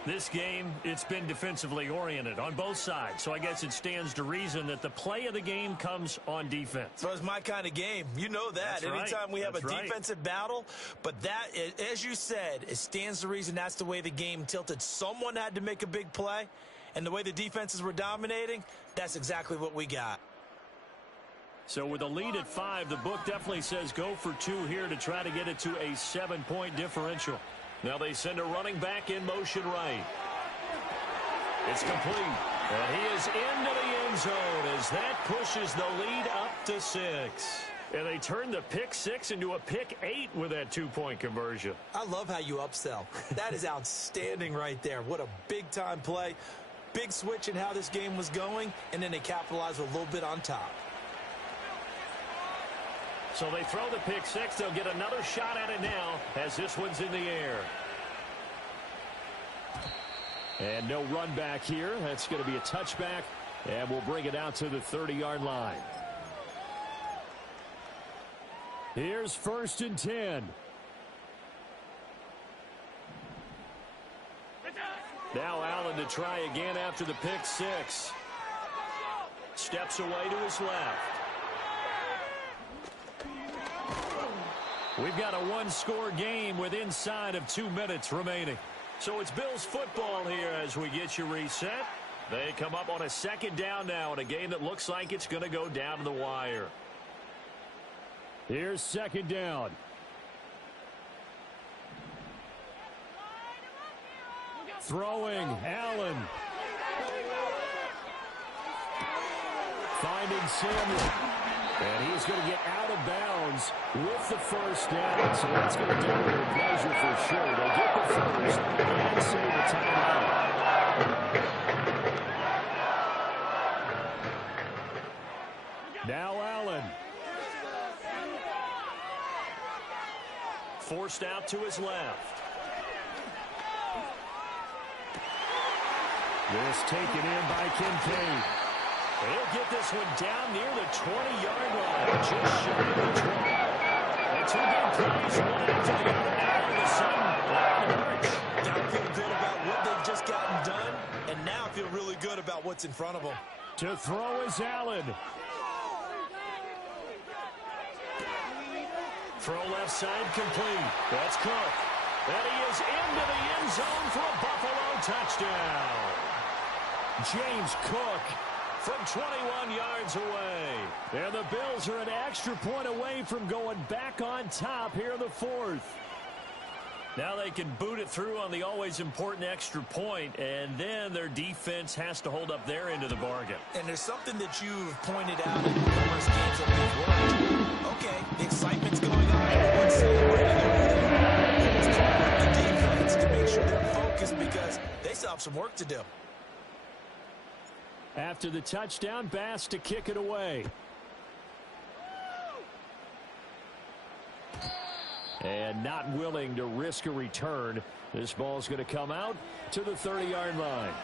This game, it's been defensively oriented on both sides, so I guess it stands to reason that the play of the game comes on defense. So it's my kind of game. You know that. That's right. Anytime we have That's a right. defensive battle, but that, as you said, it stands to reason that's the way the game tilted. Someone had to make a big play, and the way the defenses were dominating, that's exactly what we got. So with a lead at 5, the book definitely says go for 2 here to try to get it to a 7-point differential. Now they send a running back in motion right. It's complete. And he is into the end zone as that pushes the lead up to 6. And they turn the pick 6 into a pick 8 with that 2-point conversion. I love how you upsell. That is outstanding right there. What a big-time play. Big switch in how this game was going, and then they capitalize with a little bit on top. So they throw the pick 6. They'll get another shot at it now as this one's in the air. And no run back here. That's going to be a touchback, and we'll bring it out to the 30-yard line. Here's 1st and 10. Now Allen to try again after the pick 6. Steps away to his left. We've got a 1-score game with inside of 2 minutes remaining. So it's Bills football here as we get you reset. They come up on a 2nd down now in a game that looks like it's going to go down to the wire. Here's 2nd down. Throwing, Allen. Finding Samuel. And he's going to get out of bounds with the 1st down. So that's going to do it with pleasure for sure. They'll get the 1st and save a timeout. Now Allen. Forced out to his left. This taken in by Kincaid. He'll get this one down near the 20-yard line, just shy of the 20. And 2 big plays, one after the other. Now all of a sudden, on the march. Gotta feel good about what they've just gotten done, and now feel really good about what's in front of them. To throw is Allen. Throw left side complete. That's Cook. And he is into the end zone for a Buffalo touchdown. James Cook from 21 yards away. And the Bills are an extra point away from going back on top here in the 4th. Now they can boot it through on the always important extra point, and then their defense has to hold up their end of the bargain. And there's something that you've pointed out in numerous games that we've worked. Okay, the excitement's going on. Everyone's celebrating everything. Let's call up the defense to make sure they're focused because they still have some work to do. After the touchdown, Bass to kick it away. And not willing to risk a return. This ball's going to come out to the 30-yard line.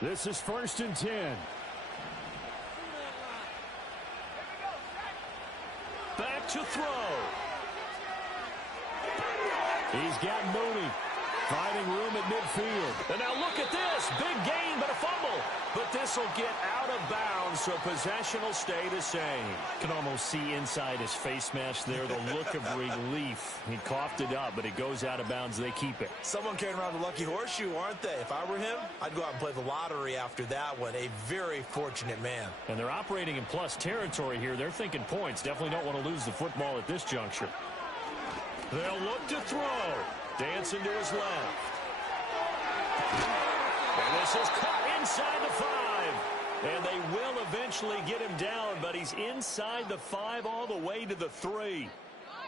This is 1st and 10. Back to throw. He's got Mooney. Finding room at midfield. And now look at this. Big gain, but a fumble. But this will get out of bounds, so possession will stay the same. Can almost see inside his face mask there the look of relief. He coughed it up, but it goes out of bounds. They keep it. Someone carrying around the lucky horseshoe, aren't they? If I were him, I'd go out and play the lottery after that one. A very fortunate man. And they're operating in plus territory here. They're thinking points. Definitely don't want to lose the football at this juncture. They'll look to throw. Dancing to his left. And this is caught inside the 5. And they will eventually get him down, but he's inside the 5 all the way to the 3.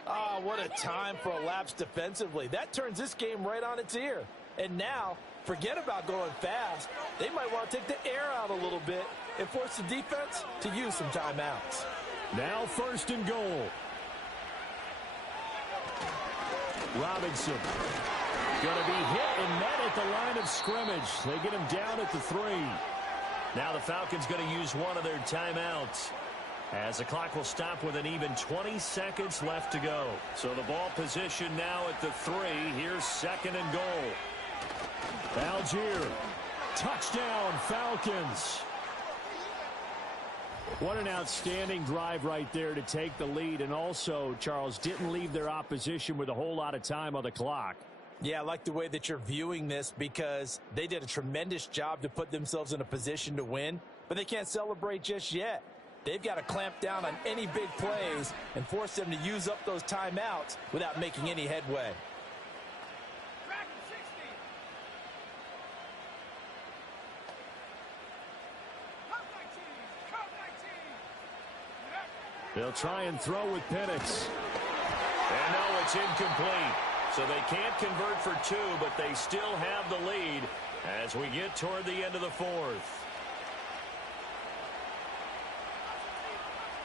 Ah, what a time for a lapse defensively. That turns this game right on its ear. And now, forget about going fast. They might want to take the air out a little bit and force the defense to use some timeouts. Now 1st and goal. Robinson going to be hit and met at the line of scrimmage. They get him down at the 3. Now the Falcons going to use one of their timeouts as the clock will stop with an even 20 seconds left to go. So the ball position now at the 3. Here's 2nd and goal. Algier. Touchdown, Falcons. What an outstanding drive right there to take the lead. And also, Charles, didn't leave their opposition with a whole lot of time on the clock. Yeah, I like the way that you're viewing this because they did a tremendous job to put themselves in a position to win, but they can't celebrate just yet. They've got to clamp down on any big plays and force them to use up those timeouts without making any headway. They'll try and throw with Penix. And no, it's incomplete. So they can't convert for 2, but they still have the lead as we get toward the end of the 4th.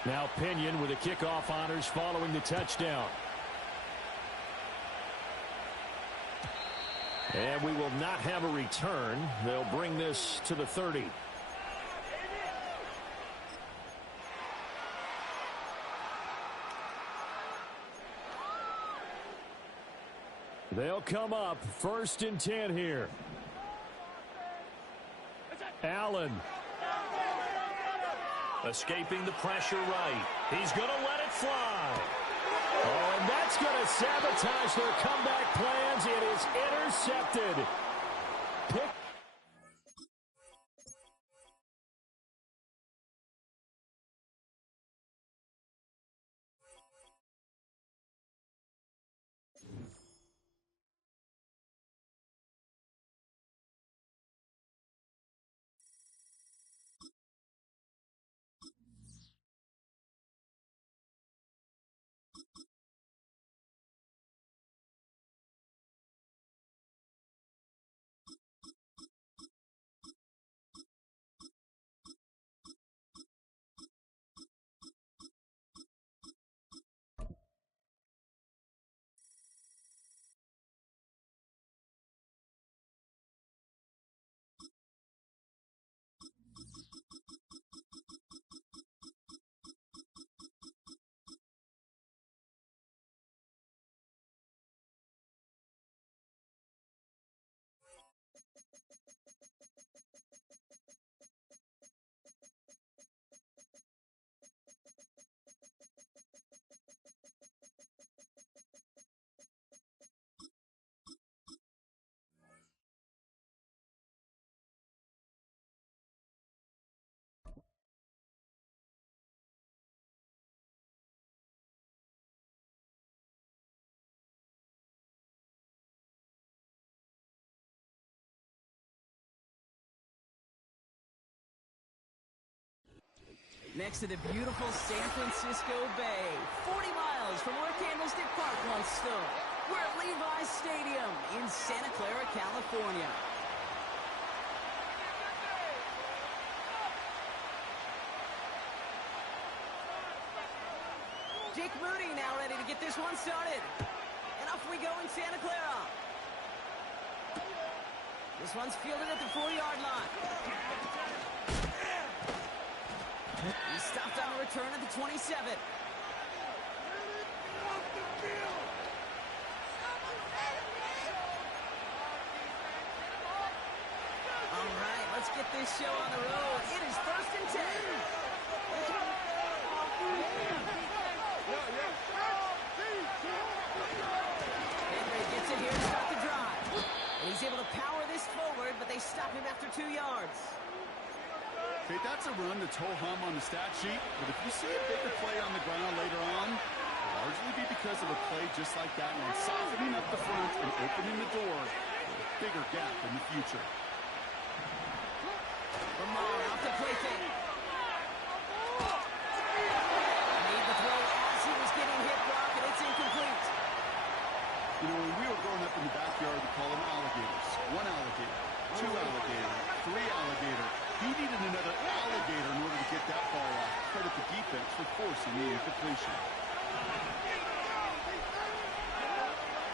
Now Pinion with the kickoff honors following the touchdown. And we will not have a return. They'll bring this to the 30. They'll come up 1st and 10 here. Allen. Escaping the pressure right. He's going to let it fly. Oh, and that's going to sabotage their comeback plans. It is intercepted. Pick next to the beautiful San Francisco Bay, 40 miles from where Candlestick Park once stood. We're at Levi's Stadium in Santa Clara, California. Jake Moody now ready to get this one started. And off we go in Santa Clara. This one's fielded at the 4-yard line. He stopped on the return at the 27. All right, let's get this show on the road. It is 1st and 10. Henry gets it here to start the drive. And he's able to power this forward, but they stop him after 2 yards. Okay, that's a run that's ho-hum on the stat sheet, but if you see a bigger play on the ground later on, it'll largely be because of a play just like that one, softening up the front and opening the door for a bigger gap in the future. Lamar off the play fake. Made the throw as he was getting hit, Brock, and it's incomplete. You know, when we were growing up in the backyard, we call them alligators. 1 alligator, 2 alligator, 3 alligator. He needed another alligator in order to get that ball off. Credit the defense for forcing the incompletion.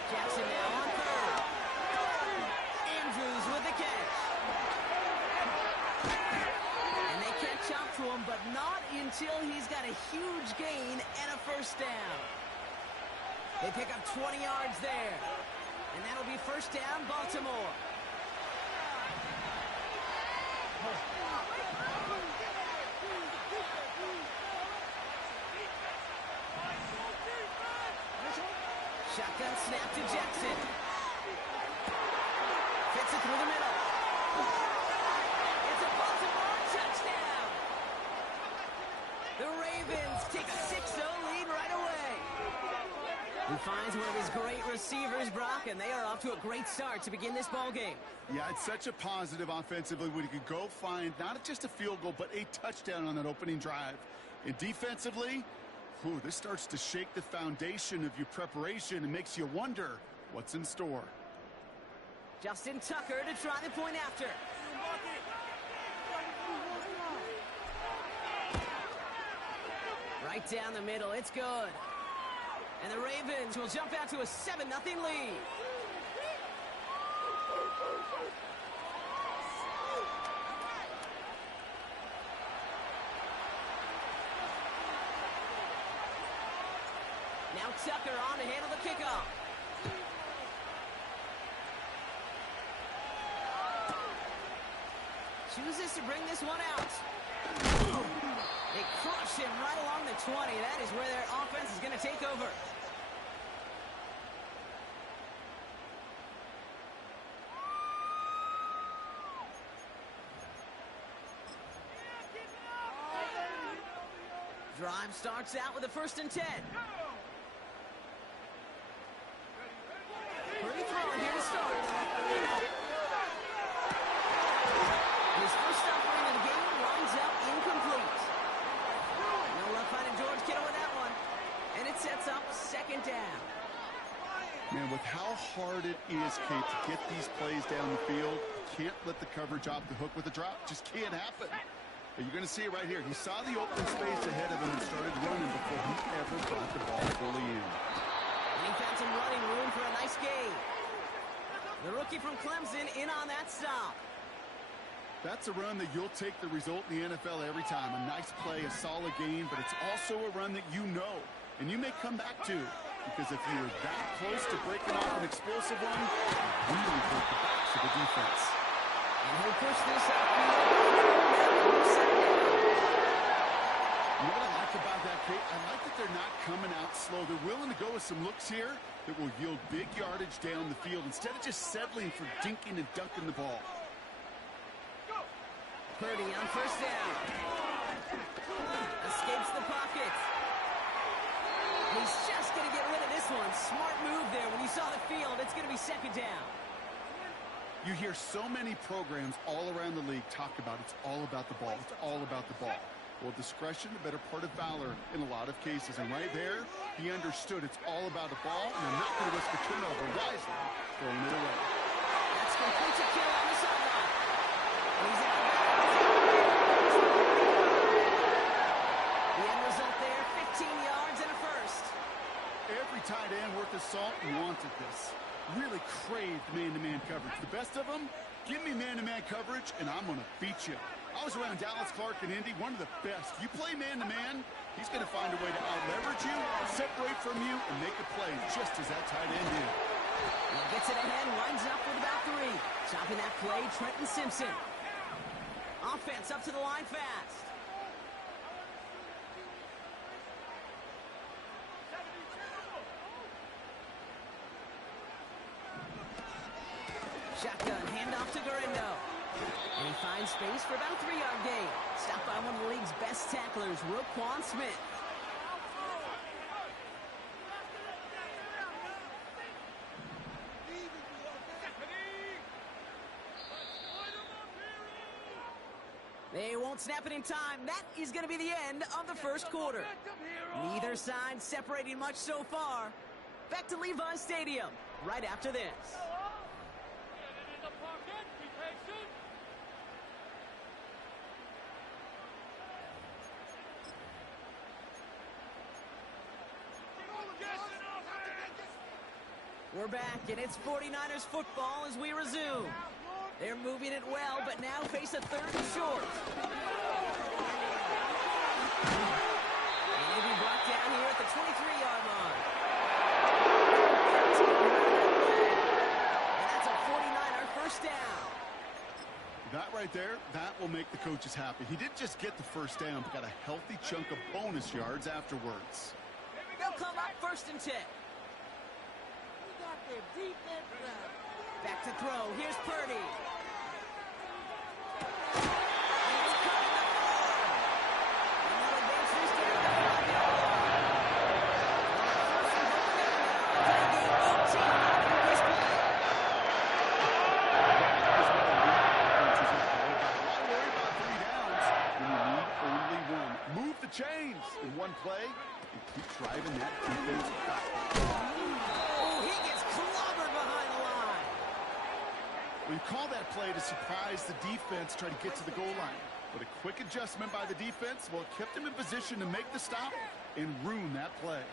Jackson now on 3rd. Andrews with the catch. And they catch up to him, but not until he's got a huge gain and a 1st down. They pick up 20 yards there. And that'll be 1st down, Baltimore. Shotgun snap to Jackson. Fits it through the middle. It's a Baltimore touchdown. The Ravens take a 6-0 lead right away. He finds one of his great receivers, Brock, and they are off to a great start to begin this ball game. Yeah, it's such a positive offensively when he could go find not just a field goal, but a touchdown on that opening drive. And defensively, this starts to shake the foundation of your preparation and makes you wonder what's in store. Justin Tucker to try the point after. Right down the middle, it's good. And the Ravens will jump out to a 7-0 lead. Now Tucker on to handle the kickoff. Chooses to bring this one out. They crush him right along the 20. That is where their offense is going to take over. Drive starts out with a 1st and 10. Pretty throw here to start. His first offering of the game winds up incomplete. No luck finding George Kittle with that one. And it sets up 2nd down. Man, with how hard it is, Kate, to get these plays down the field, you can't let the coverage off the hook with a drop. Just can't happen. But you're going to see it right here. He saw the open space ahead of him and started running before he ever brought the ball fully in. And he found some running room for a nice gain. The rookie from Clemson in on that stop. That's a run that you'll take the result in the NFL every time. A nice play, a solid gain, but it's also a run that you know, and you may come back to. Because if you're that close to breaking off an explosive one, you really break the backs of the defense. And he'll push this up. You know what I like about that, Kate? I like that they're not coming out slow. They're willing to go with some looks here that will yield big yardage down the field instead of just settling for dinking and dunking the ball. Purdy on 1st down. Escapes the pocket. He's just going to get rid of this one. Smart move there. When you saw the field, it's going to be 2nd down. You hear so many programs all around the league talk about it's all about the ball. It's all about the ball. Well, discretion, the better part of valor in a lot of cases. And right there, he understood it's all about the ball, and I'm not going to risk a turnover. Wisely throwing it away. That's complete to kill on the sideline. And he's out of bounds. The end result there, 15 yards and a first. Every tight end worth his salt wanted this. Really craved man-to-man coverage. The best of them, give me man-to-man coverage, and I'm going to beat you. I was around Dallas, Clark, and Indy, one of the best. You play man-to-man, he's going to find a way to out-leverage you, separate from you, and make a play just as that tight end did. He gets it ahead, winds up with about 3. Stopping that play, Trenton Simpson. Offense up to the line fast. Shotgun, handoff to Garindo. And he finds space for about a 3-yard gain. Stopped by one of the league's best tacklers, Roquan Smith. They won't snap it in time. That is going to be the end of the first quarter. Neither side separating much so far. Back to Levi Stadium right after this. We're back, and it's 49ers football as we resume. They're moving it well, but now face a 3rd and short. And they'll be brought down here at the 23-yard line. And that's a 49er first down. That right there, that will make the coaches happy. He didn't just get the first down, but got a healthy chunk of bonus yards afterwards. They'll come up 1st and 10. Back to throw. Here's Purdy. Move the chains in one play and keep driving that defense back. He gets clobbered behind the line. We call that play to surprise the defense, try to get to the goal line. But a quick adjustment by the defense, well, it kept him in position to make the stop and ruin that play.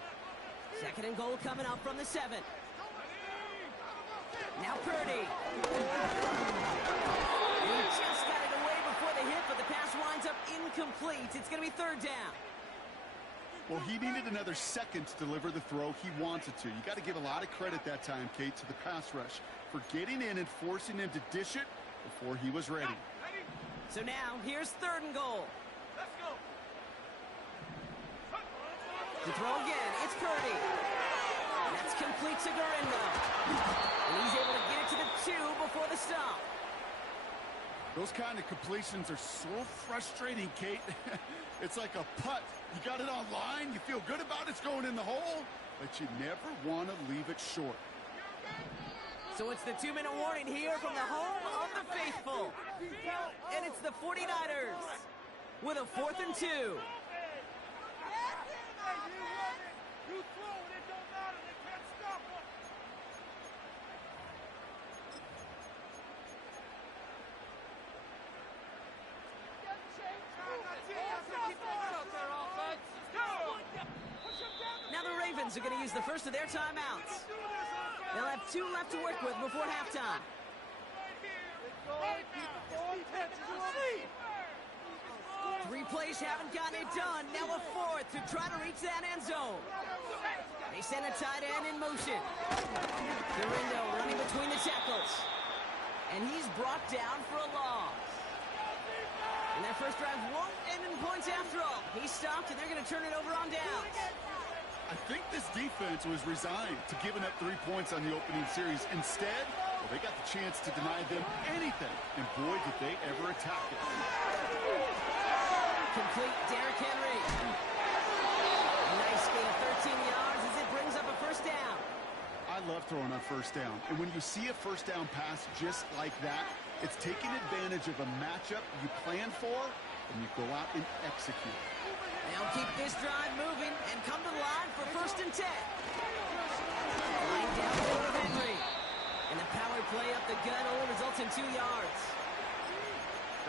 2nd and goal coming up from the 7. Now Purdy. He just got it away before the hit, but the pass winds up incomplete. It's going to be 3rd down. Well, he needed another second to deliver the throw he wanted to. You got to give a lot of credit that time, Kate, to the pass rush for getting in and forcing him to dish it before he was ready. So now, here's 3rd and goal. Let's go. To throw again, it's Purdy. That's complete to Garindo. And he's able to get it to the 2 before the stop. Those kind of completions are so frustrating, Kate. It's like a putt. You got it on line, you feel good about it's going in the hole, but you never want to leave it short. So it's the 2-minute warning here from the home of the faithful. And it's the 49ers with a 4th and 2. Now the Ravens are going to use the first of their timeouts. They'll have 2 left to work with before halftime. 3 plays haven't gotten it done. Now a 4th to try to reach that end zone. They send a tight end in motion. Garindo running between the tackles. And he's brought down for a loss. And their first drive won't end in points after all. He stopped, and they're going to turn it over on downs. I think this defense was resigned to giving up 3 points on the opening series. Instead, well, they got the chance to deny them anything. And boy, did they ever attack it. Complete Derrick Henry. A nice gain of 13 yards as it brings up a first down. I love throwing on first down. And when you see a first down pass just like that, it's taking advantage of a matchup you planned for and you go out and execute. They'll keep this drive moving and come to the line for 1st and 10. Line down for Henry. And the power play up the gut only results in 2 yards.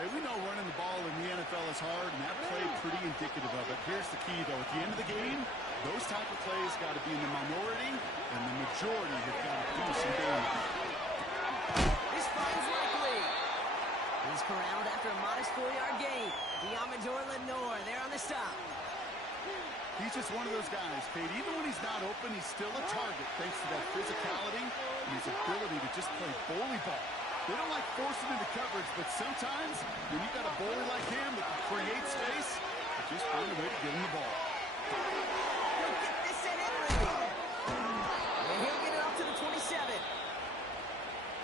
Hey, we know running the ball in the NFL is hard, and that play pretty indicative of it. Here's the key, though. At the end of the game, those type of plays got to be in the minority, and the majority have got to do some damage. This finds Likely. He's corralled after a modest 4-yard gain. Diamador Lenore there on the stop. He's just one of those guys, Kate. Even when he's not open, he's still a target thanks to that physicality and his ability to just play bully ball. They don't like forcing into coverage, but sometimes when you've got a bully like him that can create space, you just find a way to get him the ball. He'll get this at Henry. And he'll get it up to the 27.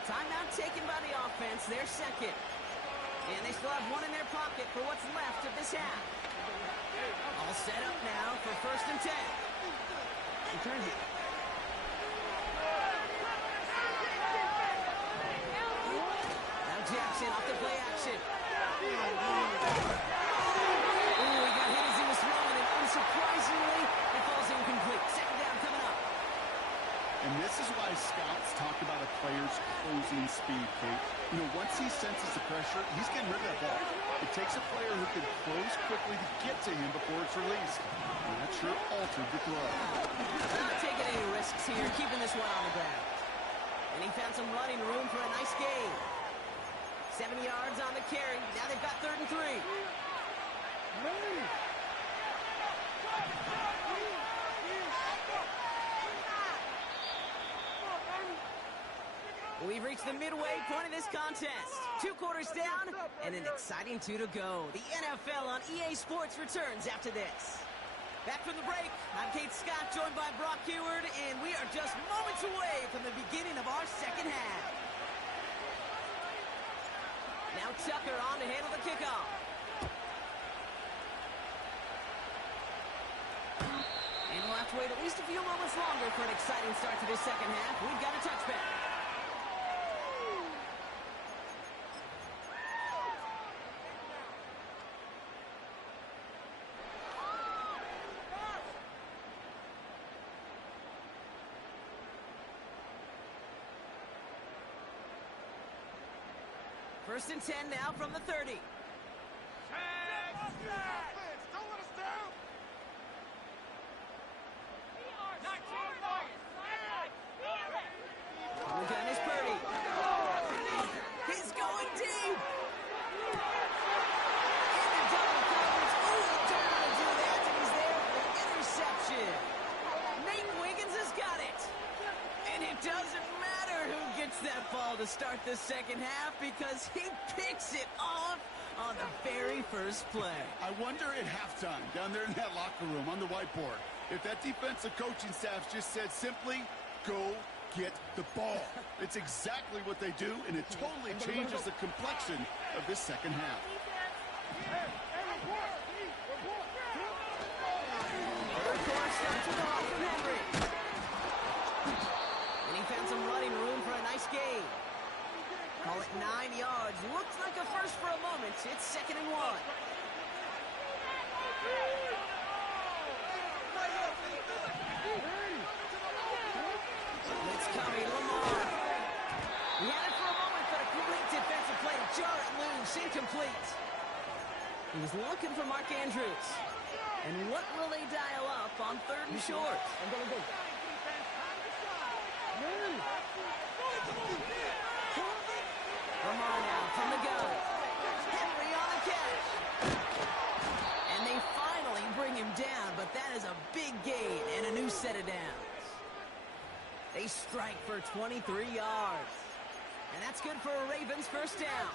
Timeout taken by the offense, their second. And they still have one in their pocket for what's left of this half. All set up now for 1st and 10. Now Jackson off the play action. Ooh, he got hit as he was throwing, and unsurprisingly, it falls incomplete. 2nd down coming up. And this is why scouts talk about a player's closing speed, Kate. You know, once he senses the pressure, he's getting rid of that ball. It takes a player who can close quickly to get to him before it's released. And that sure altered the throw. Not taking any risks here, keeping this one on the ground. And he found some running room for a nice gain. 7 yards on the carry. Now they've got 3rd and 3. We've reached the midway point of this contest. 2 quarters down and an exciting 2 to go. The NFL on EA Sports returns after this. Back from the break, I'm Kate Scott, joined by Brock Heward, and we are just moments away from the beginning of our second half. Now Tucker on to handle the kickoff. And we'll have to wait at least a few moments longer for an exciting start to this second half. We've got a touchback. First and 10 now from the 30. Don't let us down. On the gun is Purdy. He's going deep. In the double coverage. Ooh, don't want to do that. And he's there for the interception. Nate Wiggins has got it. And it doesn't matter who gets that ball to start the second half because he picks it off on the very first play. I wonder at halftime, down there in that locker room on the whiteboard, if that defensive coaching staff just said simply, go get the ball. It's exactly what they do, and it totally changes the complexion of this second half. Third quarter starts with a run from Henry. And he found some running room for a nice gain. Call it 9 yards. Looks like a first for a moment. It's 2nd and 1. It's coming, Lamar. He had it for a moment, but a great defensive play to jar it loose. Incomplete. He was looking for Mark Andrews. And what will they dial up on 3rd and short? Lamar now from the gun. Henry on the catch. And they finally bring him down, but that is a big gain and a new set of downs. They strike for 23 yards. And that's good for a Ravens first down.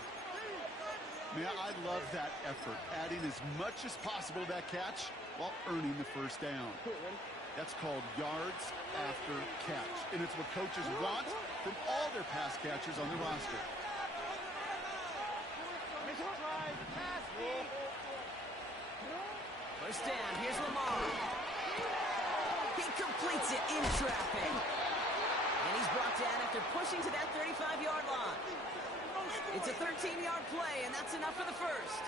Man, I love that effort, adding as much as possible to that catch while earning the first down. That's called yards after catch. And it's what coaches want from all their pass catchers on the roster. First down, here's Lamar. He completes it in traffic. And he's brought down after pushing to that 35-yard line. It's a 13-yard play, and that's enough for the first.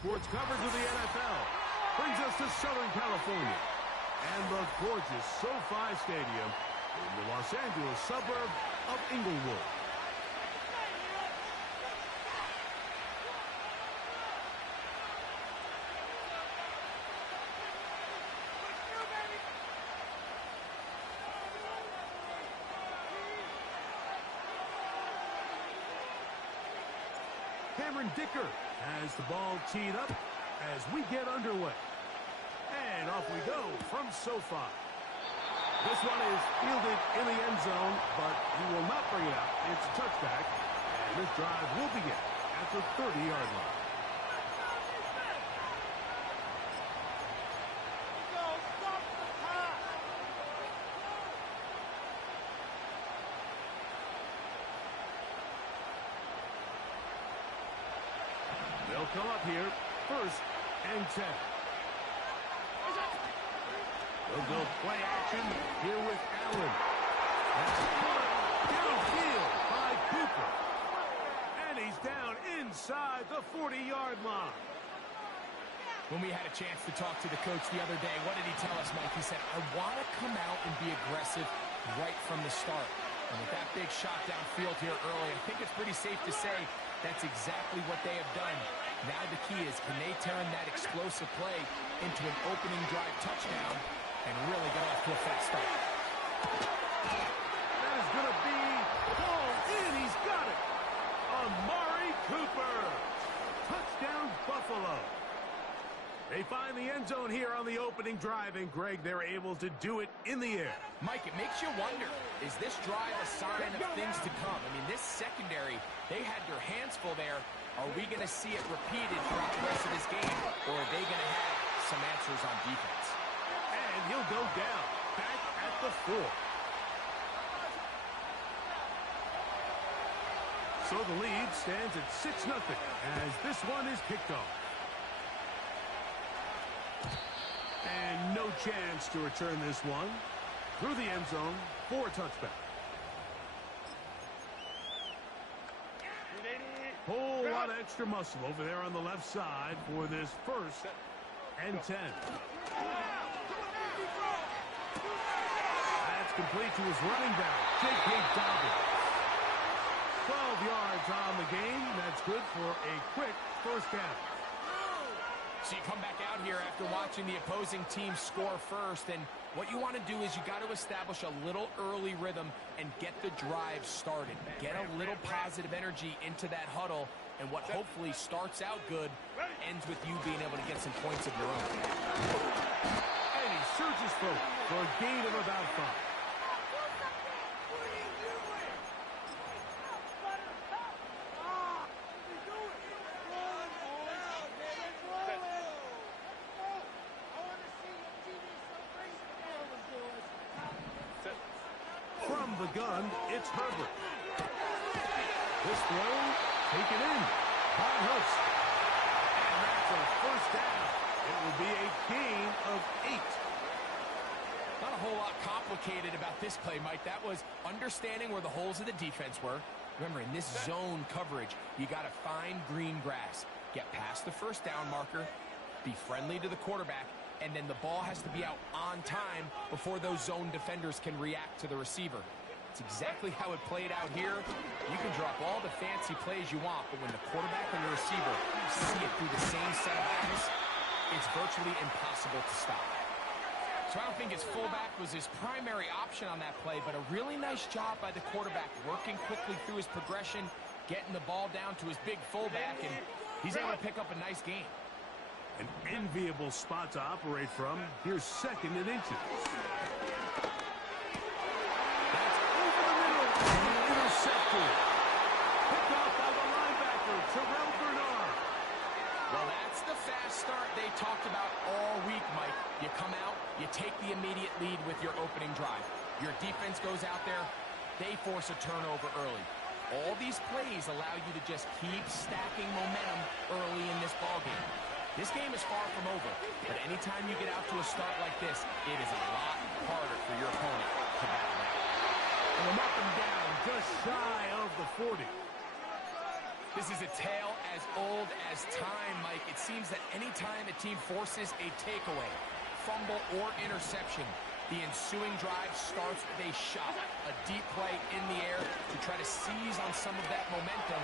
sports coverage of the NFL brings us to Southern California and the gorgeous SoFi Stadium in the Los Angeles suburb of Inglewood. Dicker has the ball teed up as we get underway. And off we go from SoFi. This one is fielded in the end zone, but he will not bring it out. It's a touchback, and this drive will begin at the 30-yard line. They'll come up here, 1st and 10. They'll go play action here with Allen. That's caught downfield by Cooper. And he's down inside the 40-yard line. When we had a chance to talk to the coach the other day, what did he tell us, Mike? He said, I want to come out and be aggressive right from the start. And with that big shot downfield here early, I think it's pretty safe to say that's exactly what they have done. Now the key is, can they turn that explosive play into an opening drive touchdown and really get off to a fast start? That is going to be hauled in. He's got it. Amari Cooper. Touchdown, Buffalo. They find the end zone here on the opening drive, and Greg, they're able to do it in the air. Mike, it makes you wonder, is this drive a sign of things to come? I mean, this secondary, they had their hands full there. Are we going to see it repeated throughout the rest of this game, or are they going to have some answers on defense? And he'll go down, back at the 4. So the lead stands at 6-0 as this one is kicked off. And no chance to return this one through the end zone for a touchback. Whole lot of extra muscle over there on the left side for this 1st and 10. That's complete to his running back, J.K. Dobbins. 12 yards on the game. That's good for a quick 1st down. So you come back out here after watching the opposing team score first, and what you want to do is you got to establish a little early rhythm and get the drive started. Get a little positive energy into that huddle, and what hopefully starts out good ends with you being able to get some points of your own. And he surges forward for a gain of about 5. From the gun, it's Herbert. This throw taken in by Hurst. And that's a 1st down. It will be a gain of 8. Not a whole lot complicated about this play, Mike. That was understanding where the holes of the defense were. Remember, in this zone coverage, you got to find green grass. Get past the 1st down marker, be friendly to the quarterback, and then the ball has to be out on time before those zone defenders can react to the receiver. It's exactly how it played out here. You can drop all the fancy plays you want, but when the quarterback and the receiver see it through the same set of eyes, it's virtually impossible to stop. So I don't think his fullback was his primary option on that play, but a really nice job by the quarterback working quickly through his progression, getting the ball down to his big fullback, and he's able to pick up a nice gain. An enviable spot to operate from. Here's 2nd and inches. That's over the middle. Intercepted. Picked off by the linebacker, Terrell Bernard. Well, that's the fast start they talked about all week, Mike. You come out, you take the immediate lead with your opening drive. Your defense goes out there, they force a turnover early. All these plays allow you to just keep stacking momentum early in this ballgame. This game is far from over, but anytime you get out to a start like this, it is a lot harder for your opponent to battle back. And we'll knock him down just shy of the 40. This is a tale as old as time, Mike. It seems that anytime a team forces a takeaway, fumble, or interception, the ensuing drive starts with a shot, a deep play in the air to try to seize on some of that momentum.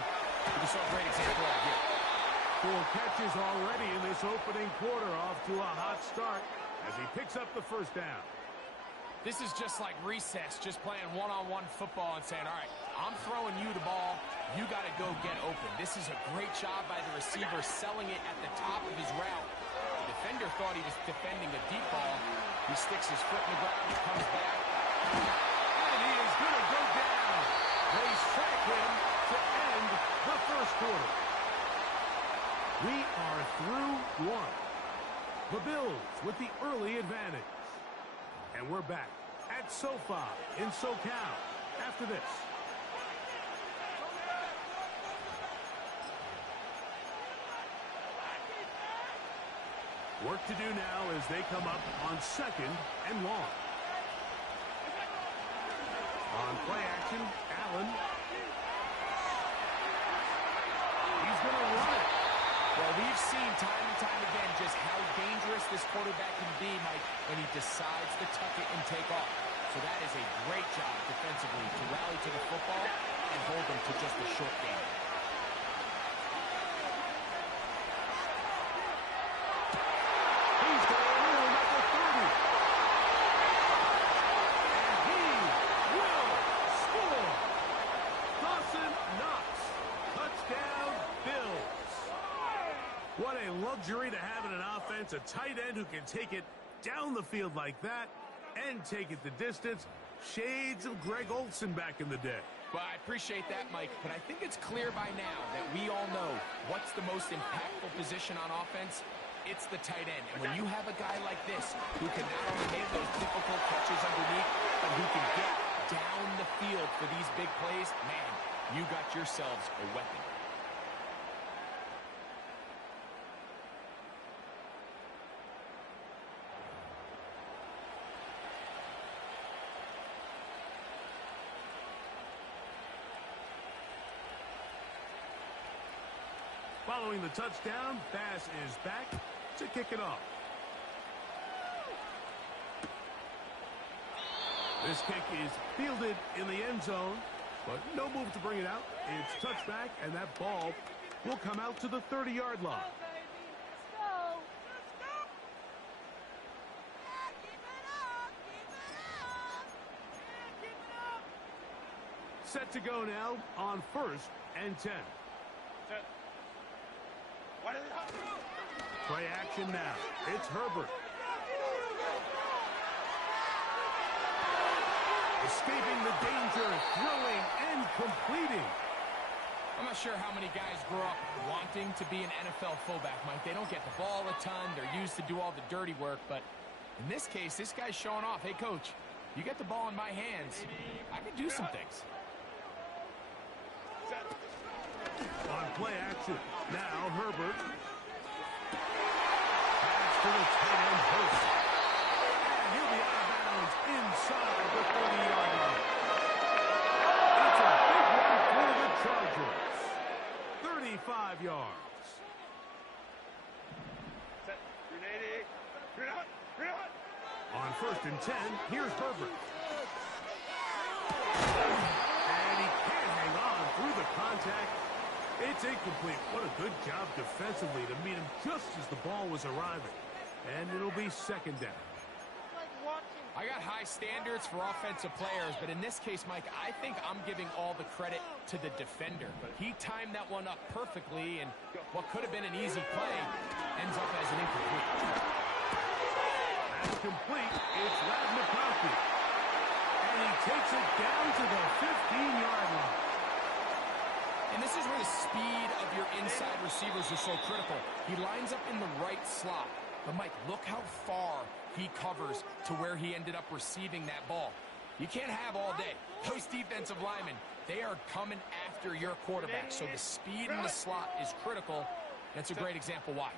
We saw a great example out here. 4 catches already in this opening quarter, off to a hot start as he picks up the first down. This is just like recess, just playing one-on-one football and saying, all right, I'm throwing you the ball. You got to go get open. This is a great job by the receiver selling it at the top of his route. The defender thought he was defending a deep ball. He sticks his foot in the ground, he comes back. And he is going to go down. They sack him to end the first quarter. We are through 1. The Bills with the early advantage. And we're back at SoFi in SoCal after this. Work to do now as they come up on 2nd and long. On play action, Allen. He's going to run it. Well, we've seen time and time again just how dangerous this quarterback can be, Mike, when he decides to tuck it and take off. So that is a great job defensively to rally to the football and hold them to just a short game. He's going room at the 30. And he will score. Dawson Knox. Touchdown, Bills. What a luxury to have in an offense, a tight end who can take it down the field like that and take it the distance. Shades of Greg Olsen back in the day. Well, I appreciate that, Mike, but I think it's clear by now that we all know what's the most impactful position on offense. It's the tight end. And when you have a guy like this who can not only make those difficult catches underneath, but who can get down the field for these big plays, man, you got yourselves a weapon. Following the touchdown, Bass is back to kick it off. This kick is fielded in the end zone, but no move to bring it out. It's touchback, and that ball will come out to the 30-yard line. Set to go now on 1st and 10. Play action now. It's Herbert. Escaping the danger, throwing and completing. I'm not sure how many guys grow up wanting to be an NFL fullback, Mike. They don't get the ball a ton. They're used to do all the dirty work. But in this case, this guy's showing off. Hey, coach, you get the ball in my hands. I can do some things. On play action, now Herbert. Pass to the tight end, Hurst. And he'll be out of bounds inside the 30-yard line. It's a big one for the Chargers. 35 yards. On 1st and 10, here's Herbert. And he can't hang on through the contact. It's incomplete. What a good job defensively to meet him just as the ball was arriving. And it'll be 2nd down. I got high standards for offensive players, but in this case, Mike, I think I'm giving all the credit to the defender. He timed that one up perfectly, and what could have been an easy play ends up as an incomplete. That's complete. It's Radnikoski. And he takes it down to the 15-yard line. And this is where the speed of your inside receivers is so critical. He lines up in the right slot. But, Mike, look how far he covers to where he ended up receiving that ball. You can't have all day. Those defensive linemen, they are coming after your quarterback. So the speed in the slot is critical. That's a great example why.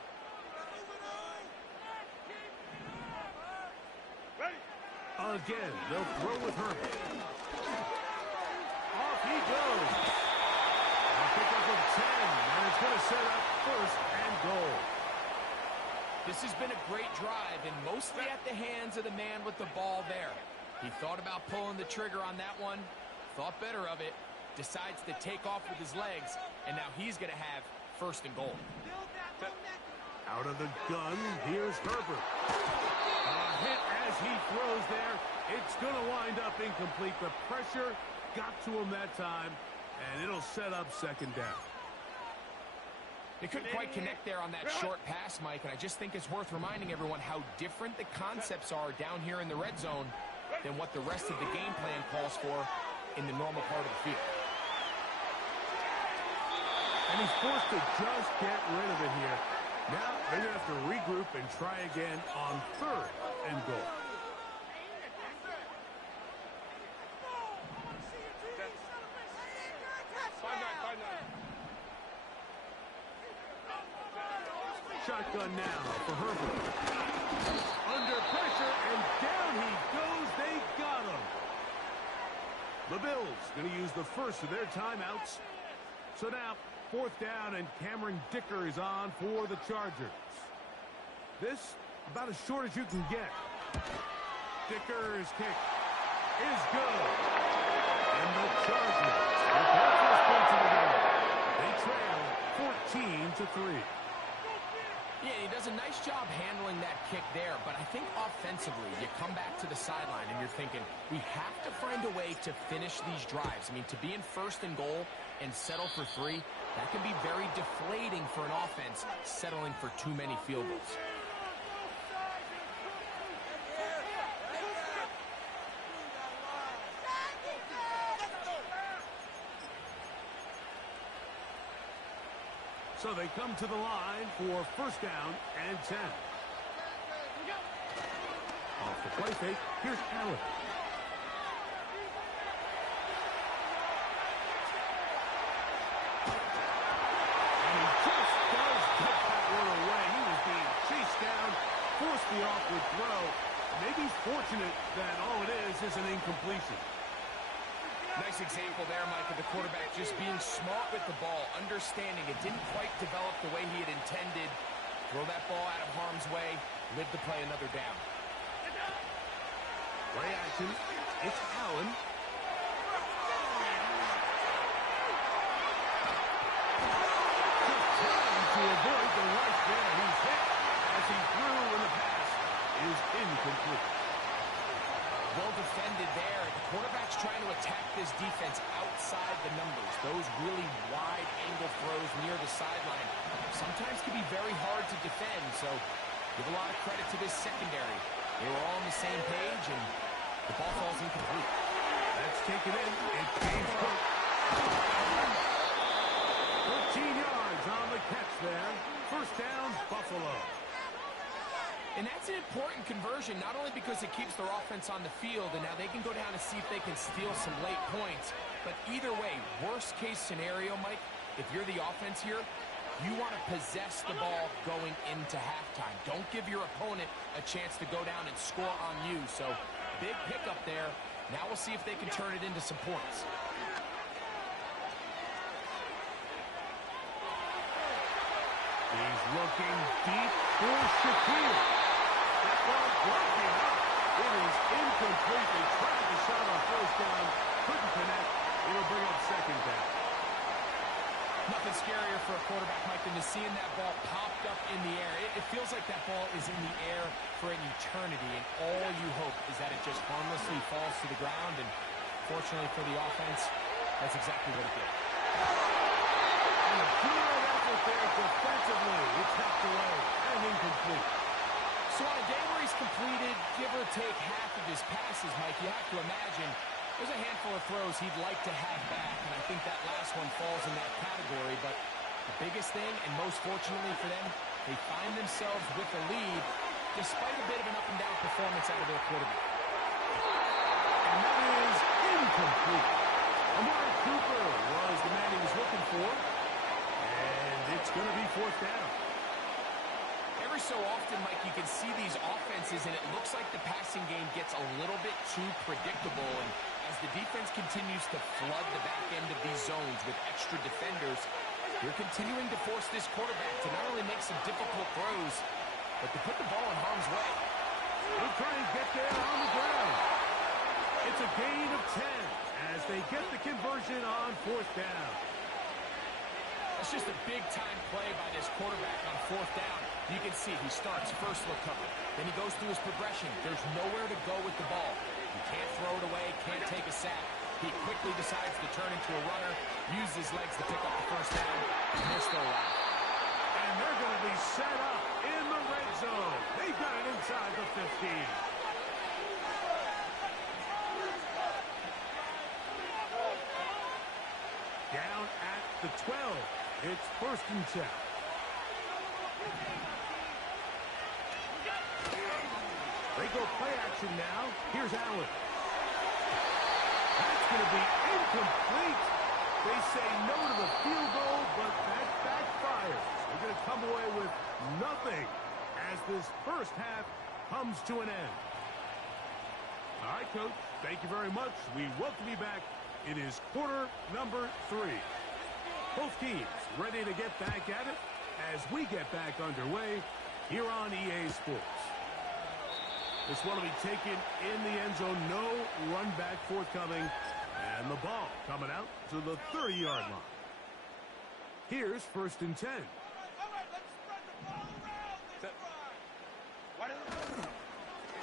Again, they'll throw with Herbert. Off he goes. A pickup of 10, and it's going to set up first and goal. This has been a great drive, and mostly at the hands of the man with the ball there. He thought about pulling the trigger on that one, thought better of it, decides to take off with his legs, and now he's going to have first and goal. Out of the gun, here's Herbert. A hit as he throws there. It's going to wind up incomplete. The pressure got to him that time, and it'll set up second down. They couldn't quite connect there on that short pass, Mike, and I just think it's worth reminding everyone how different the concepts are down here in the red zone than what the rest of the game plan calls for in the normal part of the field. And he's forced to just get rid of it here. Now they're going to have to regroup and try again on third and goal. Shotgun now for Herbert. Under pressure, and down he goes. They got him. The Bills going to use the first of their timeouts. So now, fourth down, and Cameron Dicker is on for the Chargers. This, about as short as you can get. Dicker's kick is good. And the Chargers with their first points of the game. They trail 14-3. Yeah, he does a nice job handling that kick there, but I think offensively, you come back to the sideline and you're thinking, we have to find a way to finish these drives. I mean, to be in first and goal and settle for 3, that can be very deflating for an offense settling for too many field goals. So they come to the line for first down and 10. Off the play fake, here's Allen. And he just does put that one away. He was being chased down, forced the awkward throw. Maybe he's fortunate that all it is an incompletion. Nice example there, Mike, of the quarterback just being smart with the ball, understanding it didn't quite develop the way he had intended. Throw that ball out of harm's way, live to play another down. Play action. It's Allen. Just trying to avoid the rush there. He's hit as he threw, and the pass is incomplete. Well defended there. The quarterback's trying to attack this defense outside the numbers. Those really wide angle throws near the sideline sometimes can be very hard to defend, so give a lot of credit to this secondary. They were all on the same page, and the ball falls incomplete. That's taken in. It's James Cook. 13 yards on the catch there. First down, Buffalo. And that's an important conversion, not only because it keeps their offense on the field, and now they can go down and see if they can steal some late points. But either way, worst case scenario, Mike, if you're the offense here, you want to possess the ball going into halftime. Don't give your opponent a chance to go down and score on you. So big pickup there. Now we'll see if they can turn it into some points. He's looking deep for Shakir. That ball blocking up. It is incomplete. They tried the shot on first down. Couldn't connect. It'll bring up second down. Nothing scarier for a quarterback, Mike, than to seeing that ball popped up in the air. It feels like that ball is in the air for an eternity, and all you hope is that it just harmlessly falls to the ground, and fortunately for the offense, that's exactly what it did. And a good effort there defensively. It's knocked away and incomplete. So on a day where he's completed, give or take half of his passes, Mike, you have to imagine there's a handful of throws he'd like to have back, and I think that last one falls in that category. But the biggest thing, and most fortunately for them, they find themselves with the lead despite a bit of an up-and-down performance out of their quarterback. And that is incomplete. Amari Cooper was the man he was looking for, and it's going to be fourth down. Every so often, Mike, you can see these offenses, and it looks like the passing game gets a little bit too predictable. And as the defense continues to flood the back end of these zones with extra defenders, they're continuing to force this quarterback to not only make some difficult throws, but to put the ball in harm's way. He'll try and get there on the ground. It's a gain of 10 as they get the conversion on 4th down. That's just a big-time play by this quarterback on 4th down. You can see he starts first look cover. Then he goes through his progression. There's nowhere to go with the ball. He can't throw it away, can't take a sack. He quickly decides to turn into a runner, use his legs to pick up the 1st down, and they're still alive. And they're going to be set up in the red zone. They've got it inside the 15. Down at the 12. It's 1st and 10. They go play action now. Here's Allen. That's going to be incomplete. They say no to the field goal, but that backfires. They're going to come away with nothing as this first half comes to an end. All right, Coach, thank you very much. We welcome you back. It is quarter number 3. Both teams ready to get back at it as we get back underway here on EA Sports. This one will be taken in the end zone. No run back forthcoming. And the ball coming out to the 30-yard line. Here's 1st and 10.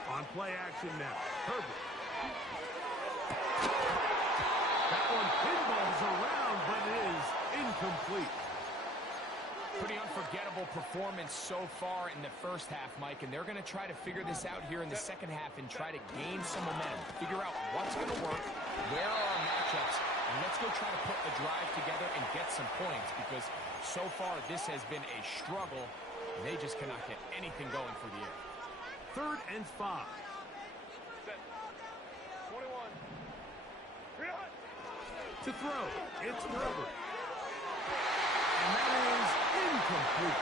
On play action now. Herbert. That one pinballs around, but it is incomplete. Pretty unforgettable performance so far in the first half, Mike, and they're going to try to figure this out here in the second half and try to gain some momentum, figure out what's going to work, where are our matchups, and let's go try to put a drive together and get some points, because so far this has been a struggle, and they just cannot get anything going for the air. 3rd and 5. To throw, it's Herbert. And that is incomplete.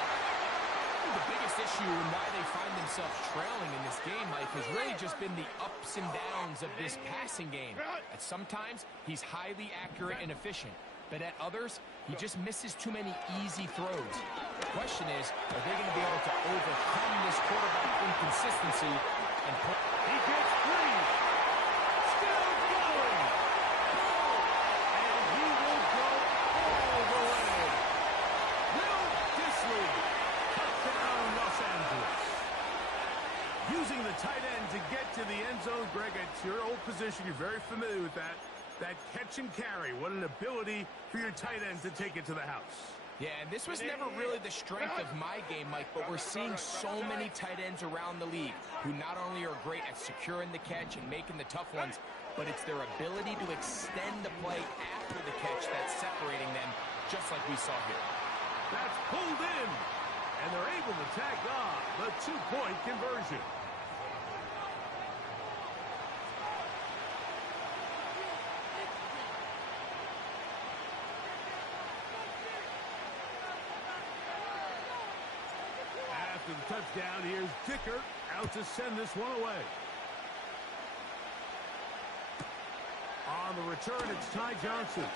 The biggest issue and why they find themselves trailing in this game, Mike, has really just been the ups and downs of this passing game. At sometimes, he's highly accurate and efficient, but at others, he just misses too many easy throws. The question is, are they going to be able to overcome this quarterback inconsistency and put... He gets free. Still going. And he will go all the way. Will Disley. Touchdown, Los Angeles. Using the tight end to get to the end zone, Greg, it's your old position. You're very familiar with that. That catch and carry. What an ability for your tight end to take it to the house. Yeah, and this was never really the strength of my game, Mike, but we're seeing so many tight ends around the league who not only are great at securing the catch and making the tough ones, but it's their ability to extend the play after the catch that's separating them, just like we saw here. That's pulled in, and they're able to tack on the 2-point conversion. After the touchdown, here's Dicker out to send this one away. On the return, it's Ty Johnson.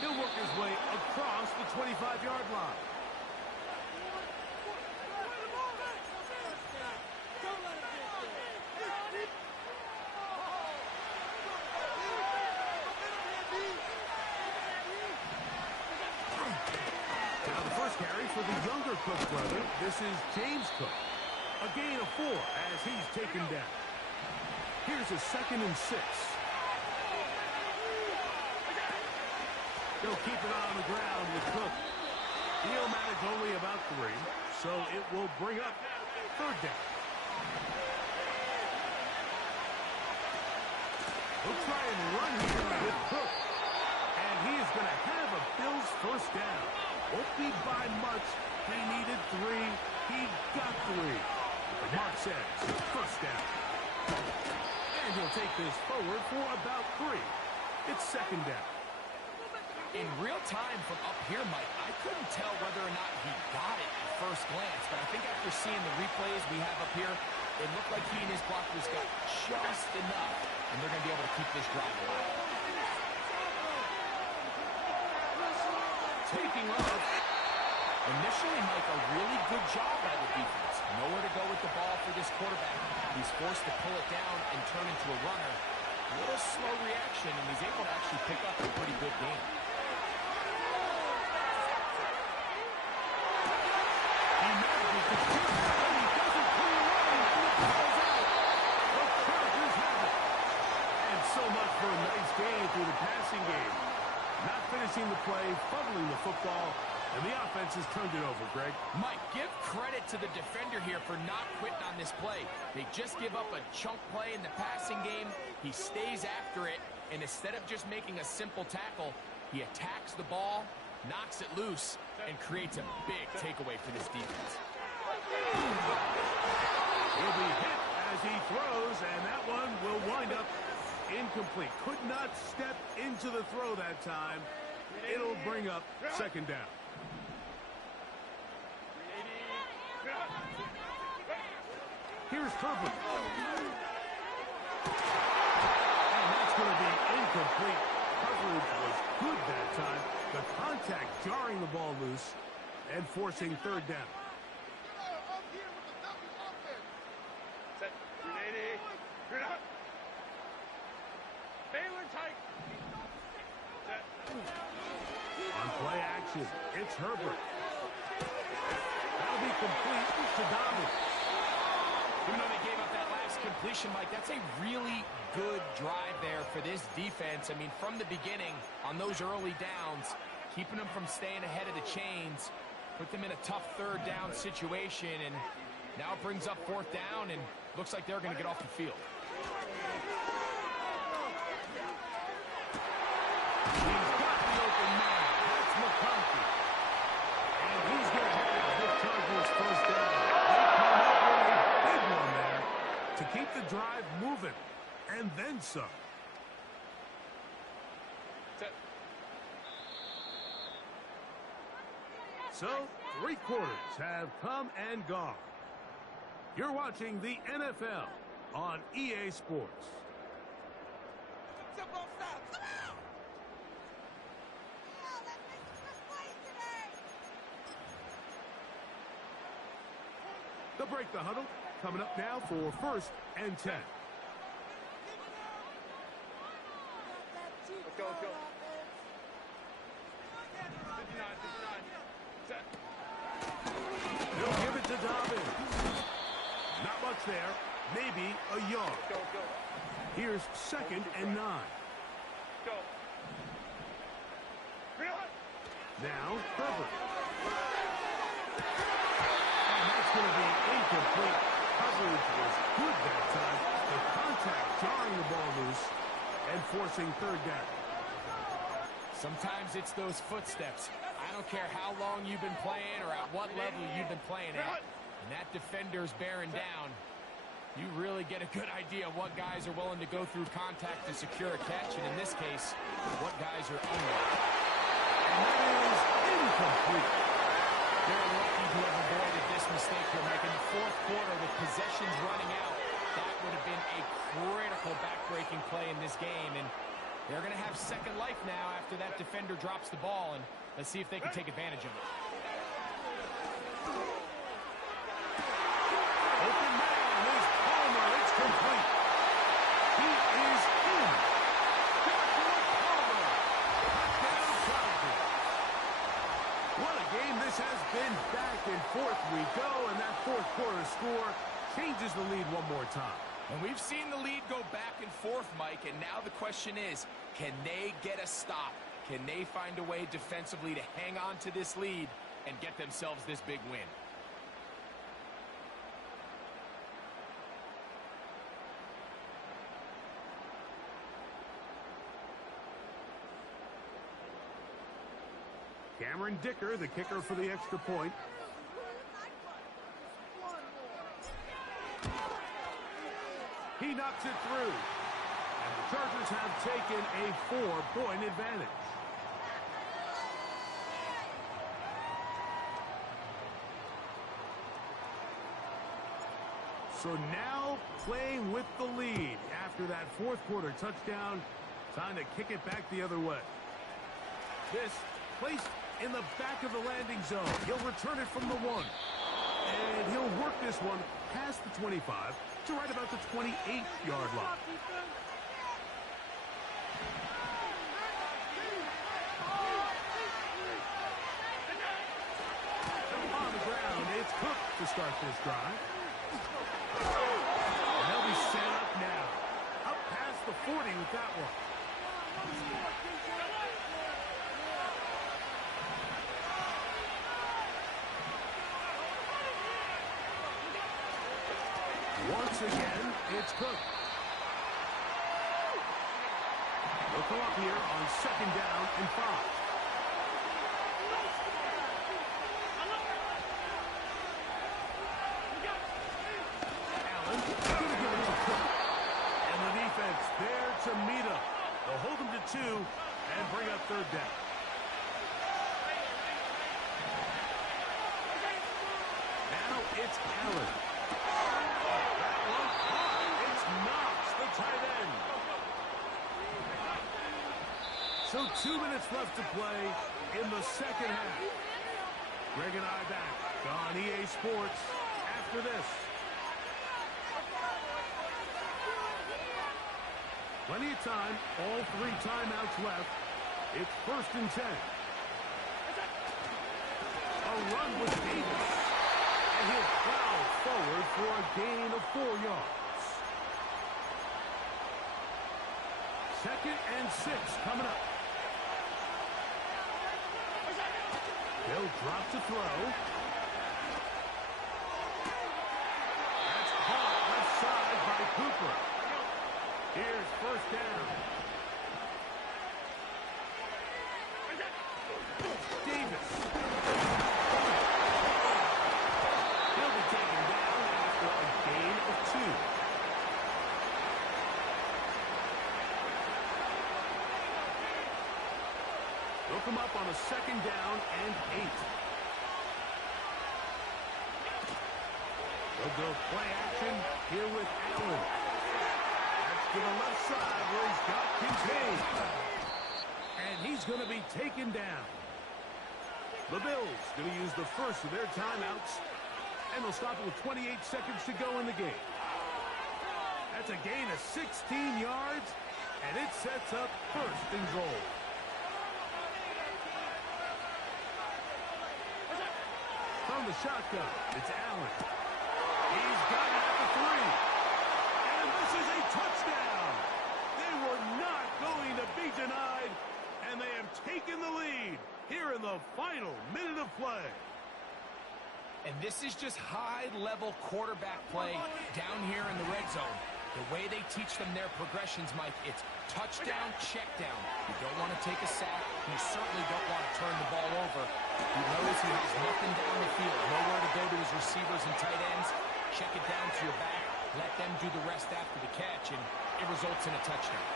He'll work his way across the 25-yard line. Now the first carry for the younger Cook brother. This is James Cook. A gain of 4 as he's taken down. Here's a 2nd and 6. They'll keep it on the ground with Cook. He'll manage only about 3, so it will bring up 3rd down. He'll try and run here with Cook. And he is going to have a Bills 1st down. Won't be by much. He needed 3. He got 3. Mark says 1st down. And he'll take this forward for about 3. It's 2nd down. In real time from up here, Mike, I couldn't tell whether or not he got it at first glance, but I think after seeing the replays we have up here, It looked like he and his blockers got just enough, and they're going to be able to keep this drive alive. Taking off. Initially, Mike, a really good job by the defense. Nowhere to go with the ball for this quarterback. He's forced to pull it down and turn into a runner. A little slow reaction, and he's able to actually pick up a pretty good game. He manages to shoot, and he doesn't clear away, and it falls out. The Chargers have it. And so much for a nice game through the passing game. Not finishing the play, fumbling the football, and the offense has turned it over, Greg. Mike, give credit to the defender here for not quitting on this play. They just give up a chunk play in the passing game. He stays after it, and instead of just making a simple tackle, he attacks the ball, knocks it loose, and creates a big takeaway for this defense. He'll be hit as he throws, and that one will wind up incomplete. Could not step into the throw that time. It'll bring up second down. Here's Herbert. And that's going to be incomplete. Coverage was good that time. The contact jarring the ball loose and forcing third down. On play action, it's Herbert. That'll be complete to Dobbins. Even though they gave up that last completion, Mike, that's a really good drive there for this defense. I mean, from the beginning, on those early downs, keeping them from staying ahead of the chains, put them in a tough third down situation, and now it brings up fourth down, and looks like they're going to get off the field. He's got the open man. That's McConkey. And he's going to have the Chargers first down. They come up with a big one there to keep the drive moving. And then some. So, 3 quarters have come and gone. You're watching the NFL on EA Sports. They'll break the huddle. Coming up now for first and 10. Let's go, let's go. They'll give it to Dobbins. Not much there. Maybe a yard. Go, go. Here's second and 9. Go. Now, Herbert. And that's going to be incomplete. Coverage was good that time. The contact jarring the ball loose and forcing third down. Sometimes it's those footsteps. I don't care how long you've been playing or at what level you've been playing at. And that defender's bearing down. You really get a good idea of what guys are willing to go through contact to secure a catch, and in this case, what guys are unwilling. And that is incomplete. They're lucky to have avoided this mistake here, Mike. In the fourth quarter, with possessions running out, that would have been a critical back-breaking play in this game, and they're going to have second life now after that defender drops the ball, and let's see if they can take advantage of it. Open man is Palmer. It's complete. He is in. Joshua Palmer. Touchdown Chargers. What a game this has been. Back and forth we go, and that fourth quarter score changes the lead one more time. And we've seen the lead go back and forth, Mike, and now the question is, can they get a stop? Can they find a way defensively to hang on to this lead and get themselves this big win? Cameron Dicker, the kicker for the extra point. He knocks it through. And the Chargers have taken a 4-point advantage. So now playing with the lead after that fourth quarter touchdown. Time to kick it back the other way. This placed in the back of the landing zone. He'll return it from the 1. And he'll work this one past the 25 to right about the 28-yard line. On the ground, it's Cook to start this drive. And they'll be set up now. Up past the 40 with that one. Once again, it's Cook. They'll come up here on 2nd down and 5. Allen going to give it to Cook. And the defense there to meet him. They'll hold him to 2 and bring up 3rd down. Now it's Allen. Tight end. So 2 minutes left to play in the second half. Greg and I back on EA Sports after this. Plenty of time, all 3 timeouts left. It's 1st and 10. A run with Davis. And he'll plow forward for a gain of 4 yards. 2nd and 6 coming up. They'll drop to throw. That's caught left side by Cooper. Here's 1st down. Davis. He'll be taken down after a gain of 2. They'll come up on a 2nd down and 8. They'll go play action here with Allen. That's to the left side where he's got Kincaid. And he's going to be taken down. The Bills going to use the first of their timeouts. And they'll stop it with 28 seconds to go in the game. That's a gain of 16 yards. And it sets up 1st and goal. From the shotgun, it's Allen. He's got it at the 3. And this is a touchdown. They were not going to be denied, and they have taken the lead here in the final minute of play. And this is just high-level quarterback play down here in the red zone. The way they teach them their progressions, Mike, it's touchdown, check down. You don't want to take a sack. You certainly don't want to turn the ball over. He knows he has nothing down the field, nowhere to go to his receivers and tight ends. Check it down to your back. Let them do the rest after the catch, and it results in a touchdown.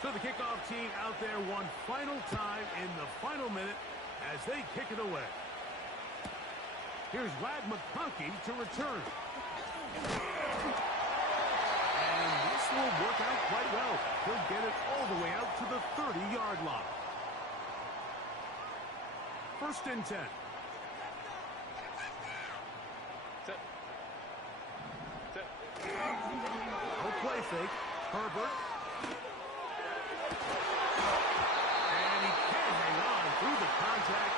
So the kickoff team out there one final time in the final minute as they kick it away. Here's Wag McConkey to return. And this will work out quite well. He'll get it all the way out to the 30-yard line. 1st and 10. No play fake. Herbert. And he can't hang on through the contact.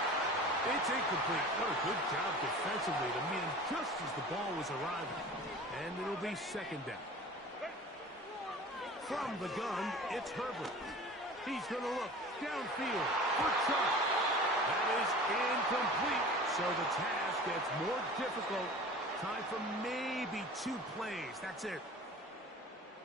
It's incomplete. What a good job defensively to meet him just as the ball was arriving. And it'll be 2nd down. From the gun, it's Herbert. He's going to look downfield for Chubb. That is incomplete. So the task gets more difficult. Time for maybe 2 plays. That's it.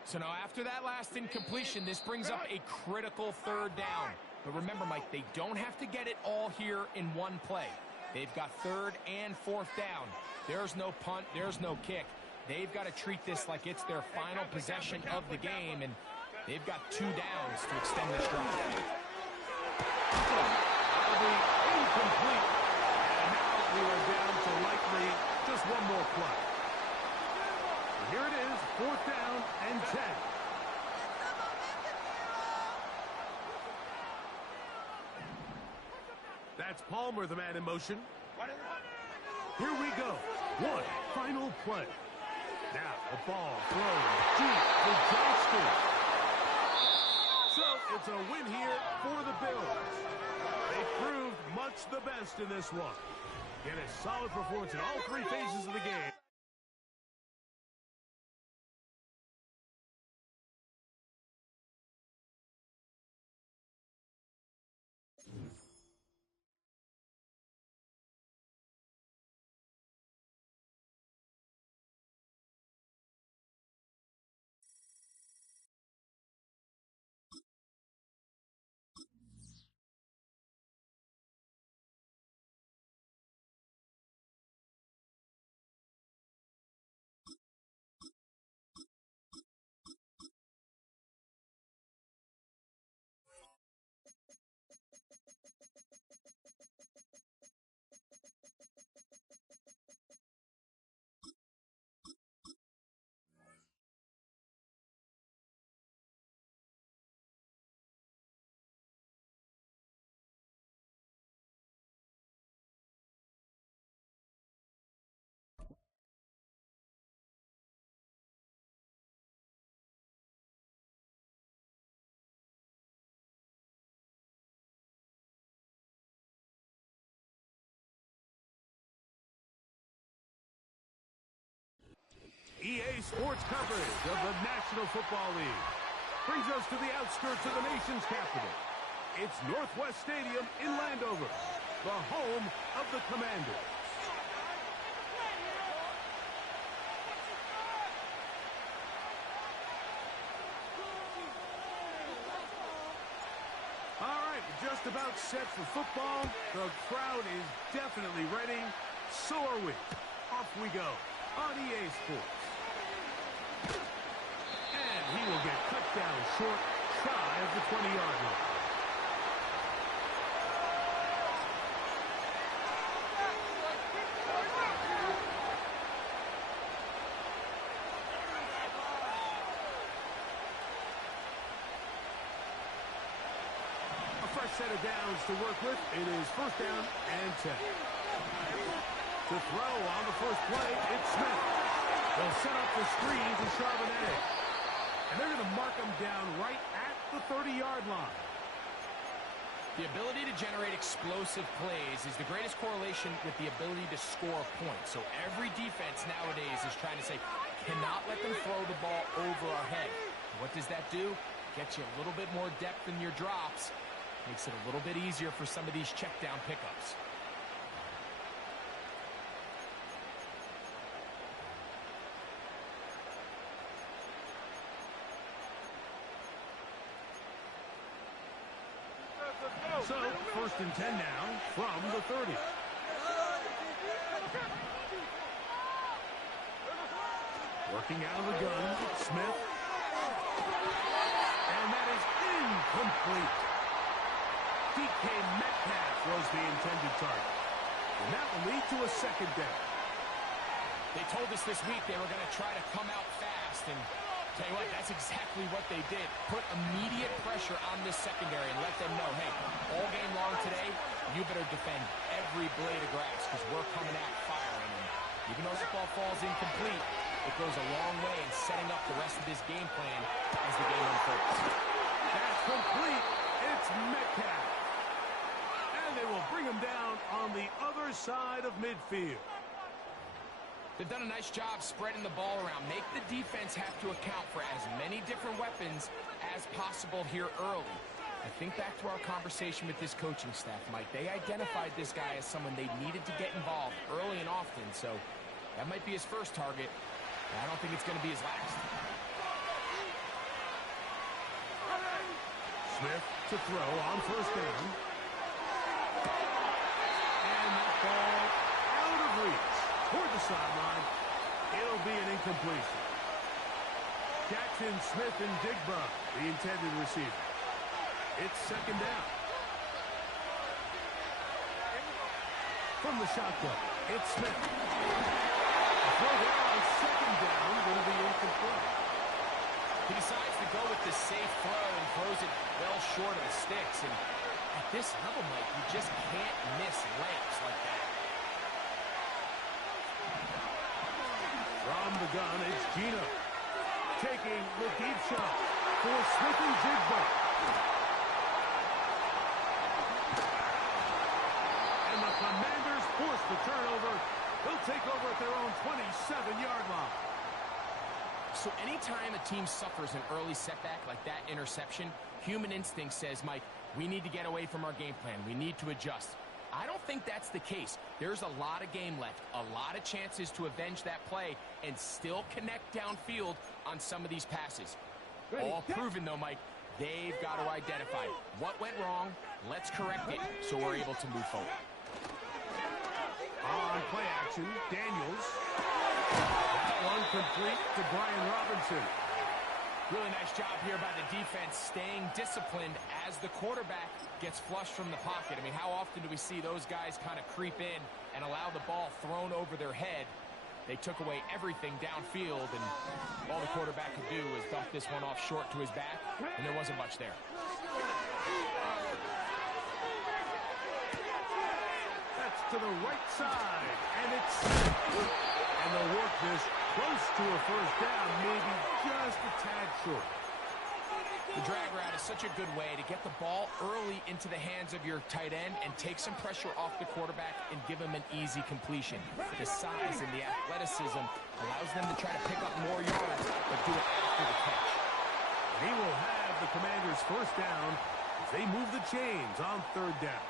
So now after that last incompletion, this brings up a critical 3rd down. But remember, Mike, they don't have to get it all here in one play. They've got 3rd and 4th down. There's no punt. There's no kick. They've got to treat this like it's their final possession of the game, and they've got 2 downs to extend this drive. That'll be incomplete. And now we are down to likely just one more play. Palmer, the man in motion. Here we go. One final play. Now a ball thrown deep for Johnston. So it's a win here for the Bills. They proved much the best in this one. Get a solid performance in all three phases of the game. EA Sports coverage of the National Football League brings us to the outskirts of the nation's capital. It's Northwest Stadium in Landover, the home of the Commanders. All right, just about set for football. The crowd is definitely ready. So are we. Off we go on EA Sports. And he will get cut down short, shy of the 20-yard line. A fresh set of downs to work with. It is first down and 10. To throw on the first play, it's Smith. They'll set up the screen to Charbonnet. And they're going to mark him down right at the 30-yard line. The ability to generate explosive plays is the greatest correlation with the ability to score points. So every defense nowadays is trying to say, cannot let them throw the ball over our head. What does that do? Gets you a little bit more depth in your drops. Makes it a little bit easier for some of these check down pickups. So, first and 10 now from the 30. Working out of the gun, Smith. And that is incomplete. DK Metcalf was the intended target. And that will lead to a second down. They told us this week they were going to try to come out fast, and tell you what, that's exactly what they did. Put immediate pressure on this secondary and let them know, hey, all game long today, you better defend every blade of grass because we're coming out firing. And even though that ball falls incomplete, it goes a long way in setting up the rest of this game plan as the game unfolds. That's complete. It's Metcalf. And they will bring him down on the other side of midfield. They've done a nice job spreading the ball around. Make the defense have to account for as many different weapons as possible here early. I think back to our conversation with this coaching staff, Mike. They identified this guy as someone they needed to get involved early and often, so that might be his first target. But I don't think it's going to be his last. Smith to throw on first down. And that ball out of reach. Toward the sideline, it'll be an incompletion. Jackson, Smith, and Digba, the intended receiver. It's second down. From the shotgun, it's Smith. The throw there on second down will be incomplete. He decides to go with the safe throw and throws it well short of the sticks. And At this level, Mike, you just can't miss layups like that. From the gun, it's Gino. Taking the deep shot for Smith and Jigba. And the Commanders force the turnover. They'll take over at their own 27-yard line. So anytime a team suffers an early setback like that interception, human instinct says, Mike, we need to get away from our game plan. We need to adjust. I don't think that's the case. There's a lot of game left, a lot of chances to avenge that play and still connect downfield on some of these passes. All proven, though, Mike, they've got to identify what went wrong. Let's correct it so we're able to move forward. On play action, Daniels. That one complete to Brian Robinson. Really nice job here by the defense staying disciplined as the quarterback gets flushed from the pocket. I mean, how often do we see those guys kind of creep in and allow the ball thrown over their head? They took away everything downfield, and all the quarterback could do was dump this one off short to his back, and there wasn't much there. That's to the right side, and it's... And they'll work this close to a first down, maybe just a tad short. The drag route is such a good way to get the ball early into the hands of your tight end and take some pressure off the quarterback and give him an easy completion. The size and the athleticism allows them to try to pick up more yards, but do it after the catch. He will have the Commanders' first down as they move the chains on third down.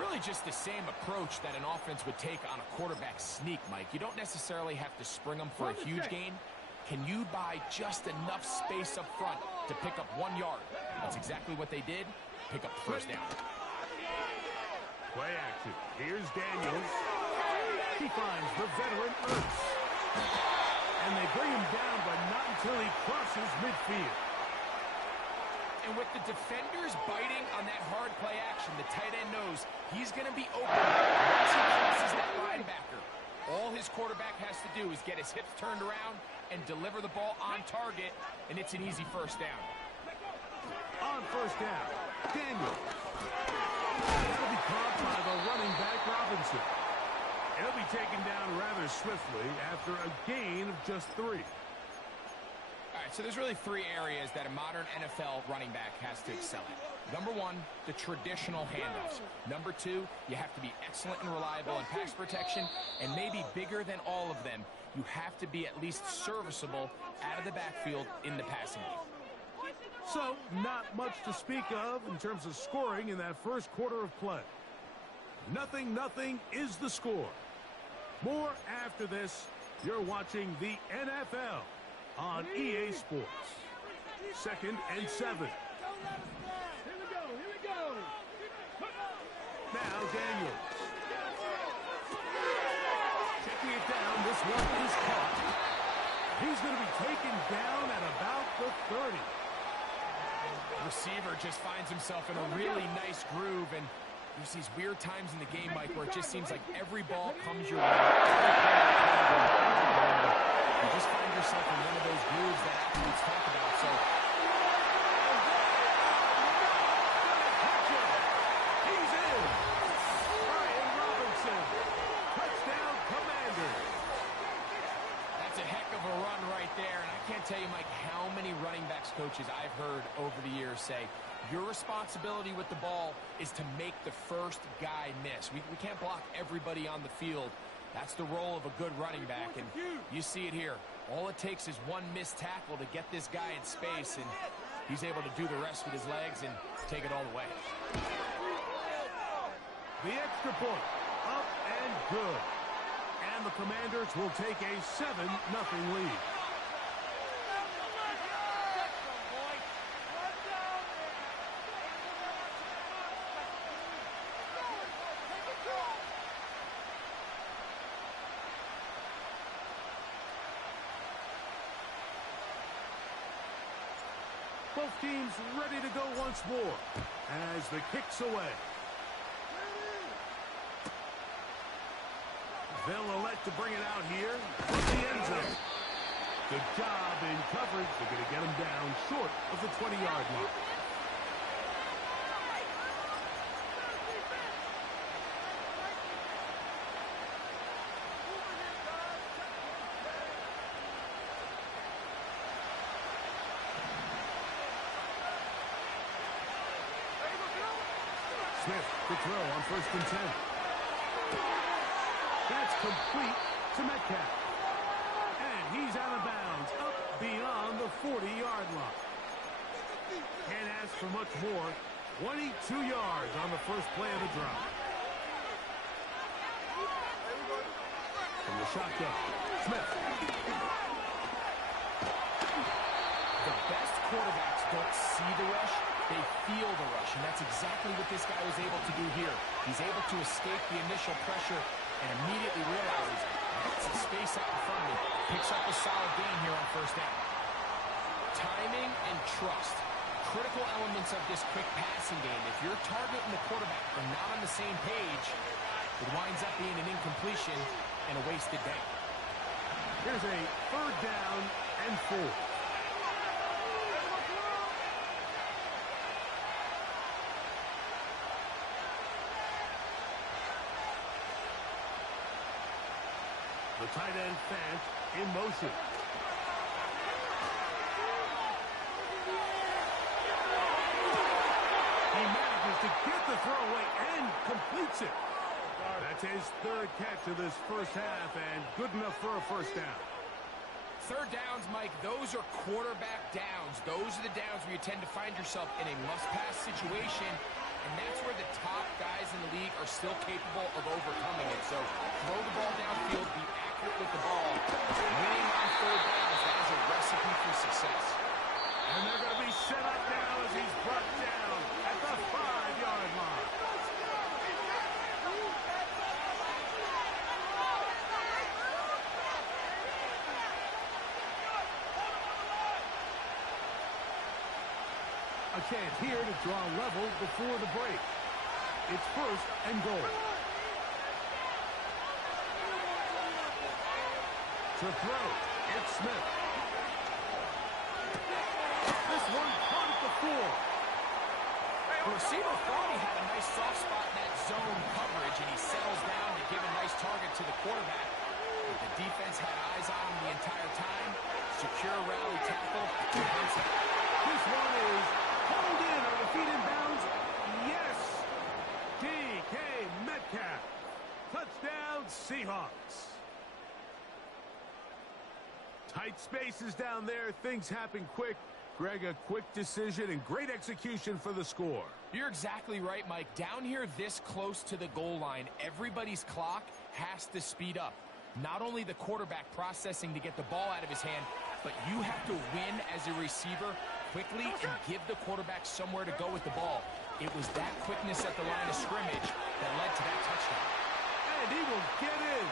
Really just the same approach that an offense would take on a quarterback sneak, Mike. You don't necessarily have to spring them for a huge gain. Can you buy just enough space up front to pick up 1 yard? That's exactly what they did. Pick up the first down. Play action. Here's Daniels. He finds the veteran Ertz. And they bring him down, but not until he crosses midfield. And with the defenders biting on that hard play action, the tight end knows he's going to be open once he crosses that linebacker. All his quarterback has to do is get his hips turned around and deliver the ball on target, and it's an easy first down. On first down, Daniel. That'll be caught by the running back, Robinson. He'll be taken down rather swiftly after a gain of just 3. All right, so there's really 3 areas that a modern NFL running back has to excel at. Number 1, the traditional handoffs. Number 2, you have to be excellent and reliable in pass protection, and maybe bigger than all of them, you have to be at least serviceable out of the backfield in the passing game. So, not much to speak of in terms of scoring in that first quarter of play. 0-0 is the score. More after this. You're watching the NFL on EA Sports. 2nd and 7. Here we go. Now Daniels. Checking it down. This one is caught. He's going to be taken down at about the 30. Receiver just finds himself in a really nice groove, and there's these weird times in the game, Mike, where it just seems like every ball comes your way. You just find yourself in one of those grooves that athletes talk about. So, he's in. Brian Robinson. Touchdown, Commanders. That's a heck of a run right there. And I can't tell you, Mike, how many running backs coaches I've heard over the years say, your responsibility with the ball is to make the first guy miss. We can't block everybody on the field. That's the role of a good running back, and you see it here. All it takes is one missed tackle to get this guy in space, and he's able to do the rest with his legs and take it all the way. The extra point, up and good. And the Commanders will take a 7-0 lead. Both teams ready to go once more as the kick's away. They'll elect to bring it out here from the end zone. Good job in coverage. They're going to get him down short of the 20-yard line. to throw on 1st and 10. That's complete to Metcalf. And he's out of bounds, up beyond the 40-yard line. Can't ask for much more. 22 yards on the first play of the drive. From the shotgun, Smith. The best quarterbacks don't see the rush, they feel the rush, and that's exactly what this guy was able to do here. He's able to escape the initial pressure and immediately realizes that's some space out in front of me. Picks up a solid gain here on 1st down. Timing and trust. Critical elements of this quick passing game. If your target and the quarterback are not on the same page, it winds up being an incompletion and a wasted down. Here's a 3rd down and 4. The tight end Fant in motion. He manages to get the throw away and completes it. That's his 3rd catch of this first half and good enough for a 1st down. 3rd downs, Mike, those are quarterback downs. Those are the downs where you tend to find yourself in a must-pass situation, and that's where the top guys in the league are still capable of overcoming it. So throw the ball downfield, be accurate with the ball. Winning on 3rd downs, that is a recipe for success. And they're going to be set up now as he's brought down at the 5-yard line. A chance here to draw level before the break. It's 1st and goal. To throw, it's Smith. This one caught at the 4. The receiver thought he had a nice soft spot in that zone coverage, and he settles down to give a nice target to the quarterback. But the defense had eyes on him the entire time. Secure rally tackle. This one is hauled in on the feet in bounds. Yes! DK Metcalf. Touchdown, Seahawks. Tight spaces down there. Things happen quick. Greg, a quick decision and great execution for the score. You're exactly right, Mike. Down here this close to the goal line, everybody's clock has to speed up. Not only the quarterback processing to get the ball out of his hand, but you have to win as a receiver quickly and give the quarterback somewhere to go with the ball. It was that quickness at the line of scrimmage that led to that touchdown. And he will get in.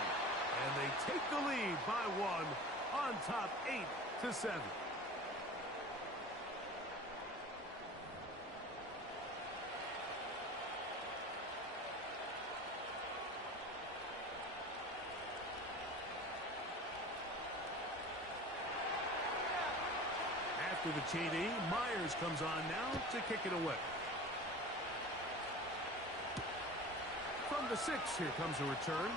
And they take the lead by 1 on top 8-7. After the TD, Myers comes on now to kick it away. From the 6, here comes a return.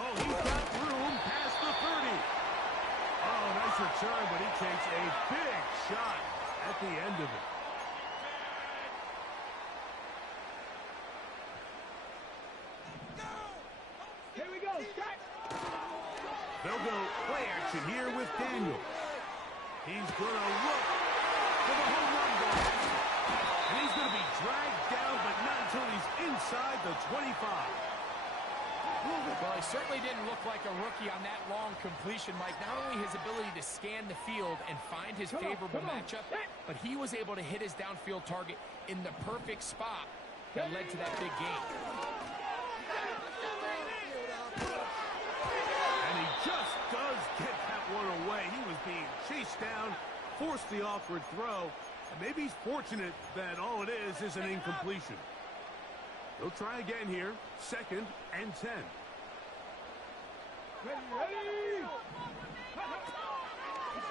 Oh, he's got room past the 30. Oh, nice return, but he takes a big shot at the end of it. Here we go. They'll go play action here with Daniel. He's going to look for the home run ball. And he's going to be dragged down, but not until he's inside the 25. Well, he certainly didn't look like a rookie on that long completion, Mike. Not only his ability to scan the field and find his favorable matchup, but he was able to hit his downfield target in the perfect spot that led to that big gain. And he just does get that one away. He was being chased down, forced the awkward throw, and maybe he's fortunate that all it is an incompletion. They'll try again here, 2nd and 10.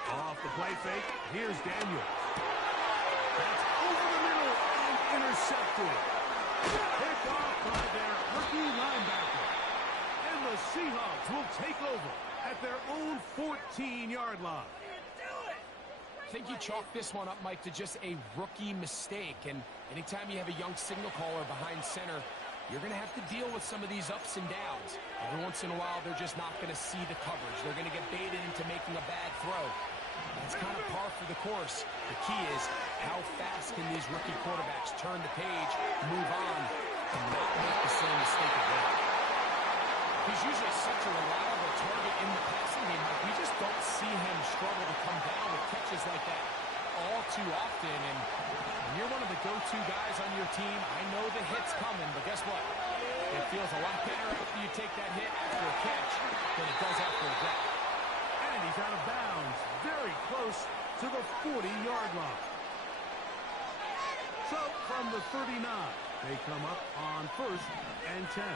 Off the play fake, here's Daniel. That's over the middle and intercepted. Picked off by their rookie linebacker. And the Seahawks will take over at their own 14-yard line. think you chalk this one up, Mike, to just a rookie mistake. And anytime you have a young signal caller behind center, you're going to have to deal with some of these ups and downs. Every once in a while, they're just not going to see the coverage. They're going to get baited into making a bad throw. That's kind of par for the course. The key is how fast can these rookie quarterbacks turn the page, move on, and not make the same mistake again. He's usually such a reliable target in the passing game. Like, we just don't see him struggle to come down with catches like that all too often. And when you're one of the go-to guys on your team, I know the hit's coming, but guess what? It feels a lot better after you take that hit after a catch than it does after a drop. And he's out of bounds, very close to the 40-yard line. So from the 39, they come up on 1st and 10.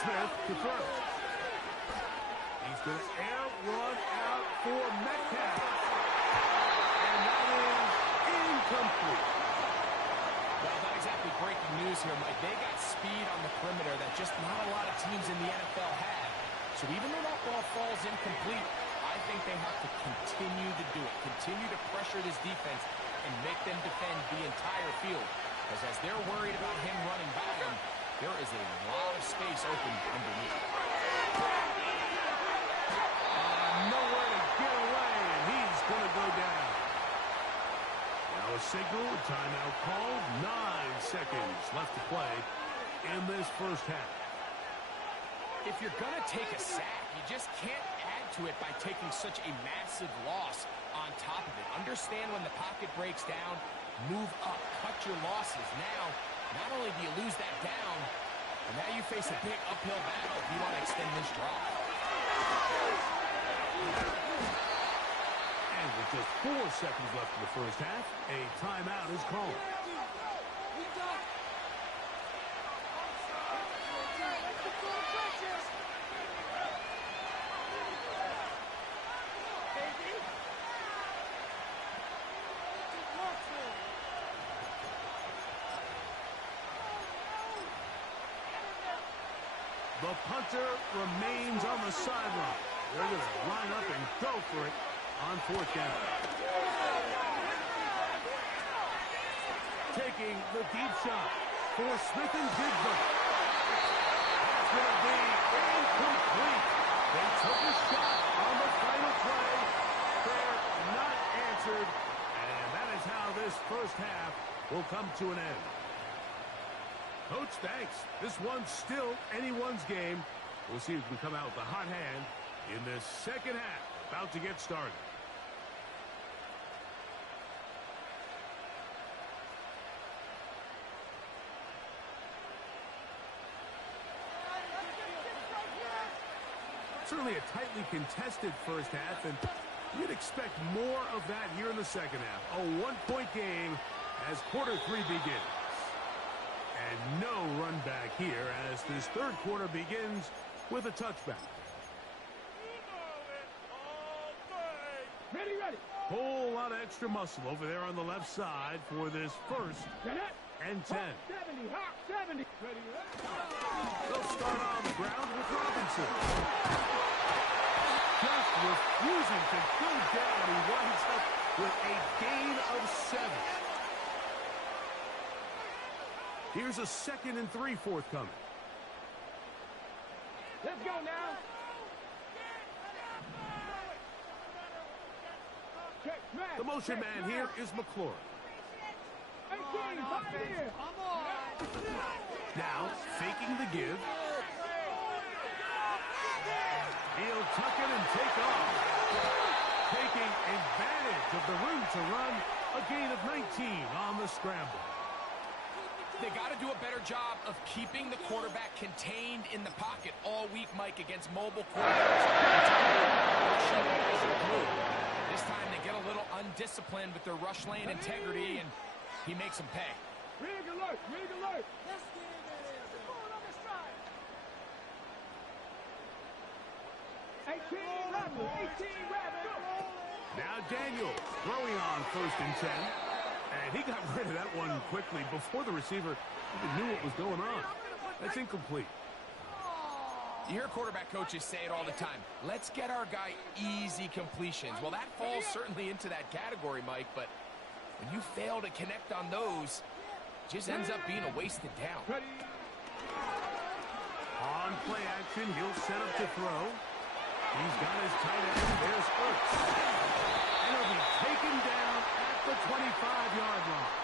Smith to throw. He's going to air run out for Metcalf. And that is incomplete. Well, not exactly breaking news here, Mike. They got speed on the perimeter that just not a lot of teams in the NFL have. So even though that ball falls incomplete, I think they have to continue to do it. Continue to pressure this defense and make them defend the entire field. Because as they're worried about him running by them, there is a lot of space open underneath. Nowhere to get away, and he's going to go down. Now a signal, a timeout called. 9 seconds left to play in this first half. If you're going to take a sack, you just can't add to it by taking such a massive loss on top of it. Understand when the pocket breaks down, move up, cut your losses. Now, not only do you lose that down, but now you face a big uphill battle if you want to extend this drive. And with just 4 seconds left in the first half, a timeout is called. The punter remains on the sideline. They're going to line up and go for it on 4th down. Taking the deep shot for Smith and Jigba. That's going to be incomplete. They took a shot on the final play. They're not answered. And that is how this first half will come to an end. Coach, thanks. This one's still anyone's game. We'll see if we come out with a hot hand in this second half. About to get started. Certainly a tightly contested first half, and you'd expect more of that here in the second half. A one-point game as quarter 3 begins. And no run back here as this third quarter begins with a touchback. Ready. Whole lot of extra muscle over there on the left side for this 1st and 10. 70. Ready. They'll start on the ground with Robinson. Just refusing to go down. He winds up with a gain of 7. Here's a 2nd and 3 forthcoming. Let's go now. The motion man here is McClure. Now, faking the give. He'll tuck it and take off. Taking advantage of the room to run. A gain of 19 on the scramble. They got to do a better job of keeping the quarterback contained in the pocket all week, Mike, against mobile quarterbacks. This time they get a little undisciplined with their rush lane integrity, and he makes them pay. Rig alert. Let's get it. 18 rabbit. Now Daniels throwing on 1st and 10. And he got rid of that one quickly before the receiver even knew what was going on. That's incomplete. You hear quarterback coaches say it all the time. Let's get our guy easy completions. Well, that falls certainly into that category, Mike, but when you fail to connect on those, it just ends up being a wasted down. On play action, he'll set up to throw. He's got his tight end. There's Ertz. And he'll be taken down at the 25-yard line.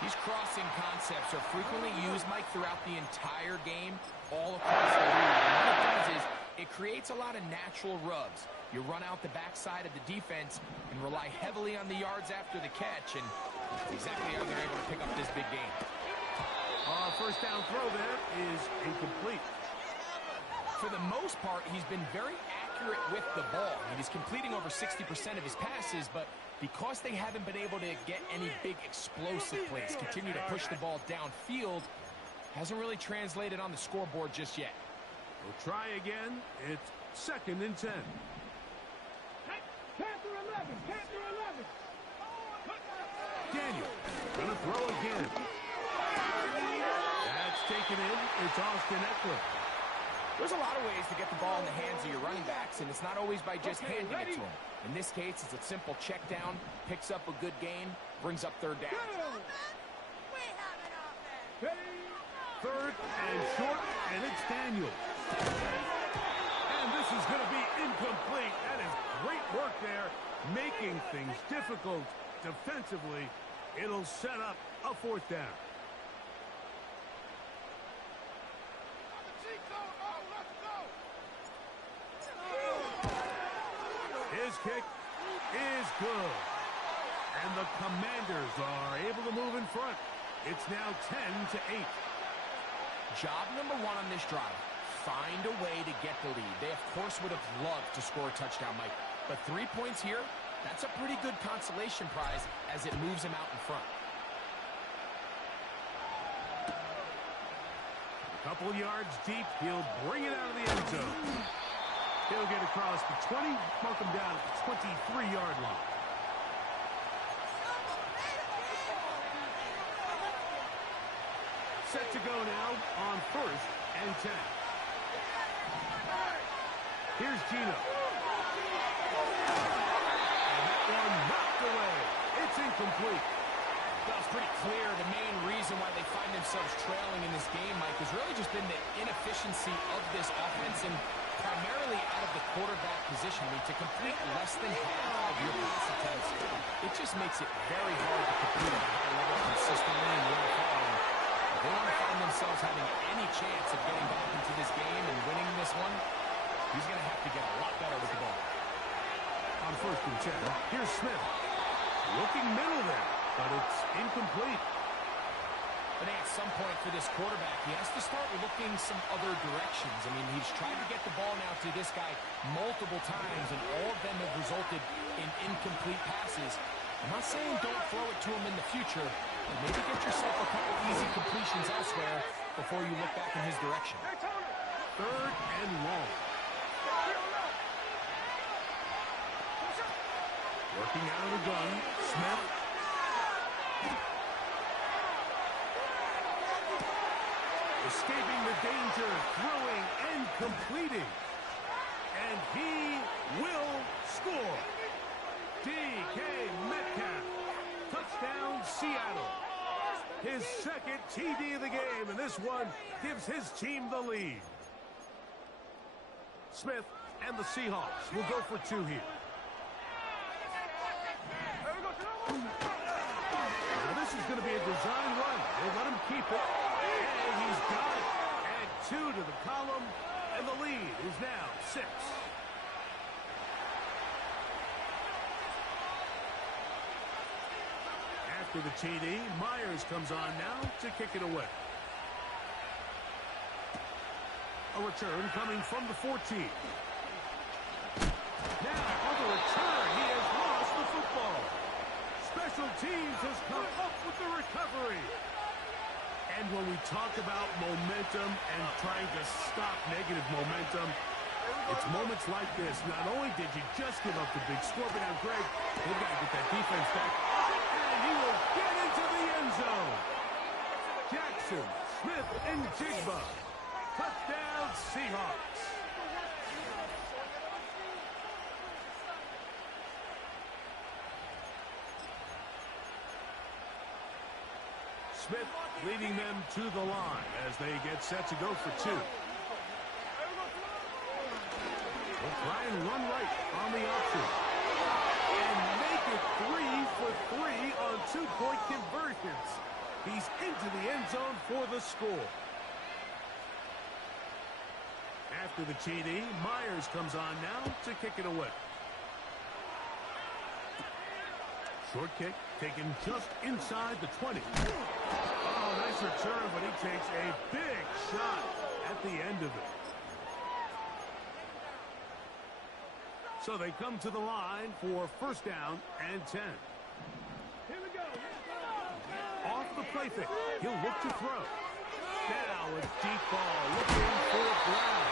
These crossing concepts are frequently used, Mike, throughout the entire game, all across the league. And what it does is it creates a lot of natural rubs. You run out the backside of the defense and rely heavily on the yards after the catch, and that's exactly how they're able to pick up this big game. First down throw there is incomplete. For the most part, he's been very accurate with the ball. He's completing over 60% of his passes, but because they haven't been able to get any big explosive plays, continue to push the ball downfield, hasn't really translated on the scoreboard just yet. We'll try again. It's 2nd and 10. Panther 11, Panther 11. Daniel, gonna throw again. That's taken in. It's Austin Eckler. There's a lot of ways to get the ball in the hands of your running backs, and it's not always by just handing it to them. In this case, it's a simple check down, picks up a good gain, brings up 3rd down. We have an offense. 3rd and short, and it's Daniel. And this is going to be incomplete. That is great work there, making things difficult defensively. It'll set up a 4th down. His kick is good. And the Commanders are able to move in front. It's now 10-8. Job number 1 on this drive, find a way to get the lead. They, of course, would have loved to score a touchdown, Mike. But 3 points here, that's a pretty good consolation prize as it moves them out in front. A couple yards deep, he'll bring it out of the end zone. He'll get across the 20, mark him down at the 23-yard line. Set to go now on 1st and 10. Here's Gino. And that one knocked away. It's incomplete. Well, it's pretty clear the main reason why they find themselves trailing in this game, Mike, has really just been the inefficiency of this offense and primarily out of the quarterback position. I mean, to complete less than half of your pass attempts, it just makes it very hard to compete at a high level consistently in the NFL. If they want to find themselves having any chance of getting back into this game and winning this one, he's going to have to get a lot better with the ball. On 1st and 10, here's Smith. Looking middle there, but it's incomplete. I think at some point for this quarterback, he has to start looking some other directions. I mean, he's tried to get the ball now to this guy multiple times, and all of them have resulted in incomplete passes. I'm not saying don't throw it to him in the future, but maybe get yourself a couple easy completions elsewhere before you look back in his direction. 3rd and long. Working out of the gun, Smith. Escaping the danger, throwing and completing. And he will score. DK Metcalf. Touchdown, Seattle. His 2nd TD of the game, and this one gives his team the lead. Smith and the Seahawks will go for 2 here. Now this is going to be a design run. They let him keep it. And he's got it. Add 2 to the column, and the lead is now 6. After the TD, Myers comes on now to kick it away. A return coming from the 14. Now on the return, he has lost the football. Special teams has come up with the recovery. And when we talk about momentum and trying to stop negative momentum, it's moments like this. Not only did you just give up the big score, but now, Greg, they've got to get that defense back. And he will get into the end zone. Jackson, Smith, and Jigba. Touchdown, Smith leading them to the line as they get set to go for two. They'll try and run right on the option. And make it 3 for 3 on two-point conversions. He's into the end zone for the score. After the TD, Myers comes on now to kick it away. Short kick taken just inside the 20. Oh, nice return, but he takes a big shot at the end of it. So they come to the line for first down and 10. Here we go. Off the play fake, he'll look to throw. Now a deep ball looking for Brown.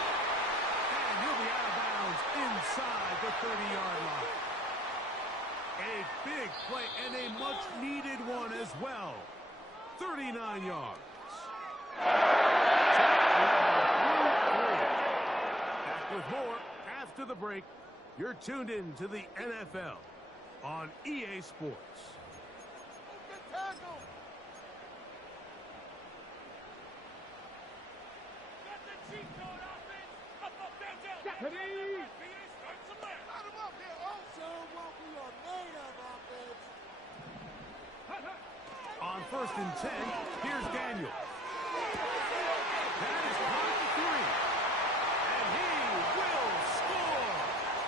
And he'll be out of bounds inside the 30-yard line. A big play and a much-needed one as well. 39 yards. Back with more after the break. You're tuned in to the NFL on EA Sports. On first and 10, here's Daniel. That is caught at 3. And he will score.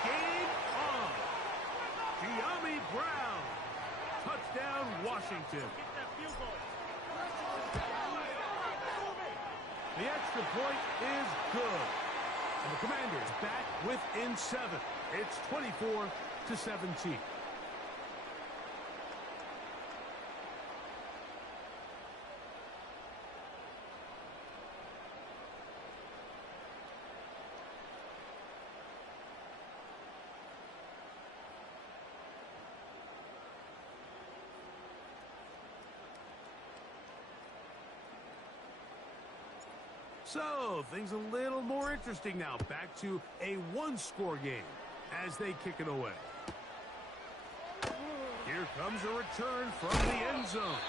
Game on. De'Ami Brown. Touchdown, Washington. The extra point is good. And the Commanders back within 7. It's 24-17. So, things a little more interesting now. Back to a one-score game as they kick it away. Here comes a return from the end zone.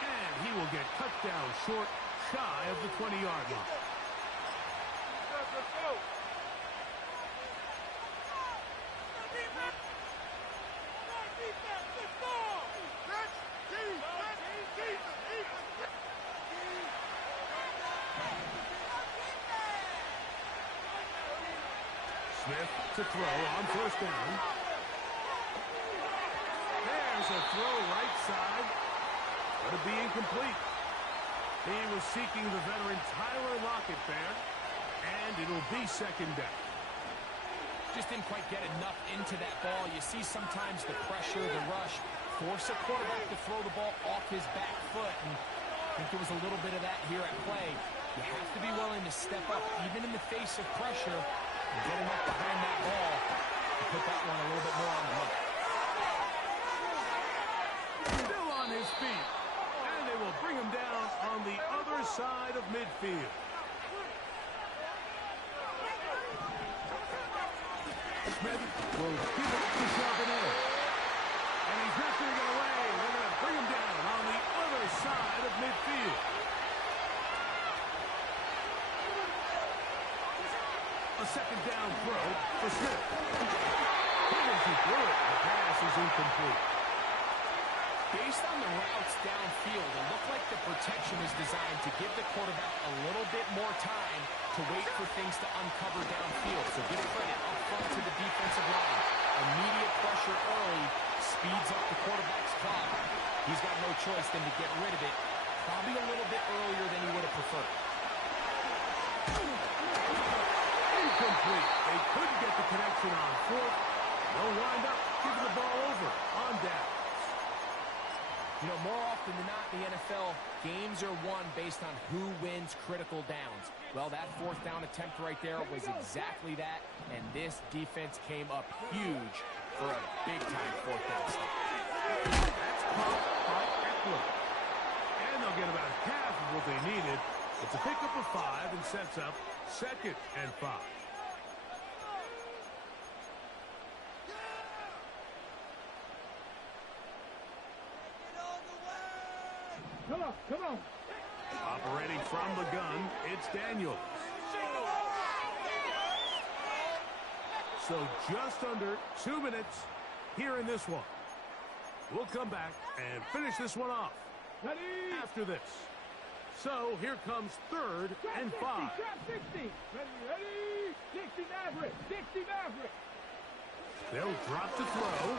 And he will get cut down short, shy of the 20-yard line. Smith to throw on first down. There's a throw right side. But it'll be incomplete. He was seeking the veteran Tyler Lockett there. And it'll be second down. Just didn't quite get enough into that ball. You see sometimes the pressure, the rush, force a quarterback to throw the ball off his back foot. And I think there was a little bit of that here at play. You have to be willing to step up, even in the face of pressure, and get enough behind that ball to put that one a little bit more on the hook. Still on his feet. And they will bring him down on the other side of midfield. Smith will give it to Charbonnet. And he's not going to get away. They're going to bring him down on the other side of midfield. A second down throw for Smith. He threw it. The pass is incomplete. Based on the routes downfield, it looked like the protection is designed to give the quarterback a little bit more time to wait for things to uncover downfield. So give credit up front to the defensive line. Immediate pressure early speeds up the quarterback's clock. He's got no choice than to get rid of it, probably a little bit earlier than he would have preferred. Incomplete. They couldn't get the connection on fourth. They'll wind up giving the ball over on down. You know, more often than not in the NFL, games are won based on who wins critical downs. Well, that fourth down attempt right there was exactly that, and this defense came up huge for a big-time fourth down stop. That's caught by Eckler. And they'll get about half of what they needed. It's a pickup of 5 and sets up 2nd and 5. Come on. Come on. Operating from the gun, it's Daniels. So just under 2 minutes here in this one. We'll come back and finish this one off after this. So here comes 3rd and 5. 60. Ready. 60 Maverick. 60 Maverick. They'll drop to throw.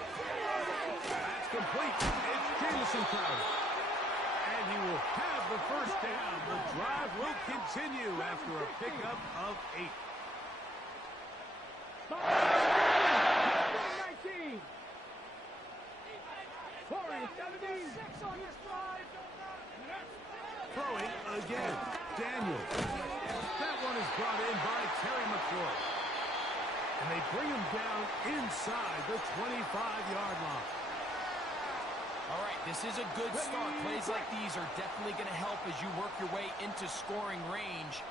That's complete. It's Jamison Crowder. And he will have the first down. The drive will continue after a pickup of 8. 19. 17. Throwing again. Daniels. That one is brought in by Terry McCoy. And they bring him down inside the 25-yard line. All right, this is a good start. Plays like these are definitely going to help as you work your way into scoring range.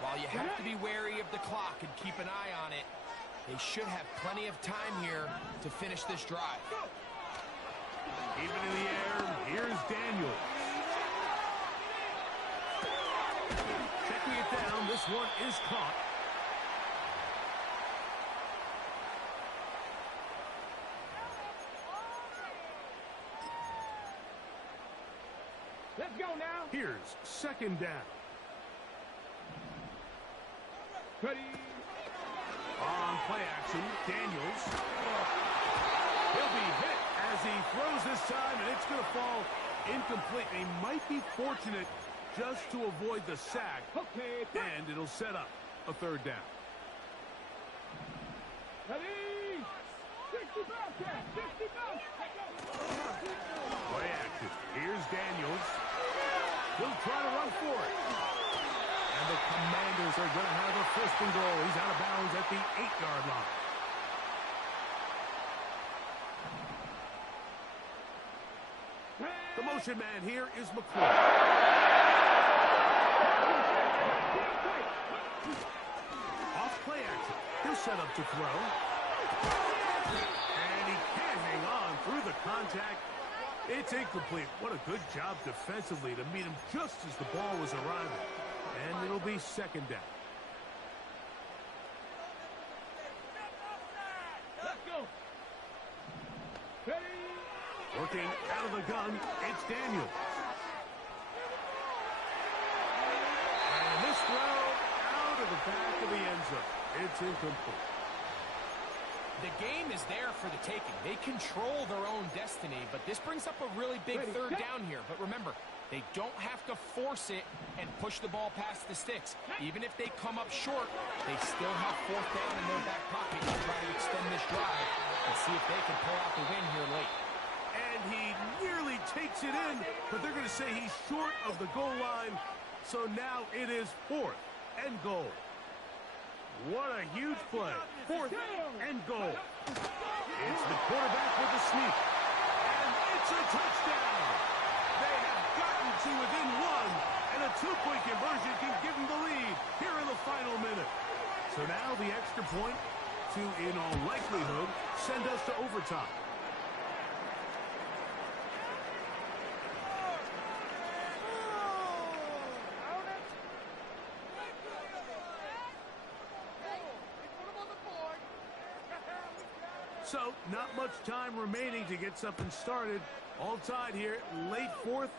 While you have to be wary of the clock and keep an eye on it, they should have plenty of time here to finish this drive. Even in the air, here's Daniels. Checking it down, this one is caught. Let's go now. Here's 2nd down. Ready. On play action, Daniels. He'll be hit as he throws this time, and it's going to fall incomplete. He might be fortunate just to avoid the sack, Okay. and it'll set up a 3rd down. Ready. 60 Bobcat. 60 Bobcat. Play action. Here's Daniels. He'll try to run for it. And the Commanders are going to have a 1st and goal. He's out of bounds at the 8-yard line. The motion man here is McCoy. Off play action. He'll set up to throw. And he can't hang on through the contact. It's incomplete. What a good job defensively to meet him just as the ball was arriving. And it'll be 2nd down. Let's go. Ready. Working out of the gun, it's Daniels. And this throw out of the back of the end zone. It's incomplete. The game is there for the taking. They control their own destiny, but this brings up a really big 3rd down here. But remember, they don't have to force it and push the ball past the sticks. Even if they come up short, they still have 4th down in their back pocket to try to extend this drive and see if they can pull out the win here late. And he nearly takes it in, but they're going to say he's short of the goal line. So now it is 4th and goal. What a huge play. 4th and goal. It's the quarterback with the sneak. And it's a touchdown. They have gotten to within 1, and a 2-point conversion can give them the lead here in the final minute. So now the extra point to, in all likelihood, send us to overtime. So, not much time remaining to get something started. All tied here, late 4th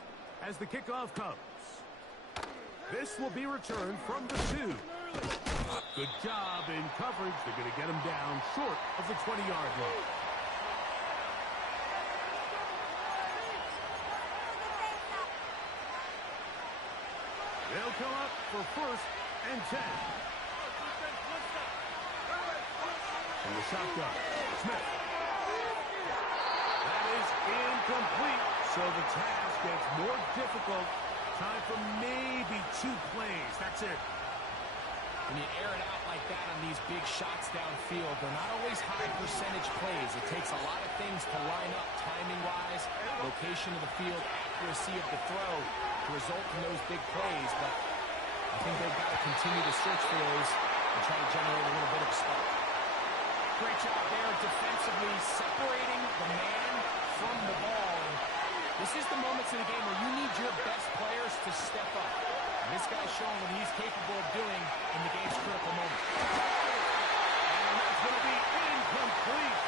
as the kickoff comes. This will be returned from the 2. Good job in coverage. They're going to get him down short of the 20-yard line. They'll come up for 1st and 10. From the shotgun, Smith. That is incomplete, so the task gets more difficult. Time for maybe 2 plays. That's it. When you air it out like that on these big shots downfield, they're not always high percentage plays. It takes a lot of things to line up timing-wise, location of the field, accuracy of the throw to result in those big plays. But I think they've got to continue to search for those and try to generate a little bit of spark. Great job there defensively separating the man from the ball. This is the moments in the game where you need your best players to step up. And this guy's showing what he's capable of doing in the game's critical moment. And that's going to be incomplete.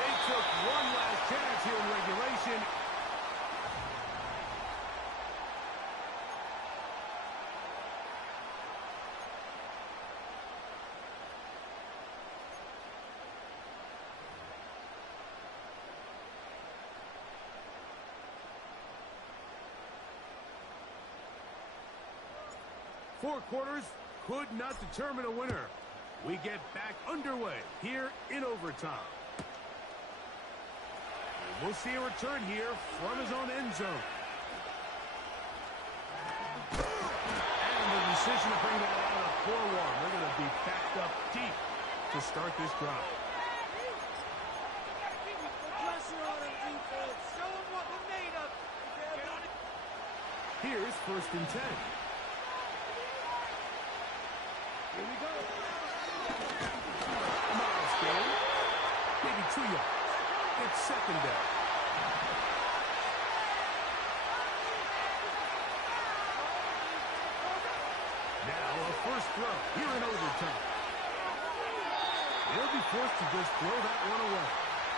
They took one last chance here in regulation. Four quarters could not determine a winner. We get back underway here in overtime. And we'll see a return here from his own end zone. And the decision to bring that out of 4-1. They're going to be backed up deep to start this drive. Pressure on him, defense. Show him what we're made of. Here's 1st and 10. Here we go. Miles gain. Maybe 2 yards. It's 2nd down. Now a first throw here in overtime. They'll be forced to just throw that one away.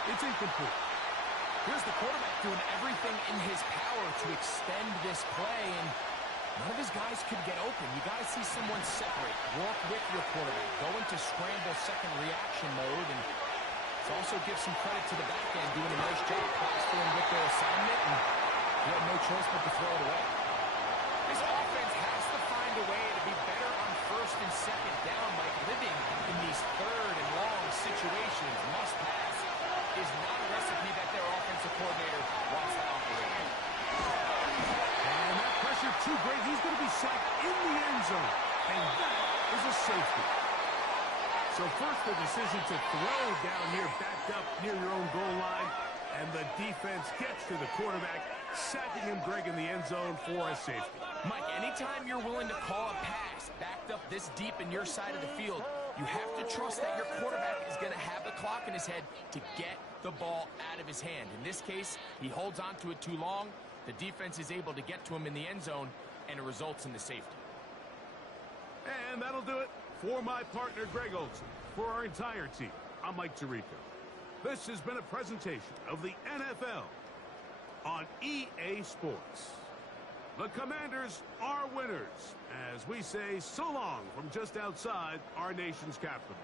It's incomplete. Here's the quarterback doing everything in his power to extend this play, and none of his guys could get open. You got to see someone separate, work with your quarterback, go into scramble second reaction mode, and also give some credit to the back end doing a nice job plastering with their assignment, and you have no choice but to throw it away. This offense has to find a way to be better on 1st and 2nd down, like living in these 3rd and long situations. Must pass is not a recipe that their offensive coordinator wants to operate in. And that pressure too great. He's going to be sacked in the end zone. And that is a safety. So first the decision to throw down here, backed up near your own goal line. And the defense gets to the quarterback, sacking him, Greg, in the end zone for a safety. Mike, anytime you're willing to call a pass backed up this deep in your side of the field, you have to trust that your quarterback is going to have the clock in his head to get the ball out of his hand. In this case, he holds on to it too long. The defense is able to get to him in the end zone, and it results in the safety. And that'll do it for my partner, Greg Olson. For our entire team, I'm Mike Tirico. This has been a presentation of the NFL on EA Sports. The Commanders are winners, as we say so long from just outside our nation's capital.